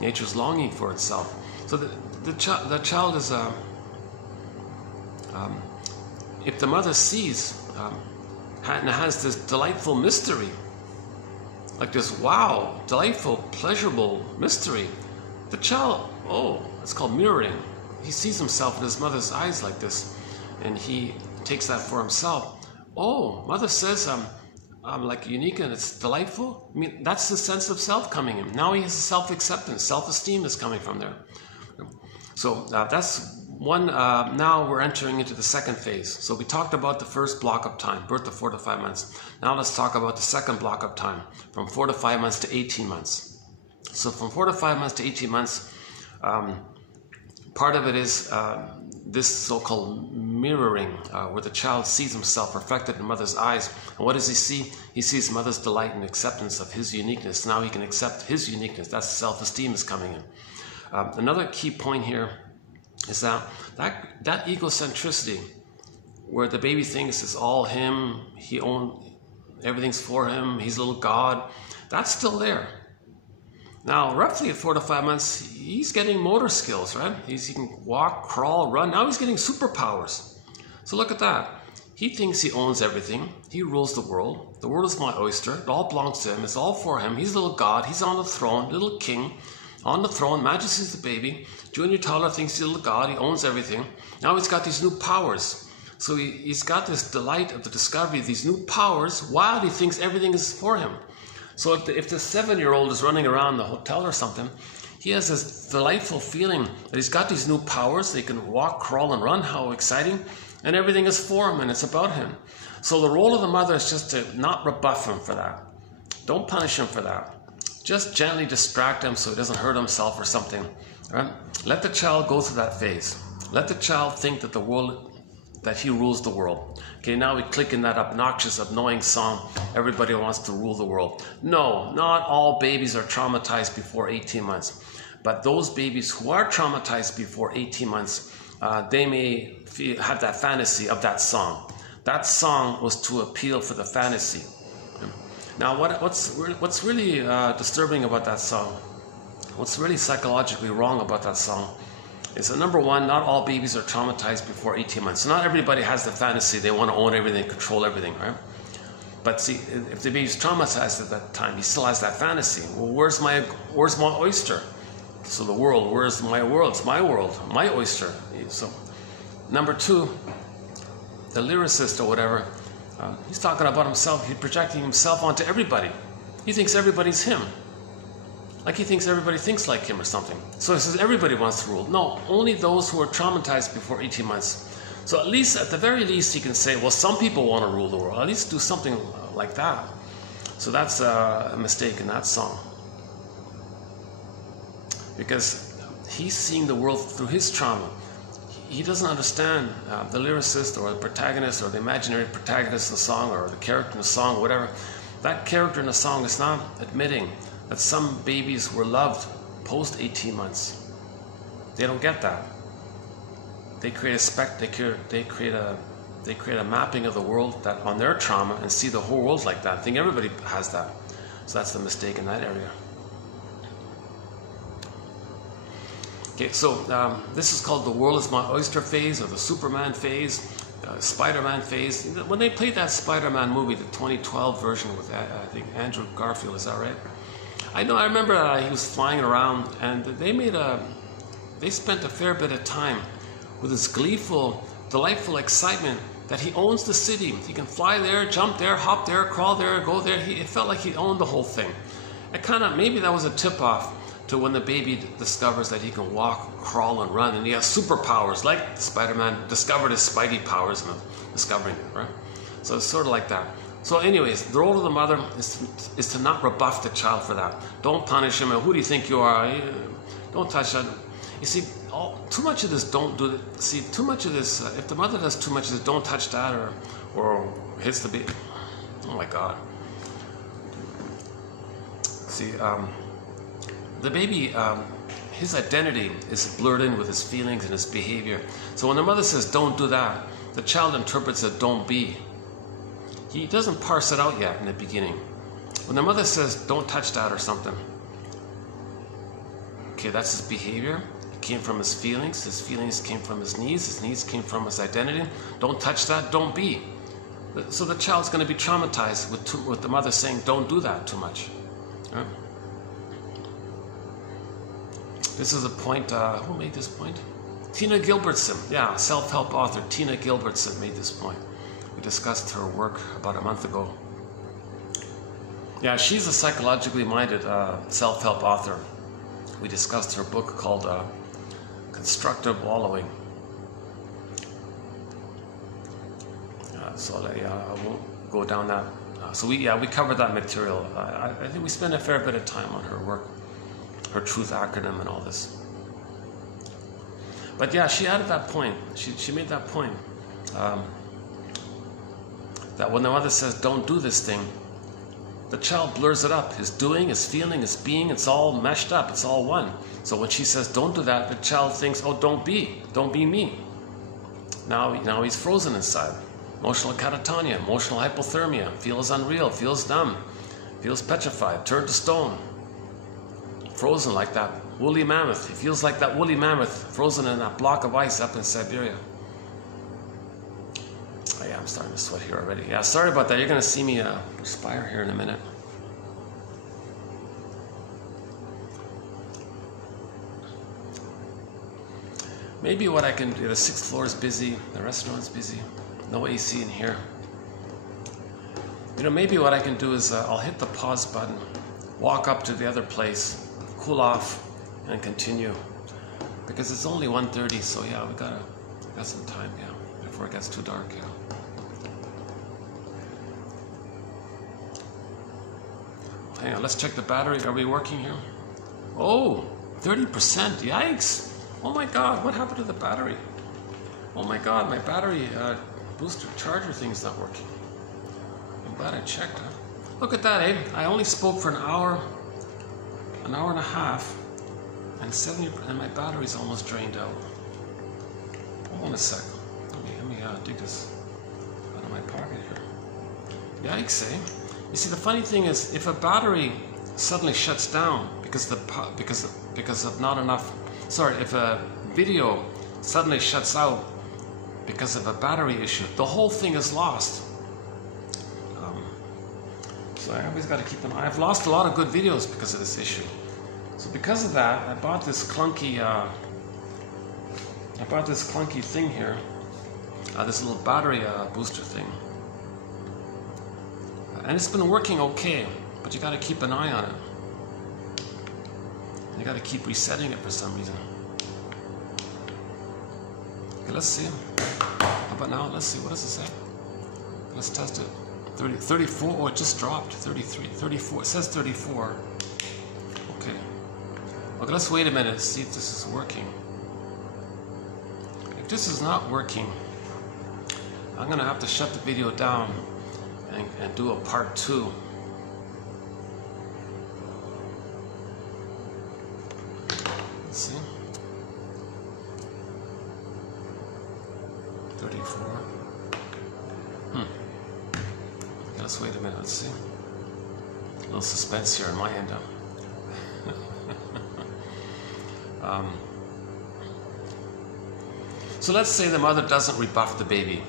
Nature's Longing for Itself. So the child is, if the mother sees and has this delightful mystery, like this wow, delightful, pleasurable mystery, the child, oh, it's called mirroring. He sees himself in his mother's eyes like this, and he takes that for himself. Oh, mother says I'm like unique and it's delightful. I mean, that's the sense of self coming in. Now he has self-acceptance, self-esteem is coming from there. So that's one. Now we're entering into the second phase. So we talked about the first block of time, birth to 4 to 5 months. Now let's talk about the second block of time, from 4 to 5 months to 18 months. So from 4 to 5 months to 18 months, part of it is this so-called mirroring, where the child sees himself reflected in mother's eyes. And what does he see? He sees mother's delight and acceptance of his uniqueness. Now he can accept his uniqueness. That's self-esteem is coming in. Another key point here is that egocentricity, where the baby thinks it's all him, he owns everything's for him, he's a little god, that's still there. Now, roughly at 4 to 5 months, he's getting motor skills, right? He can walk, crawl, run. Now he's getting superpowers. So look at that. He thinks he owns everything. He rules the world. The world is my oyster. It all belongs to him. It's all for him. He's a little god. He's on the throne, little king. On the throne, Majesty's the baby. Junior toddler thinks he's a little god. He owns everything. Now he's got these new powers. So he's got this delight of the discovery of these new powers while he thinks everything is for him. So if the 7-year-old is running around the hotel or something, he has this delightful feeling that he's got these new powers. They can walk, crawl, and run. How exciting. And everything is for him, and it's about him. So the role of the mother is just to not rebuff him for that. Don't punish him for that. Just gently distract him so he doesn't hurt himself or something. Right? Let the child go through that phase. Let the child think that that he rules the world. Okay, now we click in that obnoxious, annoying song, everybody wants to rule the world. No, not all babies are traumatized before 18 months. But those babies who are traumatized before 18 months, they may have that fantasy of that song. That song was to appeal for the fantasy. Now, what's really disturbing about that song, what's really psychologically wrong about that song, is that number one, not all babies are traumatized before 18 months. So not everybody has the fantasy, they want to own everything, control everything, right? But see, if the baby's traumatized at that time, he still has that fantasy. Well, where's my oyster? So the world, where's my world? It's my world, my oyster. So number two, the lyricist or whatever, he's talking about himself, he's projecting himself onto everybody. He thinks everybody's him. Like he thinks everybody thinks like him or something. So he says everybody wants to rule. No, only those who are traumatized before 18 months. So at least, at the very least, he can say, well, some people want to rule the world. At least do something like that. So that's a mistake in that song. Because he's seeing the world through his trauma. He doesn't understand the lyricist or the protagonist or the imaginary protagonist in the song or the character in the song, whatever. That character in the song is not admitting that some babies were loved post 18 months. They don't get that. They create a mapping of the world that on their trauma and see the whole world like that. I think everybody has that. So that's the mistake in that area. Okay, so this is called the world is my oyster phase, or the Superman phase, Spider-Man phase. When they played that Spider-Man movie, the 2012 version with I think Andrew Garfield, is that right? I know. I remember he was flying around, and they spent a fair bit of time with this gleeful, delightful excitement that he owns the city. He can fly there, jump there, hop there, crawl there, go there. It felt like he owned the whole thing. It kind of, maybe that was a tip-off to when the baby discovers that he can walk, crawl, and run, and he has superpowers, like Spider-Man discovered his Spidey powers and discovering it, right? So it's sort of like that. So anyways, the role of the mother is to not rebuff the child for that. Don't punish him. Who do you think you are? Don't touch that. You see, too much of this, don't do it. See, too much of this, if the mother does too much of this, don't touch that, or hits the baby. Oh my God. See, the baby, his identity is blurred in with his feelings and his behavior. So when the mother says, don't do that, the child interprets it, don't be. He doesn't parse it out yet in the beginning. When the mother says, don't touch that or something, okay, that's his behavior. It came from his feelings came from his needs came from his identity. Don't touch that, don't be. So the child's going to be traumatized with the mother saying, don't do that too much. Right? This is a point, who made this point? Tina Gilbertson, yeah, self-help author Tina Gilbertson made this point. We discussed her work about a month ago. Yeah, she's a psychologically minded self-help author. We discussed her book called Constructive Wallowing. So I won't go down that. So we covered that material. I think we spent a fair bit of time on her work, her truth acronym and all this. But yeah, she added that point. She made that point. That when the mother says, don't do this thing, the child blurs it up. His doing, his feeling, his being, it's all meshed up. It's all one. So when she says, don't do that, the child thinks, oh, don't be me. Now he's frozen inside. Emotional catatonia, emotional hypothermia, feels unreal, feels numb, feels petrified, turned to stone. Frozen like that woolly mammoth. He feels like that woolly mammoth frozen in that block of ice up in Siberia. Oh yeah, I'm starting to sweat here already. Yeah, sorry about that. You're going to see me perspire here in a minute. Maybe what I can do, the 6th floor is busy, the restaurant's busy, no AC in here. You know, maybe what I can do is I'll hit the pause button, walk up to the other place, cool off, and continue. Because it's only 1:30, so yeah, we got some time, yeah, before it gets too dark, yeah. Hang on, let's check the battery. Are we working here? Oh, 30%, yikes. Oh my God, what happened to the battery? Oh my God, my battery booster charger thing's not working. I'm glad I checked, huh? Look at that, eh? I only spoke for an hour and a half, and my battery's almost drained out. Hold on a sec. Let me dig this out of my pocket here. Yikes, eh? You see, the funny thing is, if a battery suddenly shuts down because of not enough, if a video suddenly shuts out because of a battery issue, the whole thing is lost. So I always got to keep an eye. I've lost a lot of good videos because of this issue. So because of that, I bought this clunky thing here, this little battery booster thing, and it's been working okay. But you got to keep an eye on it. You got to keep resetting it for some reason. Okay, let's see. How about now? Let's see. What does it say? Let's test it. 34. Oh, it just dropped. 33. 34. It says 34. Okay. Okay, let's wait a minute. See if this is working. If this is not working, I'm gonna have to shut the video down and do a part 2. Let's see. 34. Let's wait a minute, let's see. A little suspense here on my end. So let's say the mother doesn't rebuff the baby,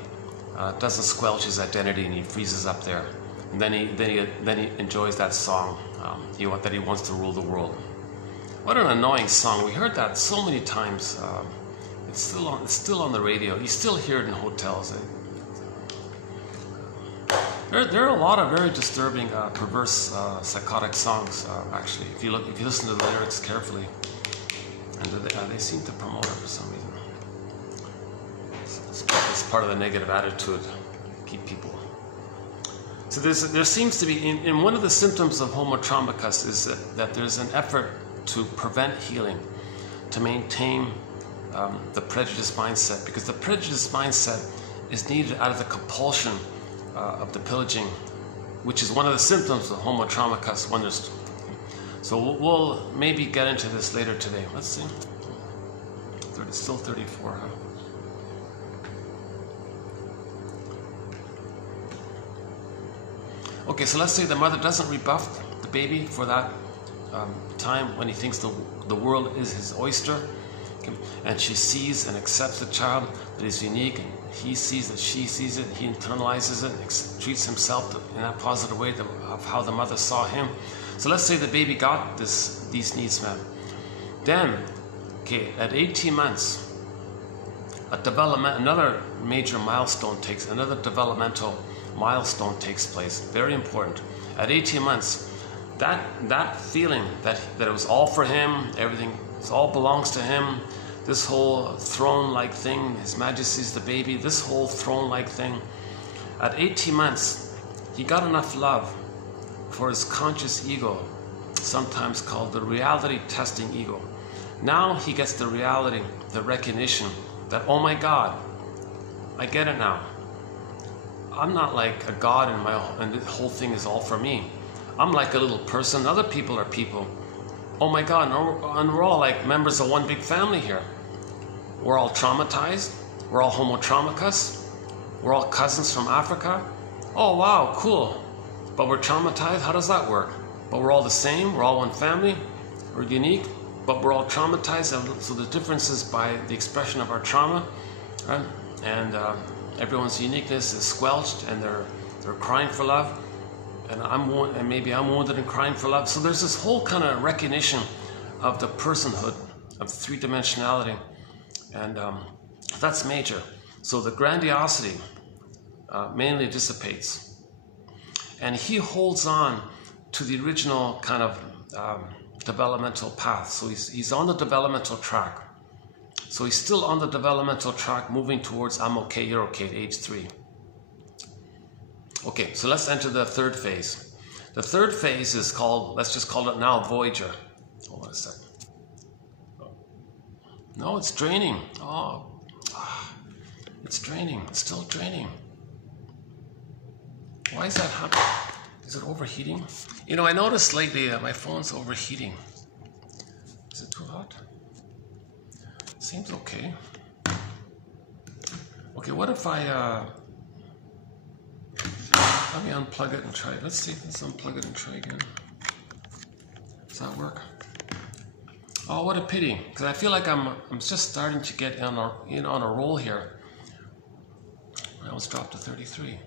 doesn't squelch his identity, and he freezes up there. And then he enjoys that song that he wants to rule the world. What an annoying song. We heard that so many times. It's still on the radio. You still hear it in hotels. There are a lot of very disturbing, perverse, psychotic songs. Actually, if you listen to the lyrics carefully, and they seem to promote it for some reason. It's part of the negative attitude. Keep people. So there seems to be in one of the symptoms of homo traumicus is that there's an effort to prevent healing, to maintain the prejudiced mindset, because the prejudiced mindset is needed out of the compulsion of the pillaging, which is one of the symptoms of homo traumicus. So we'll maybe get into this later today. Let's see. Still 34, huh? Okay, so let's say the mother doesn't rebuff the baby for that time when he thinks the world is his oyster, okay? And she sees and accepts the child that is unique, and he sees that she sees it, he internalizes it, and treats himself in that positive way of how the mother saw him. So let's say the baby got these needs met. Then, okay, at 18 months, another major milestone another developmental milestone takes place. Very important. At 18 months, that feeling that it was all for him, everything, it all belongs to him, this whole throne-like thing, His Majesty's the baby, this whole throne-like thing. At 18 months, he got enough love for his conscious ego, sometimes called the reality testing ego. Now he gets the reality, the recognition that, oh my God, I get it now. I'm not like a God and the whole thing is all for me. I'm like a little person. Other people are people. Oh my God, and we're all like members of one big family here. We're all traumatized. We're all homo traumicus. We're all cousins from Africa. Oh wow, cool. But we're traumatized? How does that work? But we're all the same. We're all one family. We're unique, but we're all traumatized. So the difference is by the expression of our trauma, right? And everyone's uniqueness is squelched, and they're crying for love, and maybe I'm wounded and crying for love. So there's this whole kind of recognition of the personhood, of three-dimensionality, and that's major. So the grandiosity mainly dissipates, and he holds on to the original kind of developmental path. So he's on the developmental track. So he's still on the developmental track, moving towards I'm okay, you're okay at age 3. Okay, so let's enter the third phase. The third phase is called, let's just call it now Voyager. Hold on a second. No, it's draining. It's draining. It's still draining. Why is that happening? Is it overheating? You know, I noticed lately that my phone's overheating. Is it too hot? Seems okay. Okay, what if let me unplug it and try it. Let's see, let's unplug it and try again. Does that work? Oh, what a pity, because I feel like I'm just starting to get on a roll here. I was dropped to 33.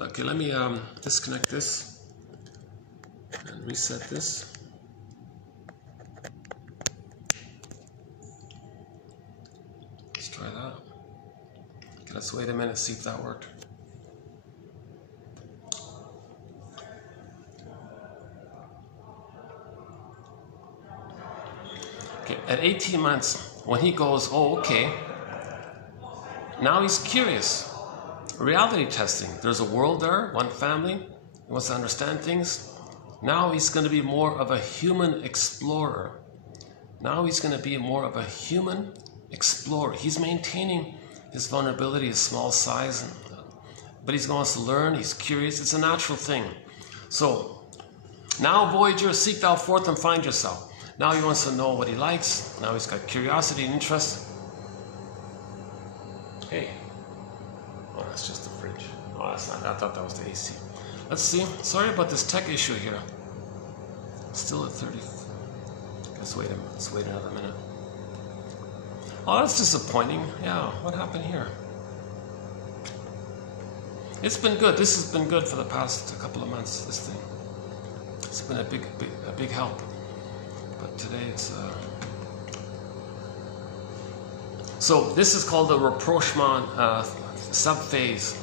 Okay, let me disconnect this and reset this. Let's try that. Okay, let's wait a minute, see if that worked. Okay, at 18 months, when he goes, oh, okay, now he's curious. Reality testing. There's a world there, one family. He wants to understand things. Now he's going to be more of a human explorer. Now he's going to be more of a human explorer. He's maintaining his vulnerability, his small size, but he's going to learn. He's curious. It's a natural thing. So now, Voyager, seek thou forth and find yourself. Now he wants to know what he likes. Now he's got curiosity and interest. Hey. Oh, that's just the fridge. Oh, that's not. I thought that was the AC. Let's see. Sorry about this tech issue here. Still at 30. Let's wait another minute. Oh, that's disappointing. Yeah, what happened here? It's been good. This has been good for the past couple of months, this thing. It's been a big help. But today it's... So this is called the rapprochement subphase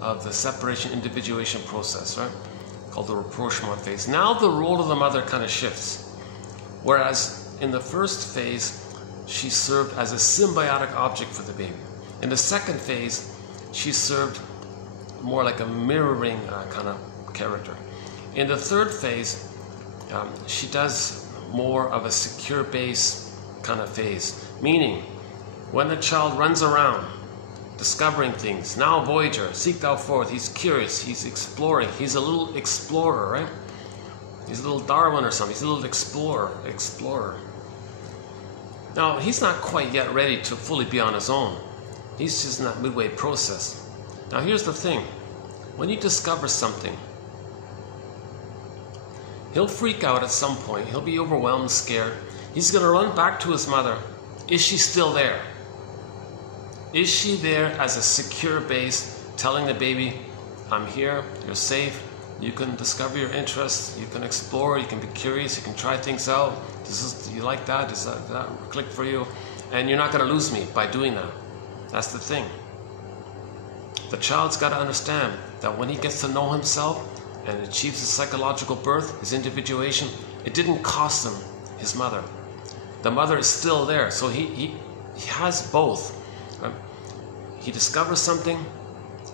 of the separation individuation process, right? Called the rapprochement phase. Now the role of the mother kind of shifts. Whereas in the first phase, she served as a symbiotic object for the baby. In the second phase, she served more like a mirroring kind of character. In the third phase, she does more of a secure base kind of phase. Meaning, when the child runs around, discovering things, now Voyager, seek thou forth, he's curious, he's exploring, he's a little explorer, right? He's a little Darwin or something, he's a little explorer. Now, he's not quite yet ready to fully be on his own. He's just in that midway process. Now, here's the thing. When you discover something, he'll freak out at some point. He'll be overwhelmed, scared. He's going to run back to his mother. Is she still there? Is she there as a secure base, telling the baby, I'm here, you're safe, you can discover your interests, you can explore, you can be curious, you can try things out. Do you like that? Does that click for you? And you're not going to lose me by doing that. That's the thing. The child's got to understand that when he gets to know himself and achieves his psychological birth, his individuation, it didn't cost him his mother. The mother is still there, so he has both. He discovers something,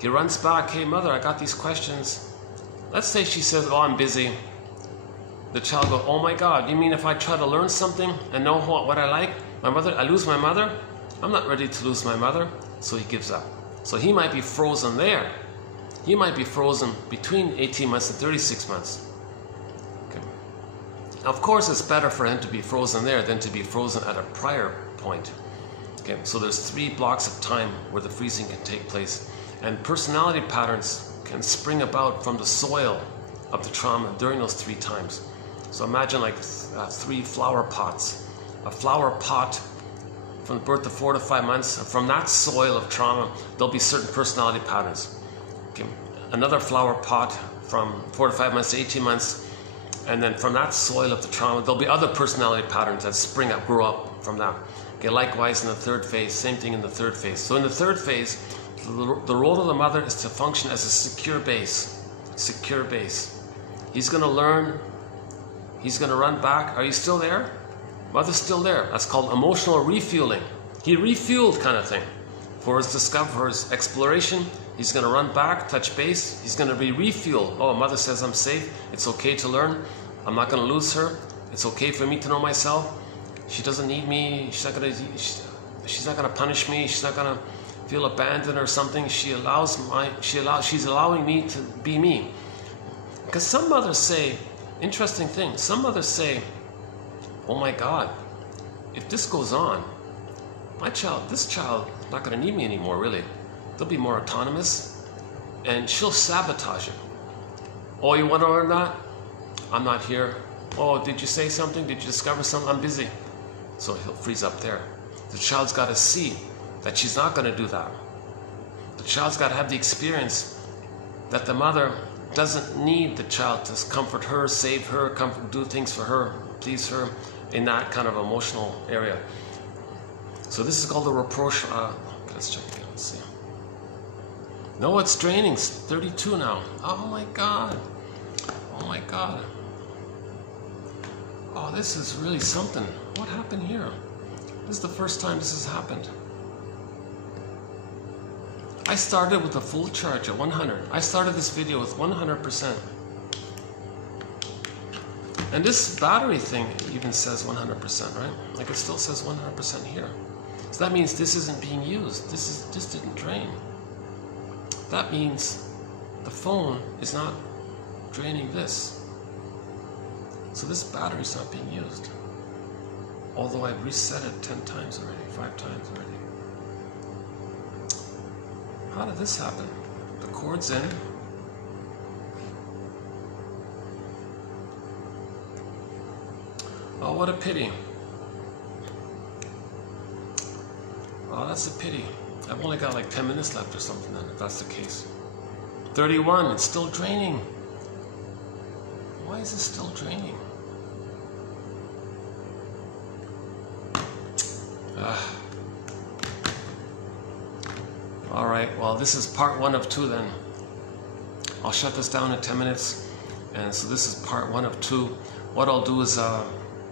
he runs back, hey mother, I got these questions. Let's say she says, oh, I'm busy. The child goes, oh my God, you mean if I try to learn something and know what I like, I lose my mother? I'm not ready to lose my mother. So he gives up. So he might be frozen there. He might be frozen between 18 months and 36 months. Okay. Now, of course, it's better for him to be frozen there than to be frozen at a prior point. Okay. So there's 3 blocks of time where the freezing can take place. And personality patterns can spring about from the soil of the trauma during those 3 times. So imagine like 3 flower pots. A flower pot from birth to 4 to 5 months, from that soil of trauma, there'll be certain personality patterns. Okay. Another flower pot from 4 to 5 months to 18 months, and then from that soil of the trauma, there'll be other personality patterns that spring up, grow up from that. Okay. Likewise in the third phase, same thing in the third phase. So in the third phase, the role of the mother is to function as a secure base. Secure base. He's going to learn. He's going to run back. Are you still there? Mother's still there. That's called emotional refueling. He refueled kind of thing. For his exploration, he's going to run back, touch base. He's going to be refueled. Oh, mother says I'm safe. It's okay to learn. I'm not going to lose her. It's okay for me to know myself. She doesn't need me. She's not going to punish me. She's not going to feel abandoned or something. She's allowing me to be me. Because some mothers say, interesting thing, some mothers say, oh my God, if this goes on, this child is not going to need me anymore, really. They'll be more autonomous, and she'll sabotage it. Oh, you want to learn that? I'm not here. Oh, did you say something? Did you discover something? I'm busy. So he'll freeze up there. The child's got to see that she's not going to do that. The child's got to have the experience that the mother doesn't need the child to comfort her, save her, do things for her, please her, in that kind of emotional area. So this is called the rapproche. Let's check again. Let's see. No, it's draining. It's 32 now. Oh my God. Oh my God. Oh, this is really something. What happened here? This is the first time this has happened. I started with a full charge at 100. I started this video with 100%. And this battery thing even says 100%, right? Like it still says 100% here. So that means this isn't being used. This didn't drain. That means the phone is not draining this. So this battery's not being used. Although I've reset it 10 times already, 5 times already. How did this happen? The cord's in. Oh, what a pity. Oh, that's a pity. I've only got like 10 minutes left or something then, if that's the case. 31, it's still draining. Why is it still draining? All right, well, this is part 1 of 2 then. I'll shut this down in 10 minutes. And so this is part 1 of 2. What I'll do is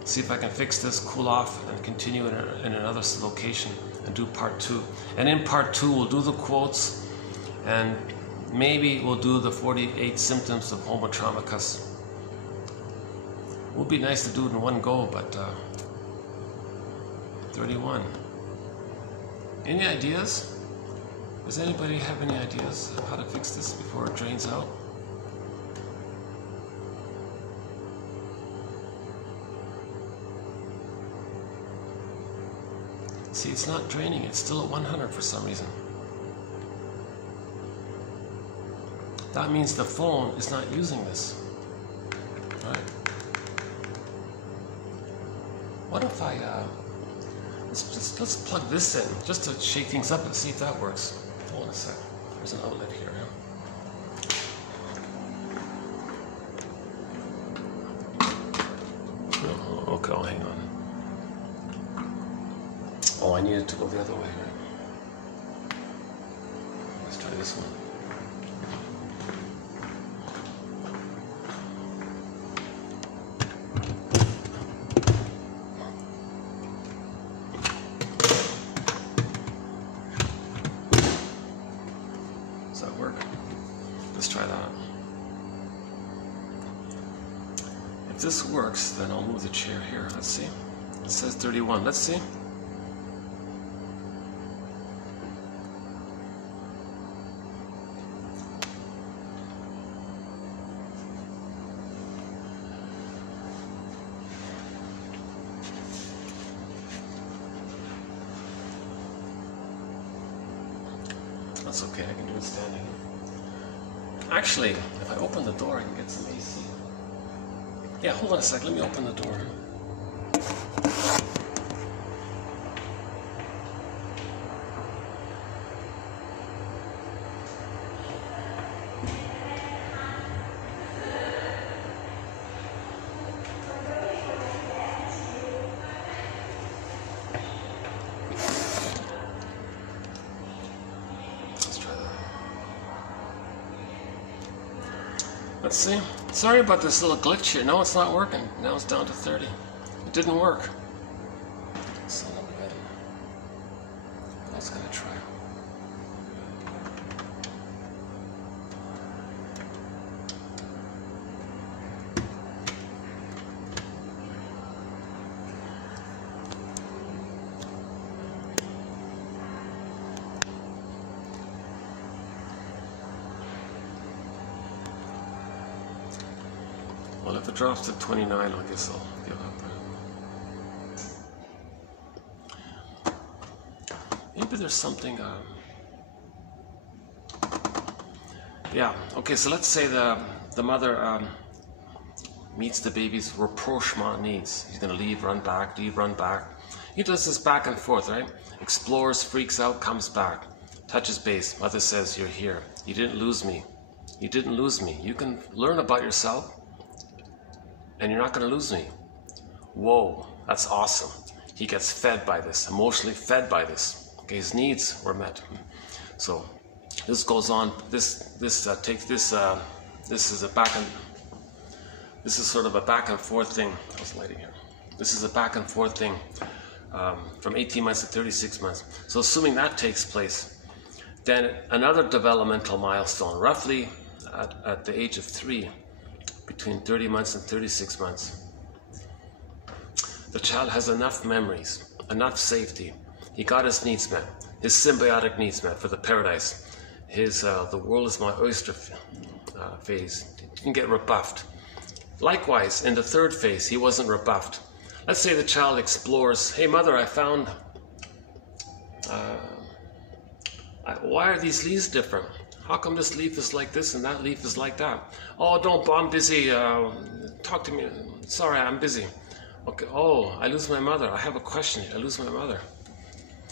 see if I can fix this, cool off, and continue in another location and do part 2. And in part 2, we'll do the quotes, and maybe we'll do the 48 symptoms of Homo Traumacus. It would be nice to do it in one go, but 31. Any ideas? Does anybody have any ideas of how to fix this before it drains out? See, it's not draining, it's still at 100 for some reason. That means the phone is not using this. Right? What if I, let's plug this in, just to shake things up and see if that works. Hold on a sec, there's an outlet here. Oh, okay, I'll hang on. Oh, I need it to go the other way. Let's try this one. Does that work? Let's try that. If this works, then I'll move the chair here. Let's see. It says 31. Let's see. That's okay, I can do it standing. Actually, if I open the door, I can get some AC. Yeah, hold on a sec, let me open the door. Let's see. Sorry about this little glitch here. No, it's not working. Now it's down to 30. It didn't work. Son of a gun. I was gonna try. Well, if it drops to 29, I guess I'll give up. Maybe there's something. Yeah. Okay. So let's say the mother meets the baby's rapprochement needs. He's gonna leave, run back, leave, run back. He does this back and forth, right? Explores, freaks out, comes back, touches base. Mother says, "You're here. You didn't lose me. You didn't lose me. You can learn about yourself. And you're not going to lose me." Whoa, that's awesome. He gets fed by this, emotionally fed by this. Okay, his needs were met. So this goes on. This is sort of a back and forth thing. How's lighting here? This is a back and forth thing from 18 months to 36 months. So assuming that takes place, then another developmental milestone, roughly at the age of 3. Between 30 months and 36 months. The child has enough memories, enough safety. He got his needs met, his symbiotic needs met for the paradise. His the world is my oyster phase. He didn't get rebuffed. Likewise, in the 3rd phase, he wasn't rebuffed. Let's say the child explores, "Hey mother, I found, why are these leaves different? How come this leaf is like this and that leaf is like that? Oh, don't, I'm busy. Talk to me. Sorry, I'm busy. Okay, oh, I lose my mother. I have a question. I lose my mother.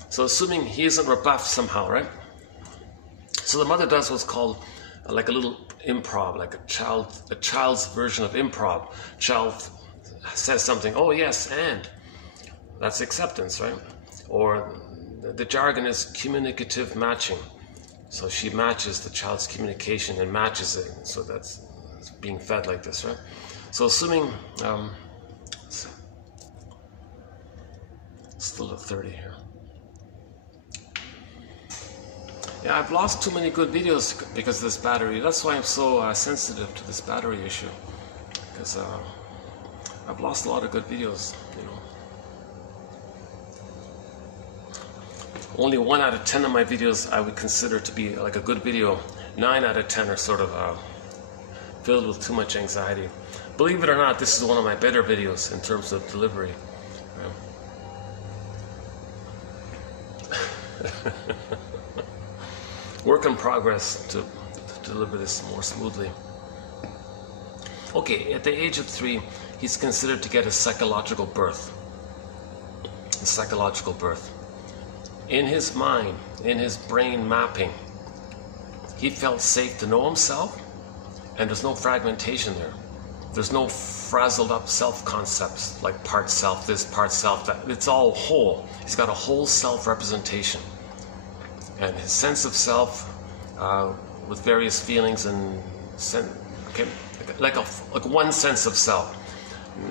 So assuming he isn't rebuffed somehow, right? So the mother does what's called like a little improv, like a child's version of improv. Child says something, oh yes, and that's acceptance, right? Or the jargon is communicative matching. So she matches the child's communication and matches it. So that's being fed like this, right? So assuming, still at 30 here. Yeah, I've lost too many good videos because of this battery. That's why I'm so sensitive to this battery issue. Because I've lost a lot of good videos, you know. Only 1 out of 10 of my videos I would consider to be like a good video. 9 out of 10 are sort of filled with too much anxiety. Believe it or not, this is one of my better videos in terms of delivery. Work in progress to deliver this more smoothly. Okay, at the age of 3, he's considered to get a psychological birth. A psychological birth. In his mind, in his brain mapping, he felt safe to know himself, and there's no fragmentation there. There's no frazzled up self-concepts like part self this, part self that. It's all whole. He's got a whole self-representation. And his sense of self with various feelings and like one sense of self,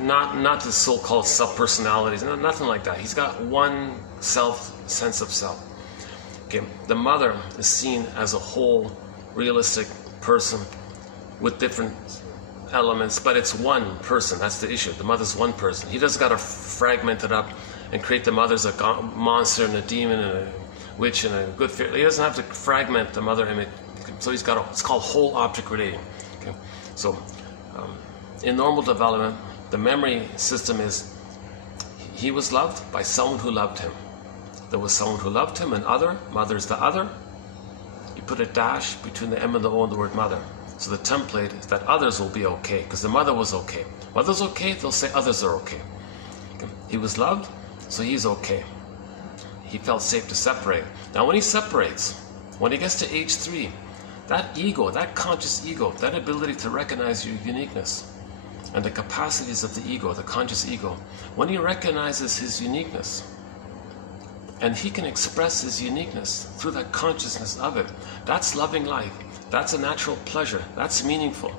not the so-called sub-personalities, nothing like that. He's got one sense of self. Okay, the mother is seen as a whole, realistic person with different elements, but it's one person. That's the issue. The mother's one person. He just got to fragment it up and create the mother as a monster and a demon and a witch and a good fairy. He doesn't have to fragment the mother image. So he's got it's called whole object relating. Okay, so in normal development, the memory system is he was loved by someone who loved him. There was someone who loved him, an other. Mother's the other. You put a dash between the M and the O in the word mother. So the template is that others will be okay because the mother was okay. Mother's okay, they'll say others are okay. He was loved, so he's okay. He felt safe to separate. Now when he separates, when he gets to age 3, that ego, that conscious ego, that ability to recognize your uniqueness and the capacities of the ego, the conscious ego, when he recognizes his uniqueness and he can express his uniqueness through that consciousness of it, that's loving life. That's a natural pleasure. That's meaningful.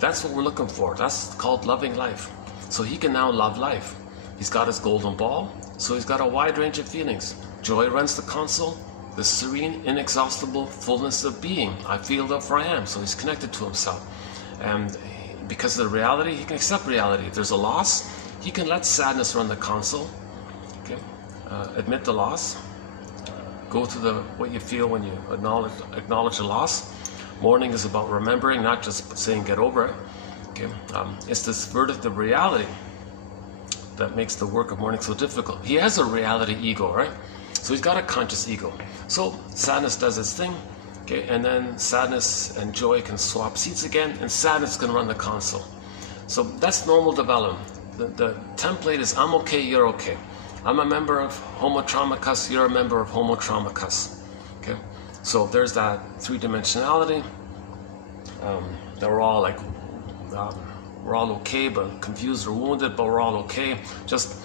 That's what we're looking for. That's called loving life. So he can now love life. He's got his golden ball, so he's got a wide range of feelings. Joy runs the console, the serene, inexhaustible fullness of being. I feel that for I am, so he's connected to himself. And because of the reality, he can accept reality. If there's a loss, he can let sadness run the console. Okay, admit the loss. Go to what you feel when you acknowledge a loss. Mourning is about remembering, not just saying get over it. Okay, it's this verdict of reality that makes the work of mourning so difficult. He has a reality ego, right? So he's got a conscious ego. So sadness does its thing, okay, and then sadness and joy can swap seats again, and sadness can run the console. So that's normal development. The template is I'm okay, you're okay. I'm a member of Homo Traumacus, you're a member of Homo Traumacus. Okay, so there's that three-dimensionality. That we're all like, we're all okay, but confused or wounded, but we're all okay. Just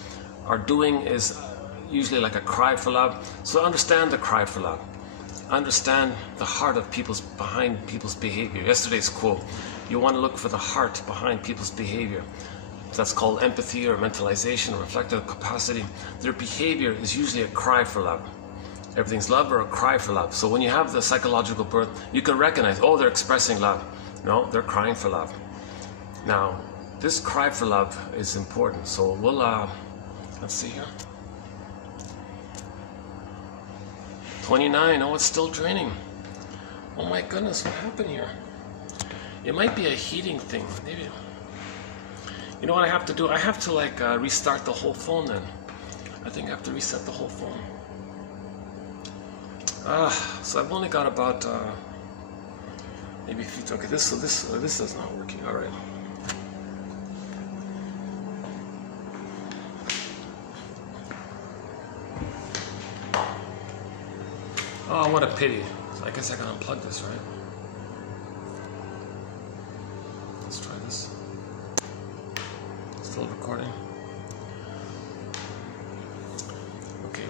our doing is usually like a cry for love. So understand the cry for love. Understand the heart of behind people's behavior. Yesterday's quote, you want to look for the heart behind people's behavior. That's called empathy or mentalization or reflective capacity. Their behavior is usually a cry for love. Everything's love or a cry for love. So when you have the psychological birth, you can recognize, oh, they're expressing love. No, they're crying for love. Now, this cry for love is important. So we'll, let's see here. 29, oh, it's still draining. Oh my goodness, what happened here? It might be a heating thing, maybe. You know what I have to do? I have to like restart the whole phone then. I think I have to reset the whole phone. So I've only got about maybe 50. Okay, this is not working. All right. Oh, what a pity. I guess I can unplug this, right? Let's try this. Still recording. Okay,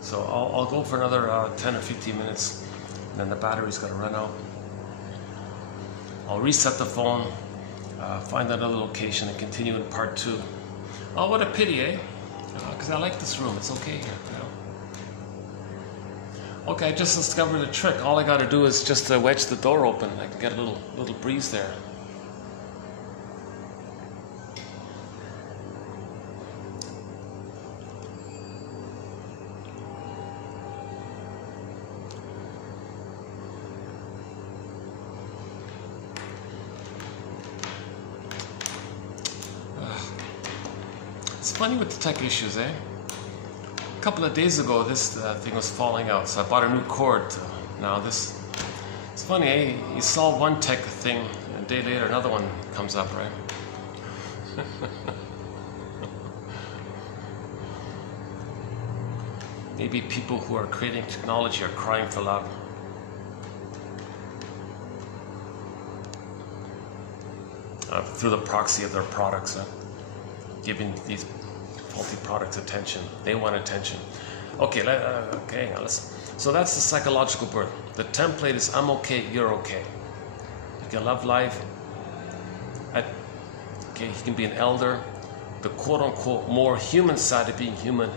so I'll go for another 10 or 15 minutes, and then the battery's got to run out. I'll reset the phone, find another location, and continue in part 2. Oh, what a pity, eh? Because I like this room. It's okay here, you know. Okay, I just discovered a trick. All I got to do is just wedge the door open. I can get a little breeze there. It's funny with the tech issues, eh? A couple of days ago, this thing was falling out, so I bought a new cord. Now it's funny, eh? You solve one tech thing, and a day later another one comes up, right? Maybe people who are creating technology are crying for love. Through the proxy of their products, giving these faulty products attention. They want attention. Okay, okay. So that's the psychological birth. The template is I'm okay, you're okay. You can love life. Okay, you can be an elder. The quote-unquote more human side of being human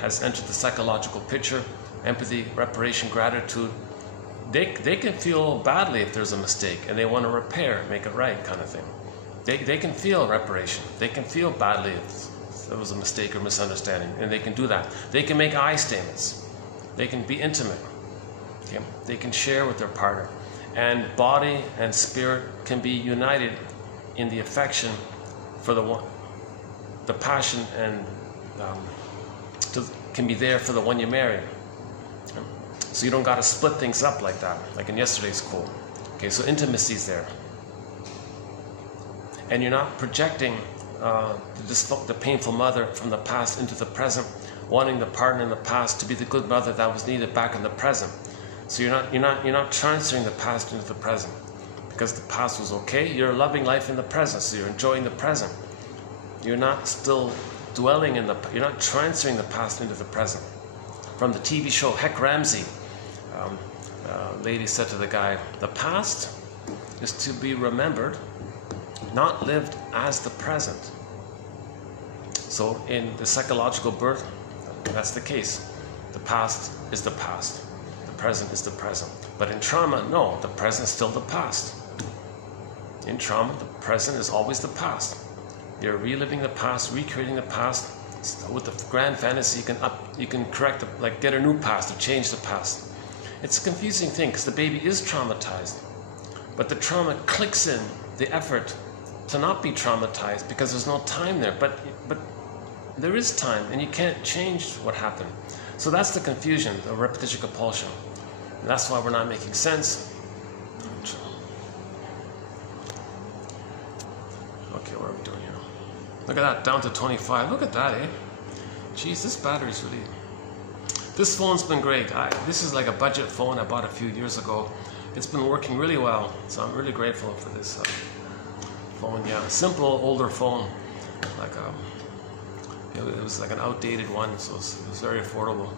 has entered the psychological picture. Empathy, reparation, gratitude. They can feel badly if there's a mistake, and they want to repair, make it right, kind of thing. They can feel reparation. They can feel badly if there was a mistake or misunderstanding, and they can do that. They can make I statements. They can be intimate. Okay? They can share with their partner. And body and spirit can be united in the affection for the one, the passion, and can be there for the one you marry. Okay? So you don't got to split things up like that, like in yesterday's quote. Okay, so intimacy's there. And you're not projecting the painful mother from the past into the present, wanting the partner in the past to be the good mother that was needed back in the present. So you're not transferring the past into the present because the past was okay. You're loving life in the present, so you're enjoying the present. You're not still dwelling in you're not transferring the past into the present. From the TV show Heck Ramsey, lady said to the guy, the past is to be remembered, not lived as the present. So in the psychological birth, that's the case. The past is the past. The present is the present. But in trauma, no, the present is still the past. In trauma, the present is always the past. You're reliving the past, recreating the past. With the grand fantasy, you can correct, get a new past or change the past. It's a confusing thing because the baby is traumatized. But the trauma clicks in the effort to not be traumatized because there's no time there, but there is time, and you can't change what happened. So that's the confusion, the repetition compulsion. And that's why we're not making sense. Okay, what are we doing here? Look at that, down to 25. Look at that, eh? Jeez, this battery's really... This phone's been great. This is like a budget phone I bought a few years ago. It's been working really well, so I'm really grateful for this phone. Yeah, simple older phone, it was like an outdated one, so it was very affordable.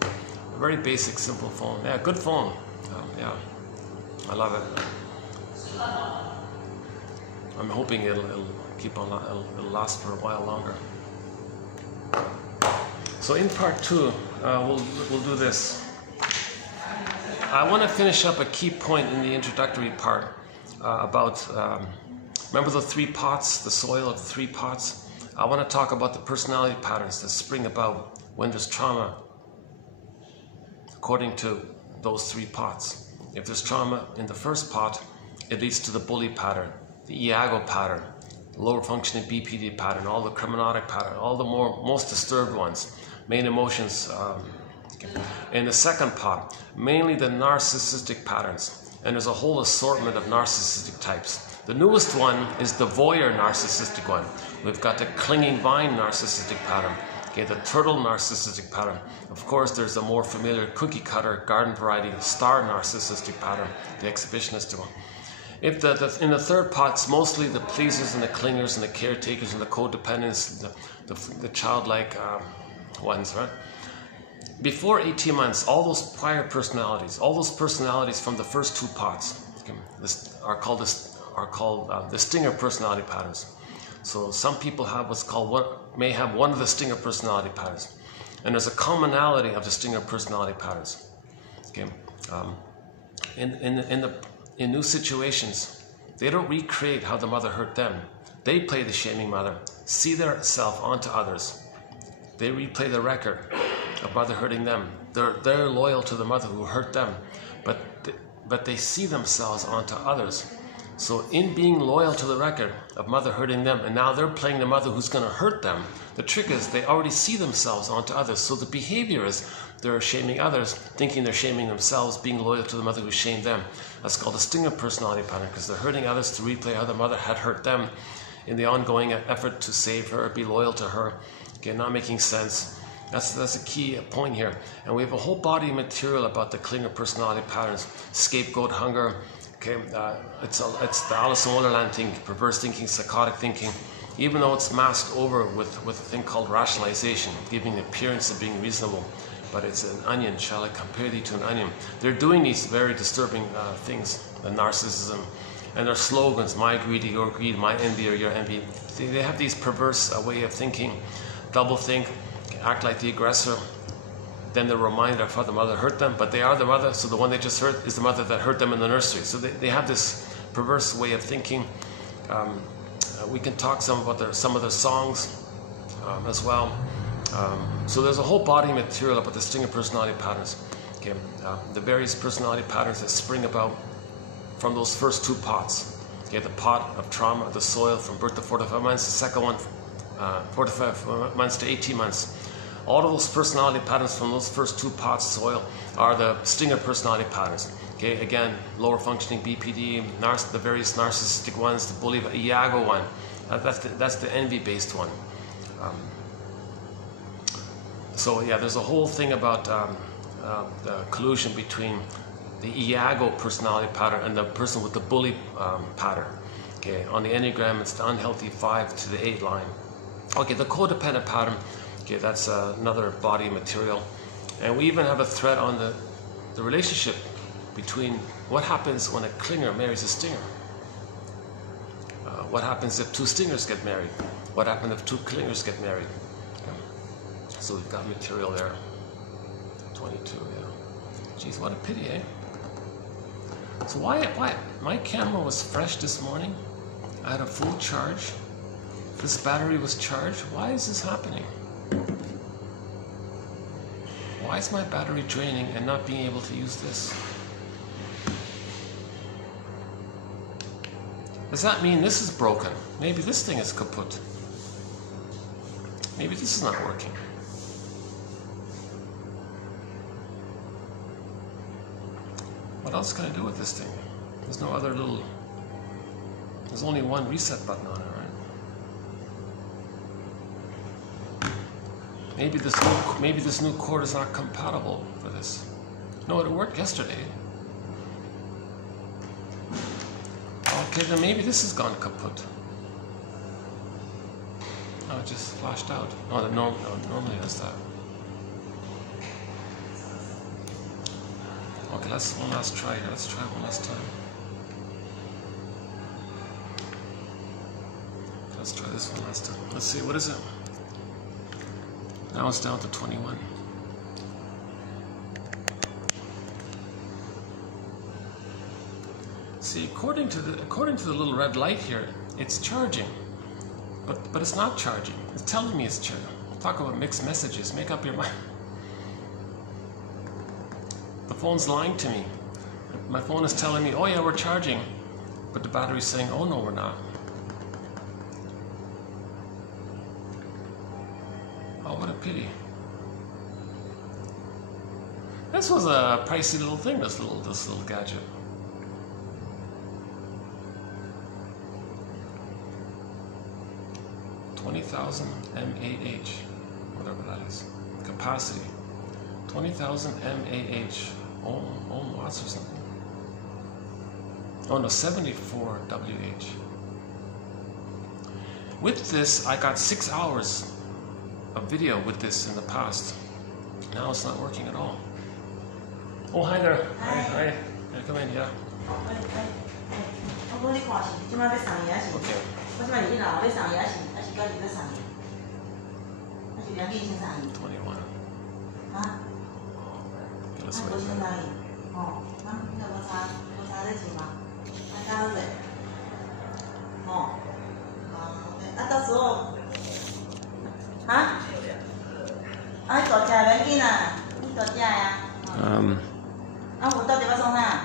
A very basic, simple phone. Yeah, good phone. Yeah, I love it. I'm hoping it'll keep on. It'll last for a while longer. So in part 2, we'll do this. I want to finish up a key point in the introductory part about. Remember the 3 pots, the soil of the 3 pots? I want to talk about the personality patterns that spring about when there's trauma according to those 3 pots. If there's trauma in the first pot, it leads to the bully pattern, the Iago pattern, the lower functioning BPD pattern, all the criminogenic pattern, all the most disturbed ones, main emotions. In the second pot, mainly the narcissistic patterns, and there's a whole assortment of narcissistic types. The newest one is the voyeur narcissistic one. We've got the clinging vine narcissistic pattern. Okay, the turtle narcissistic pattern. Of course, there's a more familiar cookie cutter garden variety star narcissistic pattern, the exhibitionist one. If in the third pot, it's mostly the pleasers and the clingers and the caretakers and the codependents, the childlike ones, right? Before 18 months, all those prior personalities, all those personalities from the first two pots, okay, are called the stinger personality patterns. So some people have may have one of the stinger personality patterns, and there's a commonality of the stinger personality patterns. Okay, in new situations, they don't recreate how the mother hurt them. They play the shaming mother, see their self onto others. They replay the record of mother hurting them. They're loyal to the mother who hurt them, but they see themselves onto others. So in being loyal to the record of mother hurting them, and now they're playing the mother who's going to hurt them, the trick is they already see themselves onto others. So the behavior is they're shaming others, thinking they're shaming themselves, being loyal to the mother who shamed them. That's called a stinger personality pattern, because they're hurting others to replay how the mother had hurt them in the ongoing effort to save her, be loyal to her. Okay, not making sense. That's a key point here. And we have a whole body of material about the clinger personality patterns, scapegoat hunger. Okay, it's the Alice in Wonderland thing, perverse thinking, psychotic thinking, even though it's masked over with a thing called rationalization, giving the appearance of being reasonable. But it's an onion. Shall I compare thee to an onion? They're doing these very disturbing things, the narcissism, and their slogans, my greed or your greed, my envy or your envy. They have these perverse way of thinking, double think, act like the aggressor. Then they're reminded of how the mother hurt them, but they are the mother, so the one they just hurt is the mother that hurt them in the nursery. So they have this perverse way of thinking. We can talk some about some of their songs as well. So there's a whole body of material about the stinger personality patterns. Okay, the various personality patterns that spring about from those first two pots. Okay, the pot of trauma, the soil from birth to 45 months, the second one 45 months to 18 months. All of those personality patterns from those first two pots soil are the stinger personality patterns. Okay, again, lower functioning BPD, the various narcissistic ones, the bully, the Iago one. That's the envy-based one. So yeah, there's a whole thing about the collusion between the Iago personality pattern and the person with the bully pattern. Okay, on the Enneagram, it's the unhealthy 5 to the 8 line. Okay, the codependent pattern. Okay, that's another body material. And we even have a thread on the relationship between what happens when a clinger marries a stinger. What happens if two stingers get married? What happens if two clingers get married? Okay. So we've got material there. 22, yeah. Geez, what a pity, eh? So why my camera was fresh this morning. I had a full charge. This battery was charged. Why is this happening? Why is my battery draining and not being able to use this? Does that mean this is broken? Maybe this thing is kaput. Maybe this is not working. What else can I do with this thing? There's no other little... There's only one reset button on it, right? Maybe this new cord is not compatible for this. No, it worked yesterday. Okay, then maybe this has gone kaput. Oh, it just flashed out. Oh, no, normally does that. Okay, let's one last try here. Let's try one last time. Let's try this one last time. Let's see, what is it? Now it's down to 21. See, according to the little red light here, it's charging, but it's not charging. It's telling me it's charging. Talk about mixed messages. Make up your mind. The phone's lying to me. My phone is telling me, oh yeah, we're charging, but the battery's saying, oh no, we're not. Oh, what a pity. This was a pricey little thing, this little gadget. $20,000 M8H. whatever that is. Capacity, 20,000 mAh. Ohm watts or something. Oh no, 74 WH. With this, I got 6 hours of video with this in the past. Now it's not working at all. Oh, hi there. Hi. Yeah, come in, yeah. Okay. 21. Okay, let's wait.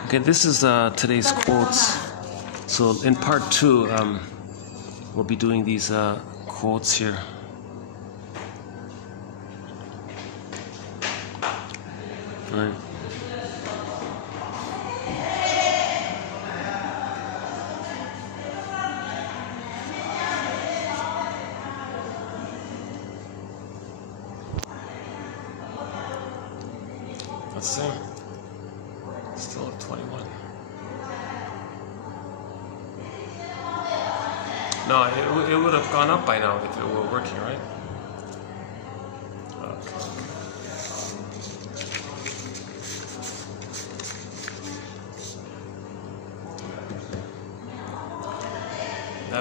Okay, this is today's quotes. So in part 2, we'll be doing these quotes here. Right. Let's see. Still at 21. No, it would have gone up by now if it were working, right? Okay.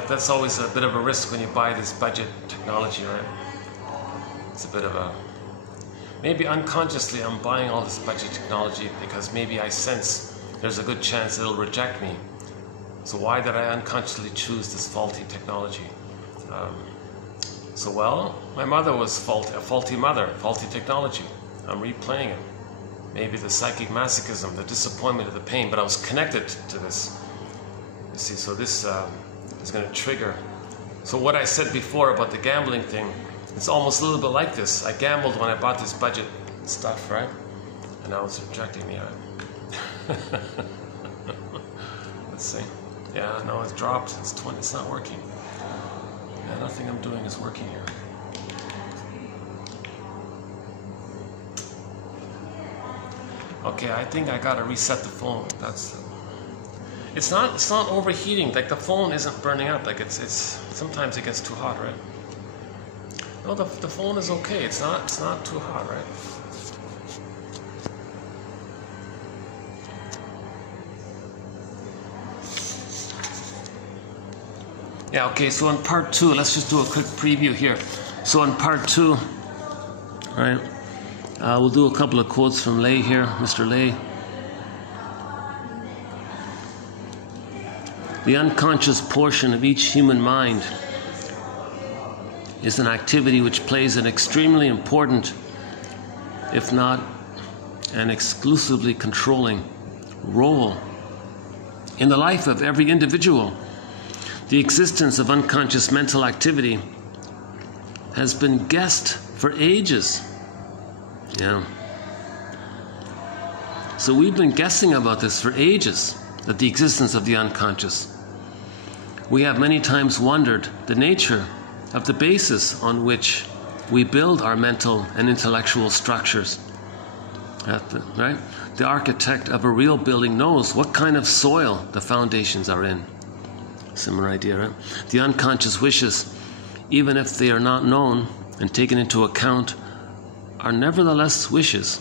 That's always a bit of a risk when you buy this budget technology, right? It's a bit of a... Maybe unconsciously I'm buying all this budget technology because maybe I sense there's a good chance it'll reject me. So why did I unconsciously choose this faulty technology? Well, my mother was a faulty mother, faulty technology. I'm replaying it. Maybe the psychic masochism, the disappointment, the pain, but I was connected to this. You see, so this is going to trigger. So what I said before about the gambling thing, it's almost a little bit like this. I gambled when I bought this budget stuff, right? And now it's rejecting me. Let's see. Yeah, no, it's dropped. It's 20. It's not working. Yeah, nothing I'm doing is working here. Okay, I think I gotta reset the phone. It's not overheating. Like the phone isn't burning up. Like it's sometimes it gets too hot, right? No, the phone is okay. It's not too hot, right? Yeah, okay, so in part 2, let's just do a quick preview here. So in part 2, right, we'll do a couple of quotes from Lay here, Mr. Lay. The unconscious portion of each human mind is an activity which plays an extremely important, if not an exclusively controlling, role in the life of every individual. The existence of unconscious mental activity has been guessed for ages. Yeah. So we've been guessing about this for ages, that the existence of the unconscious. We have many times wondered the nature of the basis on which we build our mental and intellectual structures. Right? The architect of a real building knows what kind of soil the foundations are in. Similar idea, right? The unconscious wishes, even if they are not known and taken into account, are nevertheless wishes,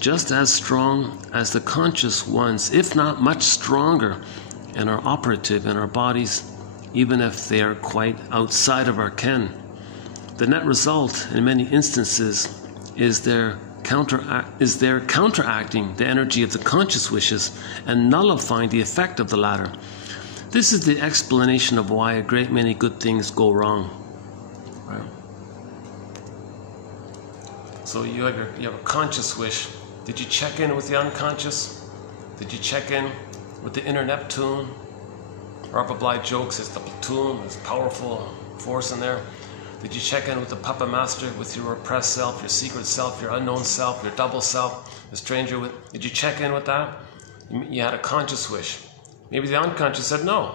just as strong as the conscious ones, if not much stronger, and are operative in our bodies, even if they are quite outside of our ken. The net result, in many instances, is their counteracting the energy of the conscious wishes and nullifying the effect of the latter. This is the explanation of why a great many good things go wrong. Right. So you have a conscious wish. Did you check in with the unconscious? Did you check in with the inner Neptune? Robert Bly jokes it's the platoon, there's powerful force in there. Did you check in with the puppet master, with your repressed self, your secret self, your unknown self, your double self, the stranger with? Did you check in with that? You had a conscious wish. Maybe the unconscious said no.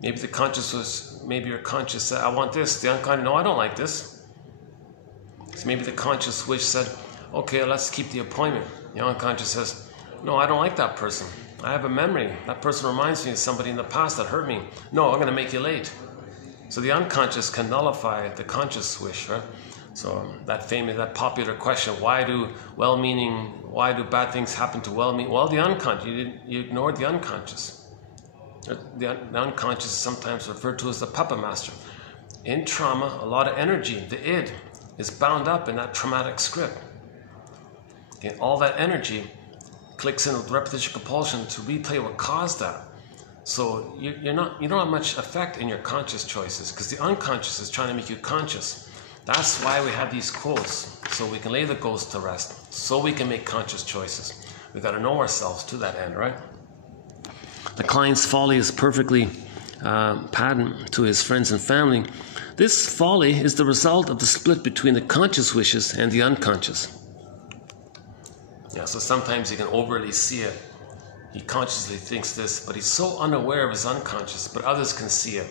Maybe the conscious was, maybe your conscious said, I want this. The unconscious, no, I don't like this. So maybe the conscious wish said, okay, let's keep the appointment. The unconscious says, no, I don't like that person. I have a memory. That person reminds me of somebody in the past that hurt me. No, I'm going to make you late. So the unconscious can nullify the conscious wish, right? So that popular question, why do bad things happen to well-meaning? Well, the unconscious, you ignored the unconscious. The unconscious is sometimes referred to as the puppet master. In trauma, a lot of energy, the id, is bound up in that traumatic script. Okay, all that energy clicks in with repetition compulsion to replay what caused that. So you don't have much effect in your conscious choices because the unconscious is trying to make you conscious. That's why we have these quotes, so we can lay the ghost to rest, so we can make conscious choices. We've got to know ourselves to that end, right? The client's folly is perfectly patent to his friends and family. This folly is the result of the split between the conscious wishes and the unconscious. Yeah, so sometimes you can overly see it. He consciously thinks this, but he's so unaware of his unconscious, but others can see it.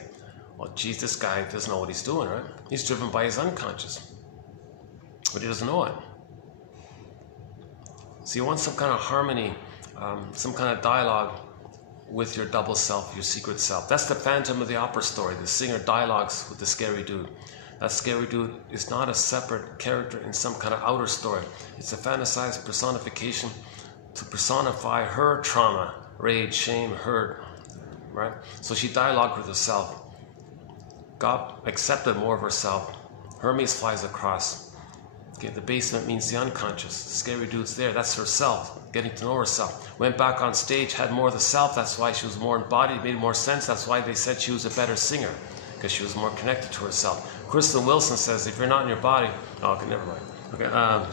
Well, geez, this guy doesn't know what he's doing, right? He's driven by his unconscious, but he doesn't know it. So you want some kind of harmony, some kind of dialogue with your double self, your secret self. That's the Phantom of the Opera story. The singer dialogues with the scary dude. That scary dude is not a separate character in some kind of outer story. It's a fantasized personification to personify her trauma, rage, shame, hurt, right? So she dialogued with herself. God accepted more of herself. Hermes flies across. Okay, the basement means the unconscious. The scary dude's there. That's herself, getting to know herself. Went back on stage, had more of the self. That's why she was more embodied, made more sense. That's why they said she was a better singer, because she was more connected to herself. Kristen Wilson says, if you're not in your body... Oh, okay, never mind. Okay, all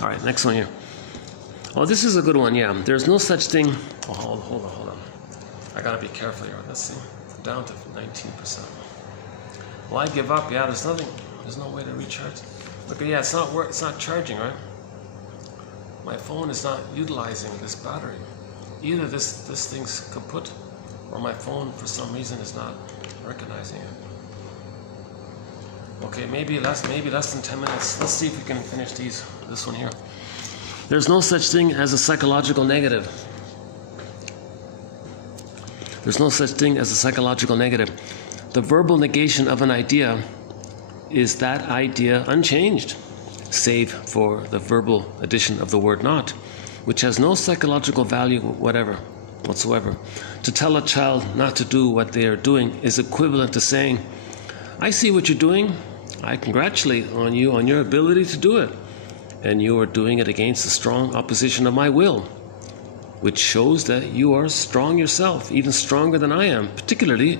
right, next one here. Oh, this is a good one, yeah. There's no such thing... Oh, hold on. I gotta be careful here. Let's see. I'm down to 19%. Well, I give up. Yeah, there's no way to recharge. Look, yeah, it's not charging, right? My phone is not utilizing this battery. Either this thing's kaput, or my phone for some reason is not recognizing it. Okay, maybe less than 10 minutes. Let's see if we can finish this one here. There's no such thing as a psychological negative. There's no such thing as a psychological negative. The verbal negation of an idea is that idea unchanged, save for the verbal addition of the word not, which has no psychological value whatsoever. To tell a child not to do what they are doing is equivalent to saying, I see what you're doing. I congratulate you on your ability to do it. And you are doing it against the strong opposition of my will, which shows that you are strong yourself, even stronger than I am, particularly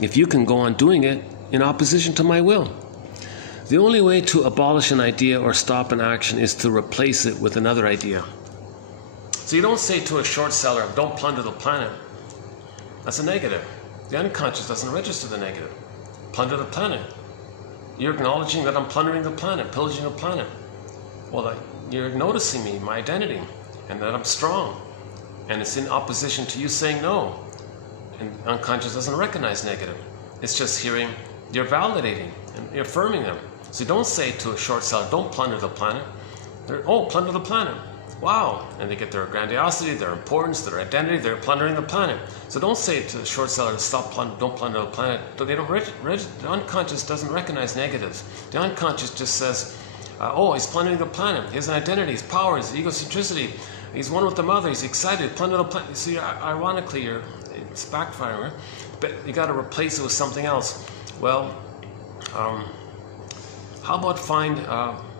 if you can go on doing it in opposition to my will. The only way to abolish an idea or stop an action is to replace it with another idea. So you don't say to a short seller, don't plunder the planet. That's a negative. The unconscious doesn't register the negative. Plunder the planet. You're acknowledging that I'm plundering the planet, pillaging the planet. Well, you're noticing me, my identity, and that I'm strong. And it's in opposition to you saying no. And unconscious doesn't recognize negative. It's just hearing you're validating and you're affirming them. So you don't say to a short seller, don't plunder the planet. Plunder the planet. Wow. And they get their grandiosity, their importance, their identity, they're plundering the planet. So don't say to the short seller, don't plunder the planet. The unconscious doesn't recognize negatives. The unconscious just says, he's plundering the planet. His identity, his power, his egocentricity. He's one with the mother. He's excited. Plunder the planet. See, ironically, it's backfiring, right? But you got to replace it with something else. Well, how about find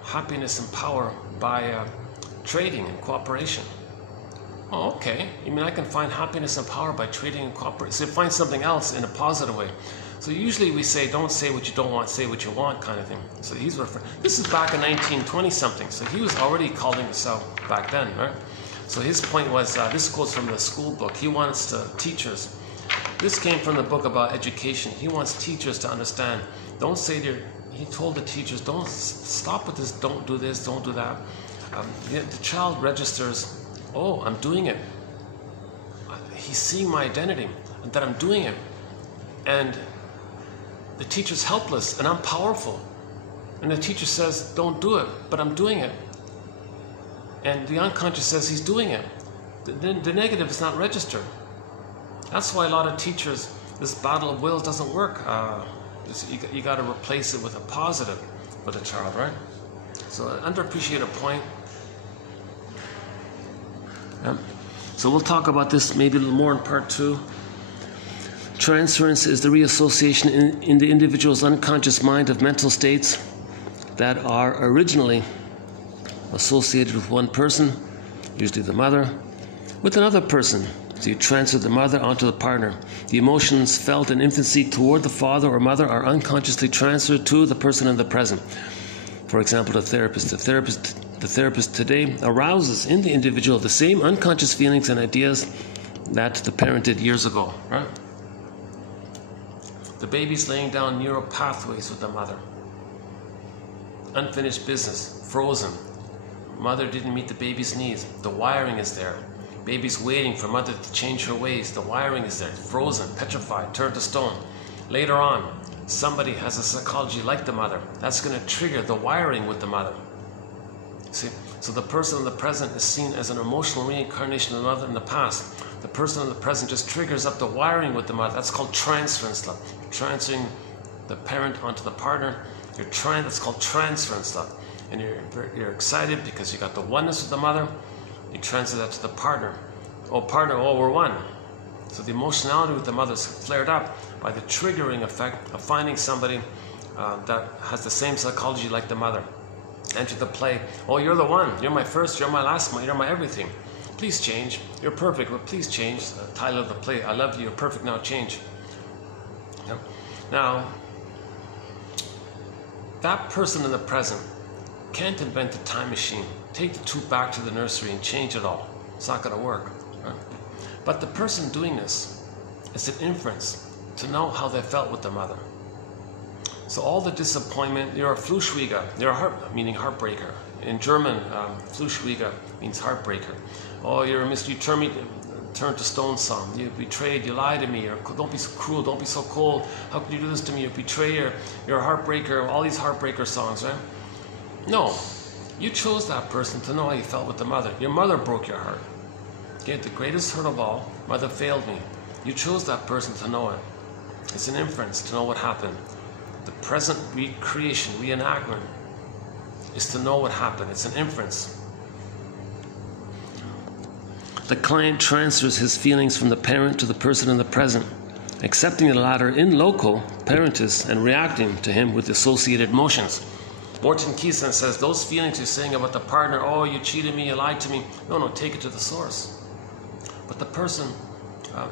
happiness and power by trading and cooperation? Oh, okay. You mean I can find happiness and power by trading and cooperating? So find something else in a positive way. So usually we say, don't say what you don't want, say what you want, kind of thing. So he's referring. This is back in 1920 something. So he was already calling this out back then, right? So his point was, this quote's from the school book. He wants teachers. This came from the book about education. He wants teachers to understand. Don't say he told the teachers, don't stop with this, don't do this, don't do that. The child registers, I'm doing it. He's seeing my identity, and that I'm doing it. And the teacher's helpless and I'm powerful. And the teacher says, don't do it, but I'm doing it. And the unconscious says he's doing it. The negative is not registered. That's why a lot of teachers, this battle of wills doesn't work. You got to replace it with a positive with a child, right? So an underappreciated point. Yeah. So we'll talk about this maybe a little more in part 2. Transference is the reassociation in the individual's unconscious mind of mental states that are originally associated with one person, usually the mother, with another person. So you transfer the mother onto the partner. The emotions felt in infancy toward the father or mother are unconsciously transferred to the person in the present. For example, the therapist. The therapist today arouses in the individual the same unconscious feelings and ideas that the parent did years ago. Right? The baby's laying down neural pathways with the mother. Unfinished business, frozen. Mother didn't meet the baby's needs. The wiring is there. Baby's waiting for mother to change her ways. The wiring is there, frozen, petrified, turned to stone. Later on, somebody has a psychology like the mother. That's going to trigger the wiring with the mother. See? So the person in the present is seen as an emotional reincarnation of the mother in the past. The person in the present just triggers up the wiring with the mother. That's called transference love. You're transferring the parent onto the partner. That's called transference love. And you're excited because you got the oneness with the mother. You transfer that to the partner. Oh, partner, oh, we're one. So the emotionality with the mother is flared up by the triggering effect of finding somebody that has the same psychology like the mother. Enter the play. Oh, you're the one. You're my first. You're my last. You're my everything. Please change. You're perfect, but please change. Title of the play. I love you. You're perfect. Now change. Yep. Now, that person in the present can't invent a time machine, take the two back to the nursery and change it all. It's not going to work. Right? But the person doing this is an inference to know how they felt with the mother. So all the disappointment, you're a Fluschwieger, you're a meaning heartbreaker. In German, Fluschwieger means heartbreaker. Oh, you turn to stone some. You betrayed, you lied to me, or don't be so cruel, don't be so cold. How can you do this to me? You're a betrayer, you're a heartbreaker, all these heartbreaker songs, right? No, you chose that person to know how you felt with the mother. Your mother broke your heart. Okay, the greatest hurt of all, mother failed me. You chose that person to know it. It's an inference to know what happened. The present recreation, reenactment, is to know what happened. It's an inference. The client transfers his feelings from the parent to the person in the present, accepting the latter in loco parentis and reacting to him with associated emotions. Morton Keysen says, those feelings you're saying about the partner, oh, you cheated me, you lied to me. No, take it to the source. But the person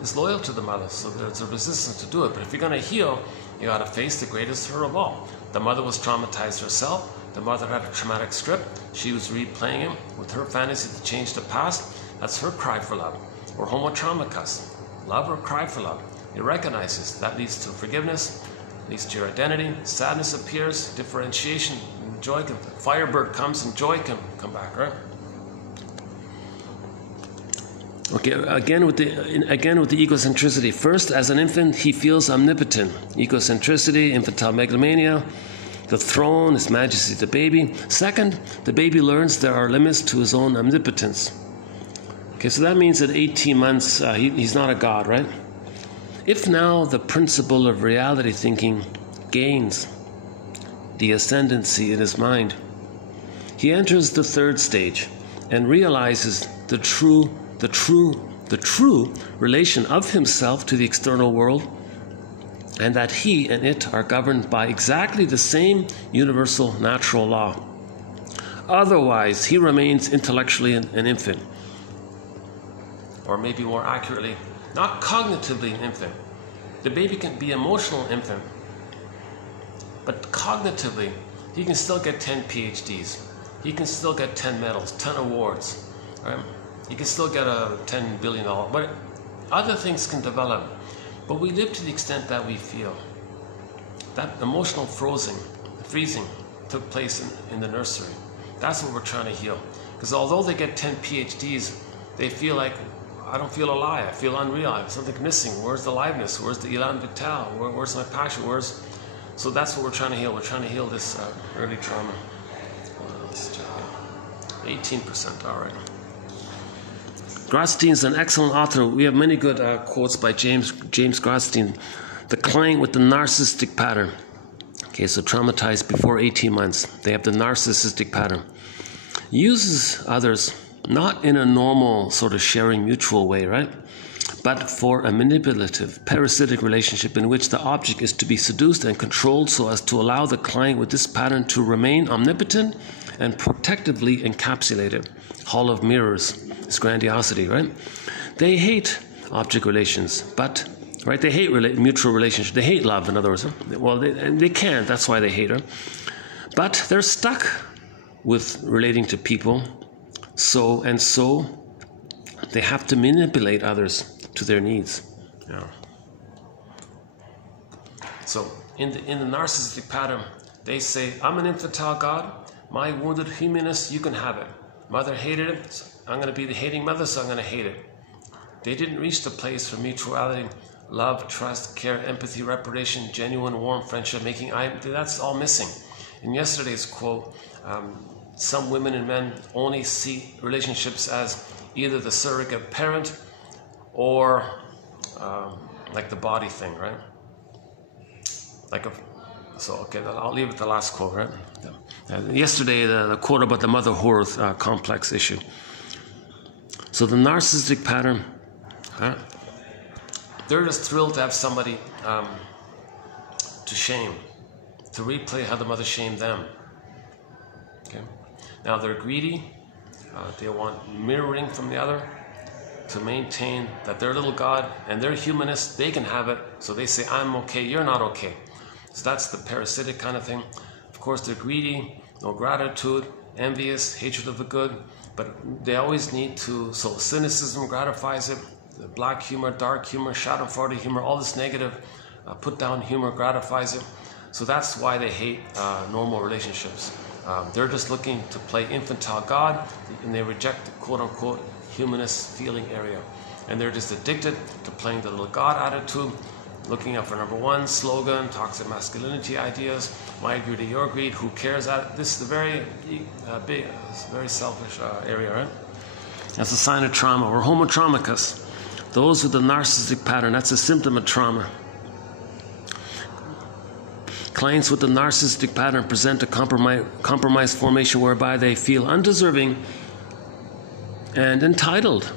is loyal to the mother, so there's a resistance to do it. But if you're going to heal, you got to face the greatest hurt of all. The mother was traumatized herself. The mother had a traumatic script. She was replaying him with her fantasy to change the past. That's her cry for love. Or homotraumicus. Love or cry for love. You recognize this. That leads to forgiveness, leads to your identity. Sadness appears, differentiation, joy can, Firebird comes and joy can come back, right? Okay, again with the egocentricity. First, as an infant, he feels omnipotent. Egocentricity, infantile megalomania, the throne, His Majesty the baby. Second, the baby learns there are limits to his own omnipotence. Okay, so that means at 18 months, he's not a god, right? If now the principle of reality thinking gains the ascendancy in his mind, he enters the third stage and realizes the true relation of himself to the external world, and that he and it are governed by exactly the same universal natural law. Otherwise, he remains intellectually an infant. Or maybe more accurately, not cognitively an infant. The baby can be emotional infant, but cognitively, he can still get 10 PhDs. He can still get 10 medals, 10 awards, right? He can still get a $10 billion, but other things can develop. But we live to the extent that we feel. That emotional freezing took place in the nursery. That's what we're trying to heal. Because although they get 10 PhDs, they feel like, I don't feel alive, I feel unreal, I have something missing. Where's the aliveness? Where's the elan vital? Where's my passion? Where's So that's what we're trying to heal. We're trying to heal this early trauma. Let's check it. 18%, all right. Grotstein's an excellent author. We have many good quotes by James Grotstein. The client with the narcissistic pattern. Okay, so traumatized before 18 months. They have the narcissistic pattern. Uses others not in a normal sort of sharing mutual way, right? But for a manipulative, parasitic relationship in which the object is to be seduced and controlled so as to allow the client with this pattern to remain omnipotent and protectively encapsulated. Hall of Mirrors, it's grandiosity, right? They hate object relations, but, right, they hate mutual relationships. They hate love, in other words. Huh? Well, they can't, that's why they hate her. But they're stuck with relating to people, so they have to manipulate others to their needs. Yeah. So in the narcissistic pattern, they say, I'm an infantile God, my wounded humanness, you can have it. Mother hated it, so I'm going to be the hating mother, so I'm going to hate it. They didn't reach the place for mutuality, love, trust, care, empathy, reparation, genuine, warm friendship, that's all missing. In yesterday's quote, some women and men only see relationships as either the surrogate parent or like the body thing, right? I'll leave it the last quote, right? Yesterday, the quote about the mother-whore complex issue. So the narcissistic pattern, they're just thrilled to have somebody to shame, to replay how the mother shamed them. Okay. Now they're greedy. They want mirroring from the other to maintain that they're little God and they're humanists. They can have it. So they say, I'm okay, you're not okay. So that's the parasitic kind of thing. Of course, they're greedy, no gratitude, envious, hatred of the good. But they always need to, so cynicism gratifies it. The black humor, dark humor, schadenfreude humor, all this negative put down humor gratifies it. So that's why they hate normal relationships. They're just looking to play infantile God, and they reject the quote-unquote humanist feeling area. And they're just addicted to playing the little God attitude, looking out for number one, slogan, toxic masculinity ideas, my greed to your greed, who cares? This is a very big, very selfish area, right? That's a sign of trauma. We're homotraumicus. Those with the narcissistic pattern, that's a symptom of trauma. Clients with the narcissistic pattern present a compromise formation whereby they feel undeserving and entitled.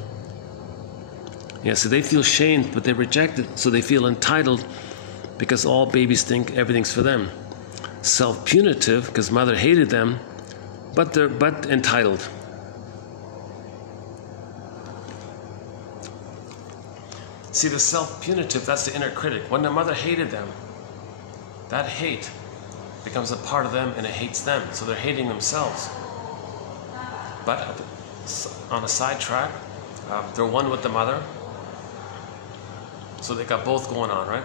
Yeah, so they feel shamed, but they reject it, so they feel entitled because all babies think everything's for them. Self-punitive, because mother hated them, but entitled. See, the self-punitive, that's the inner critic. When the mother hated them, that hate becomes a part of them and it hates them, so they're hating themselves. But on a sidetrack, they're one with the mother, so they got both going on, right?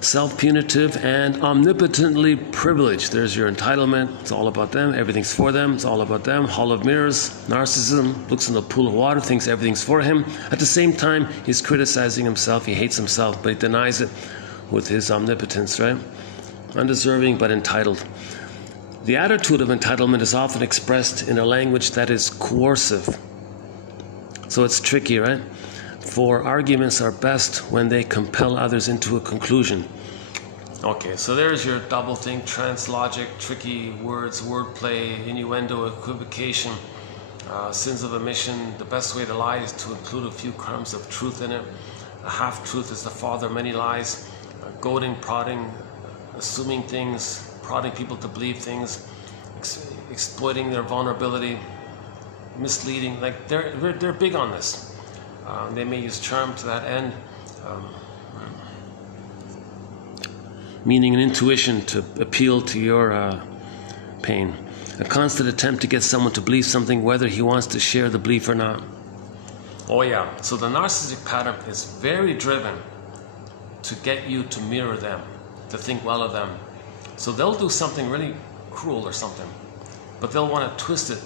Self-punitive and omnipotently privileged. There's your entitlement. It's all about them. Everything's for them. It's all about them. Hall of Mirrors. Narcissism. Looks in the pool of water. Thinks everything's for him. At the same time, he's criticizing himself. He hates himself, but he denies it with his omnipotence, right? Undeserving, but entitled. The attitude of entitlement is often expressed in a language that is coercive. So it's tricky, right? For arguments are best when they compel others into a conclusion. Okay, so there's your double thing, translogic, tricky words, wordplay, innuendo, equivocation, sins of omission. The best way to lie is to include a few crumbs of truth in it. A half-truth is the father of many lies. Goading, prodding, assuming things, prodding people to believe things, exploiting their vulnerability, misleading. Like they're big on this. They may use charm to that end, meaning an intuition to appeal to your pain. A constant attempt to get someone to believe something, whether he wants to share the belief or not. Oh yeah, so the narcissistic pattern is very driven to get you to mirror them, to think well of them. So they'll do something really cruel or something, but they'll want to twist it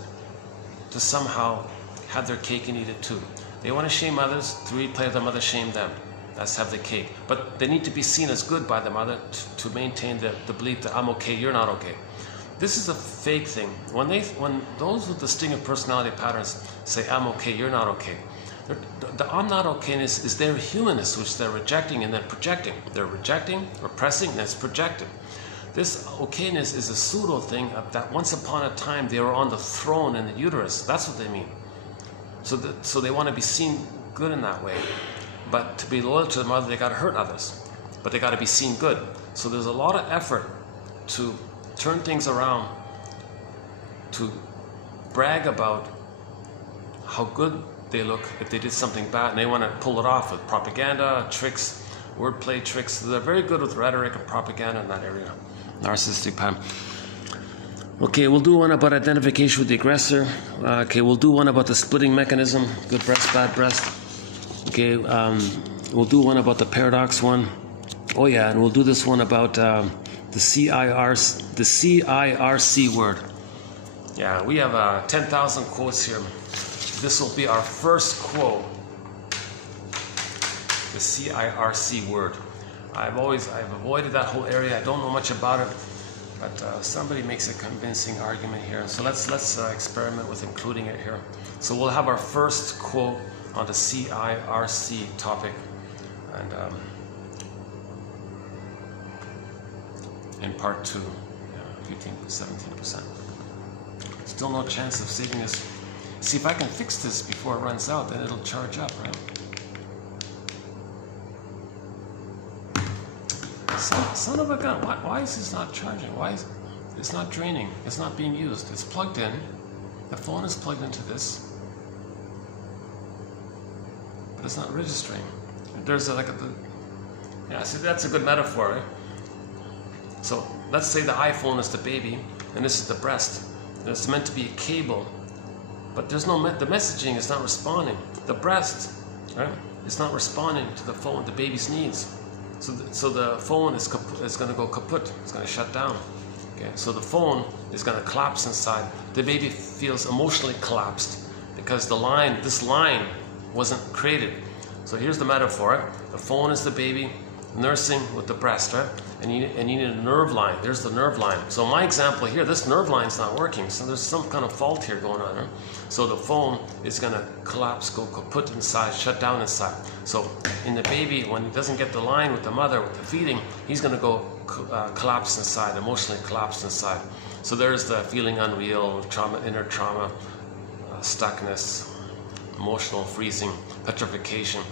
to somehow have their cake and eat it too. They want to shame others to replay their mother shamed them. Let's have the cake. But they need to be seen as good by the mother to maintain the belief that I'm okay, you're not okay. This is a fake thing. When those with distinctive personality patterns say I'm okay, you're not okay, the I'm not okayness is their humanness, which they're rejecting and then projecting. They're rejecting, repressing, and it's projected. This okayness is a pseudo thing that once upon a time they were on the throne in the uterus. That's what they mean. So they want to be seen good in that way. But to be loyal to the mother, they got to hurt others. But they got to be seen good. So there's a lot of effort to turn things around, to brag about how good they look if they did something bad, and they want to pull it off with propaganda, tricks, wordplay tricks. They're very good with rhetoric and propaganda in that area. Narcissistic pattern. Okay, we'll do one about identification with the aggressor. Okay, we'll do one about the splitting mechanism, good breast, bad breast. Okay, we'll do one about the paradox one. Oh yeah, and we'll do this one about the CIRC word. Yeah, we have 10,000 quotes here. This will be our first quote. The CIRC word. I've avoided that whole area. I don't know much about it, but somebody makes a convincing argument here. So let's experiment with including it here. So we'll have our first quote on the CIRC topic, and in part 2, 17%. Still no chance of saving this. See, if I can fix this before it runs out, then it'll charge up, right? Son of a gun, why is this not charging? Why is it's not draining? It's not being used. It's plugged in. The phone is plugged into this, but it's not registering. There's yeah, see, that's a good metaphor, right? So let's say the iPhone is the baby, and this is the breast. And it's meant to be a cable, but there's no the messaging is not responding. The breast, right, is not responding to the phone, the baby's needs. So the phone is going to go kaput. It's going to shut down. Okay, so the phone is going to collapse inside. The baby feels emotionally collapsed because this line wasn't created. So here's the metaphor. Right? The phone is the baby nursing with the breast, right? And you need a nerve line. There's the nerve line. So my example here, this nerve line's not working. So there's some kind of fault here going on. Right? So the phone is going to collapse, go kaput inside, shut down inside. So in the baby, when he doesn't get the line with the mother, with the feeding, he's going to go collapse inside, emotionally collapse inside. So there's the feeling unreal, trauma, inner trauma, stuckness, emotional freezing, petrification,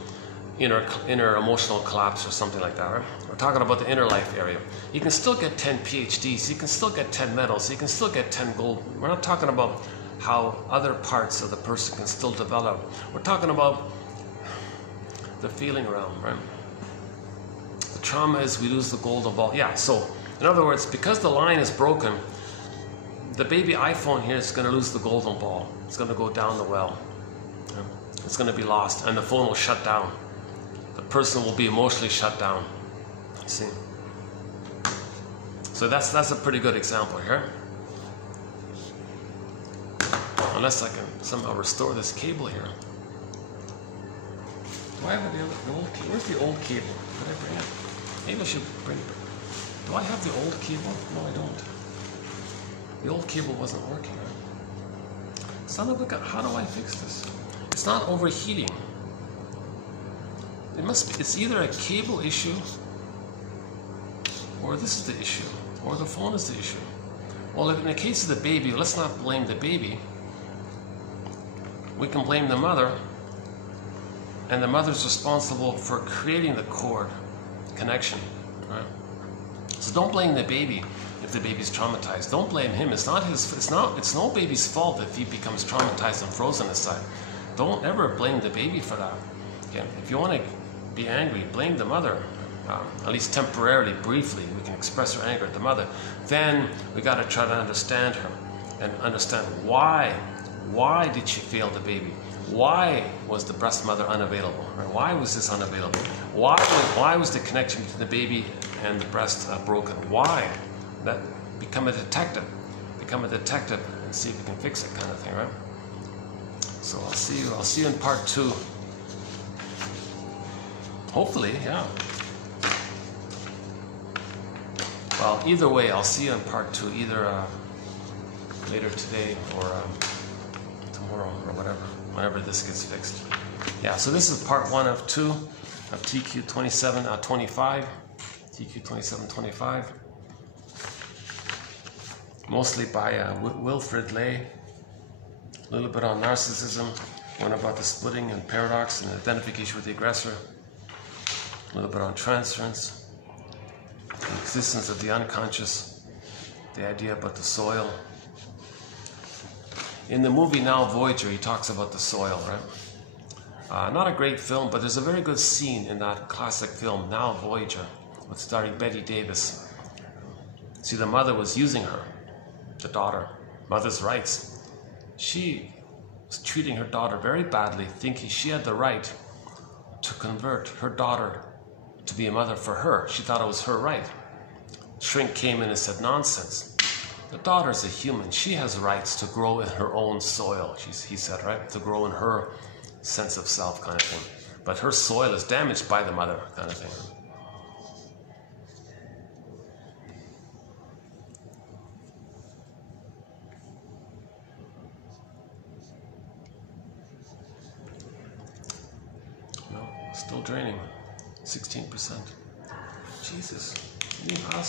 inner emotional collapse or something like that, right? We're talking about the inner life area. You can still get 10 PhDs, you can still get 10 medals, you can still get 10 gold. We're not talking about how other parts of the person can still develop. We're talking about the feeling realm, right? The trauma is we lose the golden ball. Yeah, so in other words, because the line is broken, the baby iPhone here is going to lose the golden ball. It's going to go down the well. It's going to be lost, and the phone will shut down. The person will be emotionally shut down. See? So that's a pretty good example here. Unless I can somehow restore this cable here. Do I have the old cable? Where's the old cable? Did I bring it? Maybe I should bring it. Do I have the old cable? No, I don't. The old cable wasn't working. Right? Son of a gun, how do I fix this? It's not overheating. It must be, it's either a cable issue, or this is the issue, or the phone is the issue. Well, in the case of the baby, let's not blame the baby. We can blame the mother, and the mother's responsible for creating the cord connection, right? So don't blame the baby if the baby's traumatized. Don't blame him. It's no baby's fault if he becomes traumatized and frozen inside. Don't ever blame the baby for that. Okay? If you want to be angry, blame the mother. At least temporarily, briefly, we can express our anger at the mother. Then we got to try to understand her and understand why. Why did she fail the baby? Why was the breast mother unavailable? Right? Why was this unavailable? Why was the connection between the baby and the breast broken? Why? Become a detective. Become a detective and see if you can fix it, kind of thing, right? So I'll see you in part 2 Hopefully, yeah. Well, either way, I'll see you in part 2, either later today or tomorrow or whenever this gets fixed. Yeah, so this is part 1 of 2 of TQ2725. TQ2725. Mostly by Wilfrid Lay. A little bit on narcissism, one about the splitting and paradox and identification with the aggressor. A little bit on transference, the existence of the unconscious, the idea about the soil. In the movie Now Voyager, he talks about the soil, right? Not a great film, but there's a very good scene in that classic film, Now Voyager, with starring Betty Davis. See, the mother was using her, the daughter, mother's rights. She was treating her daughter very badly, thinking she had the right to convert her daughter to be a mother for her. She thought it was her right. Shrink came in and said, nonsense. The daughter's a human. She has rights to grow in her own soil, he said, right? To grow in her sense of self kind of thing. But her soil is damaged by the mother kind of thing. Still draining, 16%. Jesus,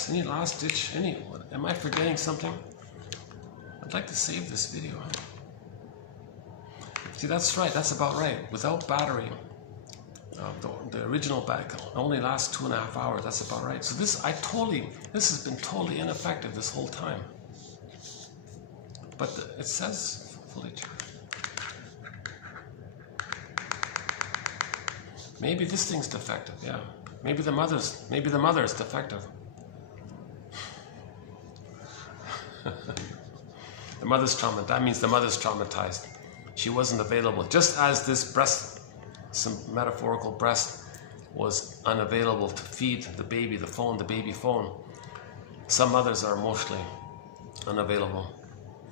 any last ditch, am I forgetting something? I'd like to save this video. See, that's right, that's about right. Without battery, the original battery only lasts 2.5 hours, that's about right. So this has been totally ineffective this whole time. But it says fully charged. Maybe this thing's defective, yeah. Maybe the mother is defective. The mother's traumatized. That means the mother's traumatized. She wasn't available. Just as this breast, some metaphorical breast, was unavailable to feed the baby, the baby phone. Some mothers are emotionally unavailable.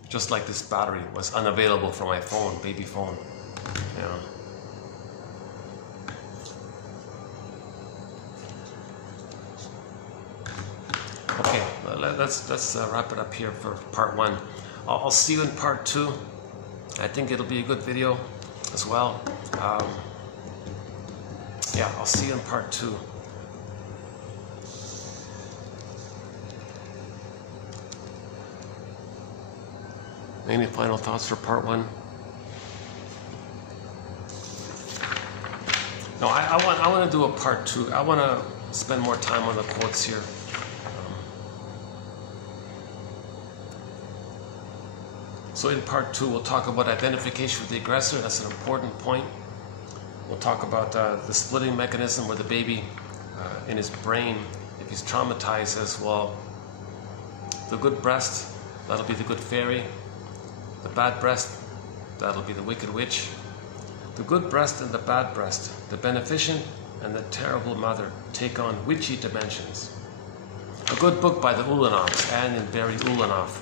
Just like this battery was unavailable for my phone, baby phone. Yeah. Okay, let's wrap it up here for part 1. I'll see you in part 2. I think it'll be a good video as well. Yeah, I'll see you in part 2. Any final thoughts for part 1? No, I want to do a part 2. I want to spend more time on the quotes here. So in part 2, we'll talk about identification with the aggressor. That's an important point. We'll talk about the splitting mechanism where the baby in his brain, if he's traumatized, says, well, the good breast, that'll be the good fairy. The bad breast, that'll be the wicked witch. The good breast and the bad breast, the beneficent and the terrible mother, take on witchy dimensions. A good book by the Ulanovs, Anne and Barry Ulanoff.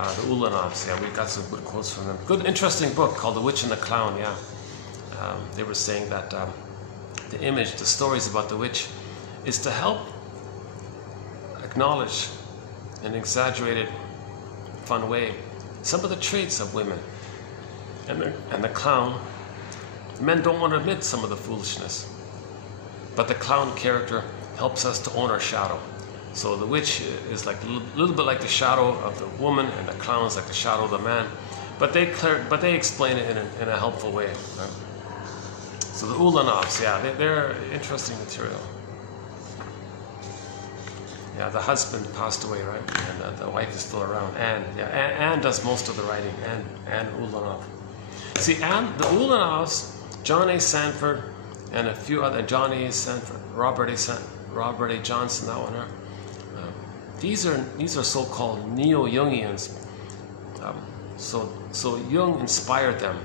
The Ulanovs, yeah, we got some good quotes from them. Good, interesting book called The Witch and the Clown, yeah. They were saying that the image, the stories about the witch, is to help acknowledge in an exaggerated, fun way some of the traits of women. And the clown, men don't want to admit some of the foolishness. But the clown character helps us to own our shadow. So the witch is like a little bit like the shadow of the woman, and the clown is like the shadow of the man. But they explain it in a helpful way. Right? So the Ulanovs, yeah, they're interesting material. Yeah, the husband passed away, right? And the wife is still around. Anne, yeah, Anne does most of the writing. Anne Ulanov. See, the Ulanovs, John A. Sanford, and a few other, John A. Sanford, Robert A. Johnson, that one, these are so-called neo-Jungians. So Jung inspired them.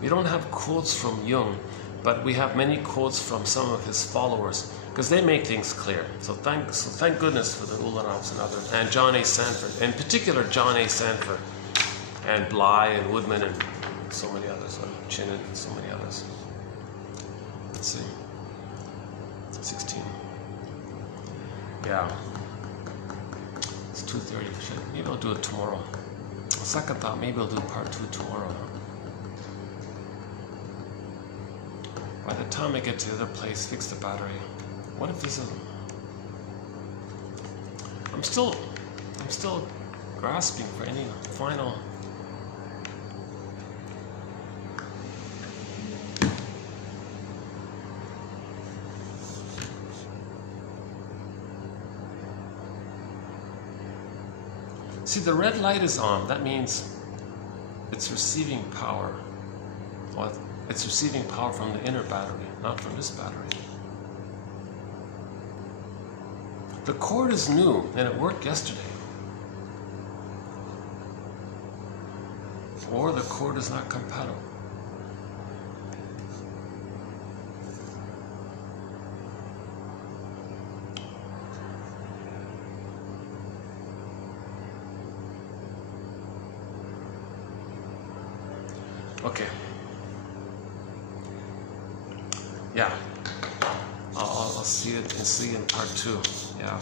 We don't have quotes from Jung, but we have many quotes from some of his followers, because they make things clear. So thank goodness for the Ulanovs and others, and John A. Sanford, in particular John A. Sanford, and Bly and Woodman and so many others, Chinnan and so many others. Let's see. 16. Yeah. It's 2:30. Maybe I'll do it tomorrow. Second thought, maybe I'll do part 2 tomorrow. By the time I get to the other place, fix the battery. What if this is... I'm still grasping for any final... See, the red light is on. That means it's receiving power. Well, it's receiving power from the inner battery, not from this battery. The cord is new, and it worked yesterday. Or the cord is not compatible. Okay. Yeah. I'll see it and see in part 2. Yeah.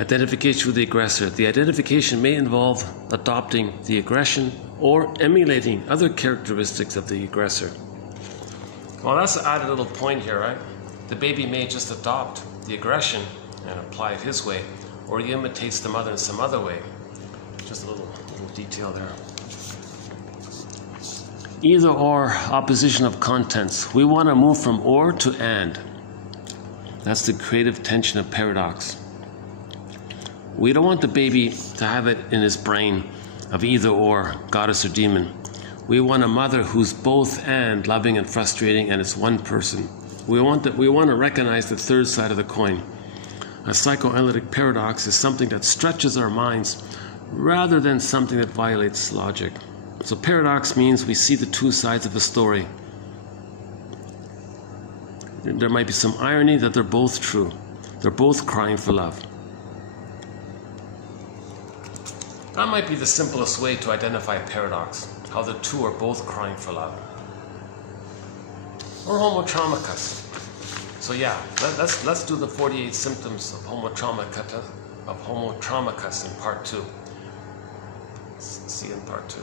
Identification with the aggressor. The identification may involve adopting the aggression or emulating other characteristics of the aggressor. Well, that's an added little point here, right? The baby may just adopt the aggression and apply it his way, or he imitates the mother in some other way. Just a little detail there. Either or, opposition of contents. We want to move from or to and. That's the creative tension of paradox. We don't want the baby to have it in his brain of either or, goddess or demon. We want a mother who's both and, loving and frustrating, and it's one person. We want to recognize the third side of the coin. A psychoanalytic paradox is something that stretches our minds rather than something that violates logic. So paradox means we see the two sides of a story. There might be some irony that they're both true. They're both crying for love. That might be the simplest way to identify a paradox, how the two are both crying for love. Or homotraumacus. So yeah, let's do the 48 symptoms of homotraumacus in part 2. See you in part 2.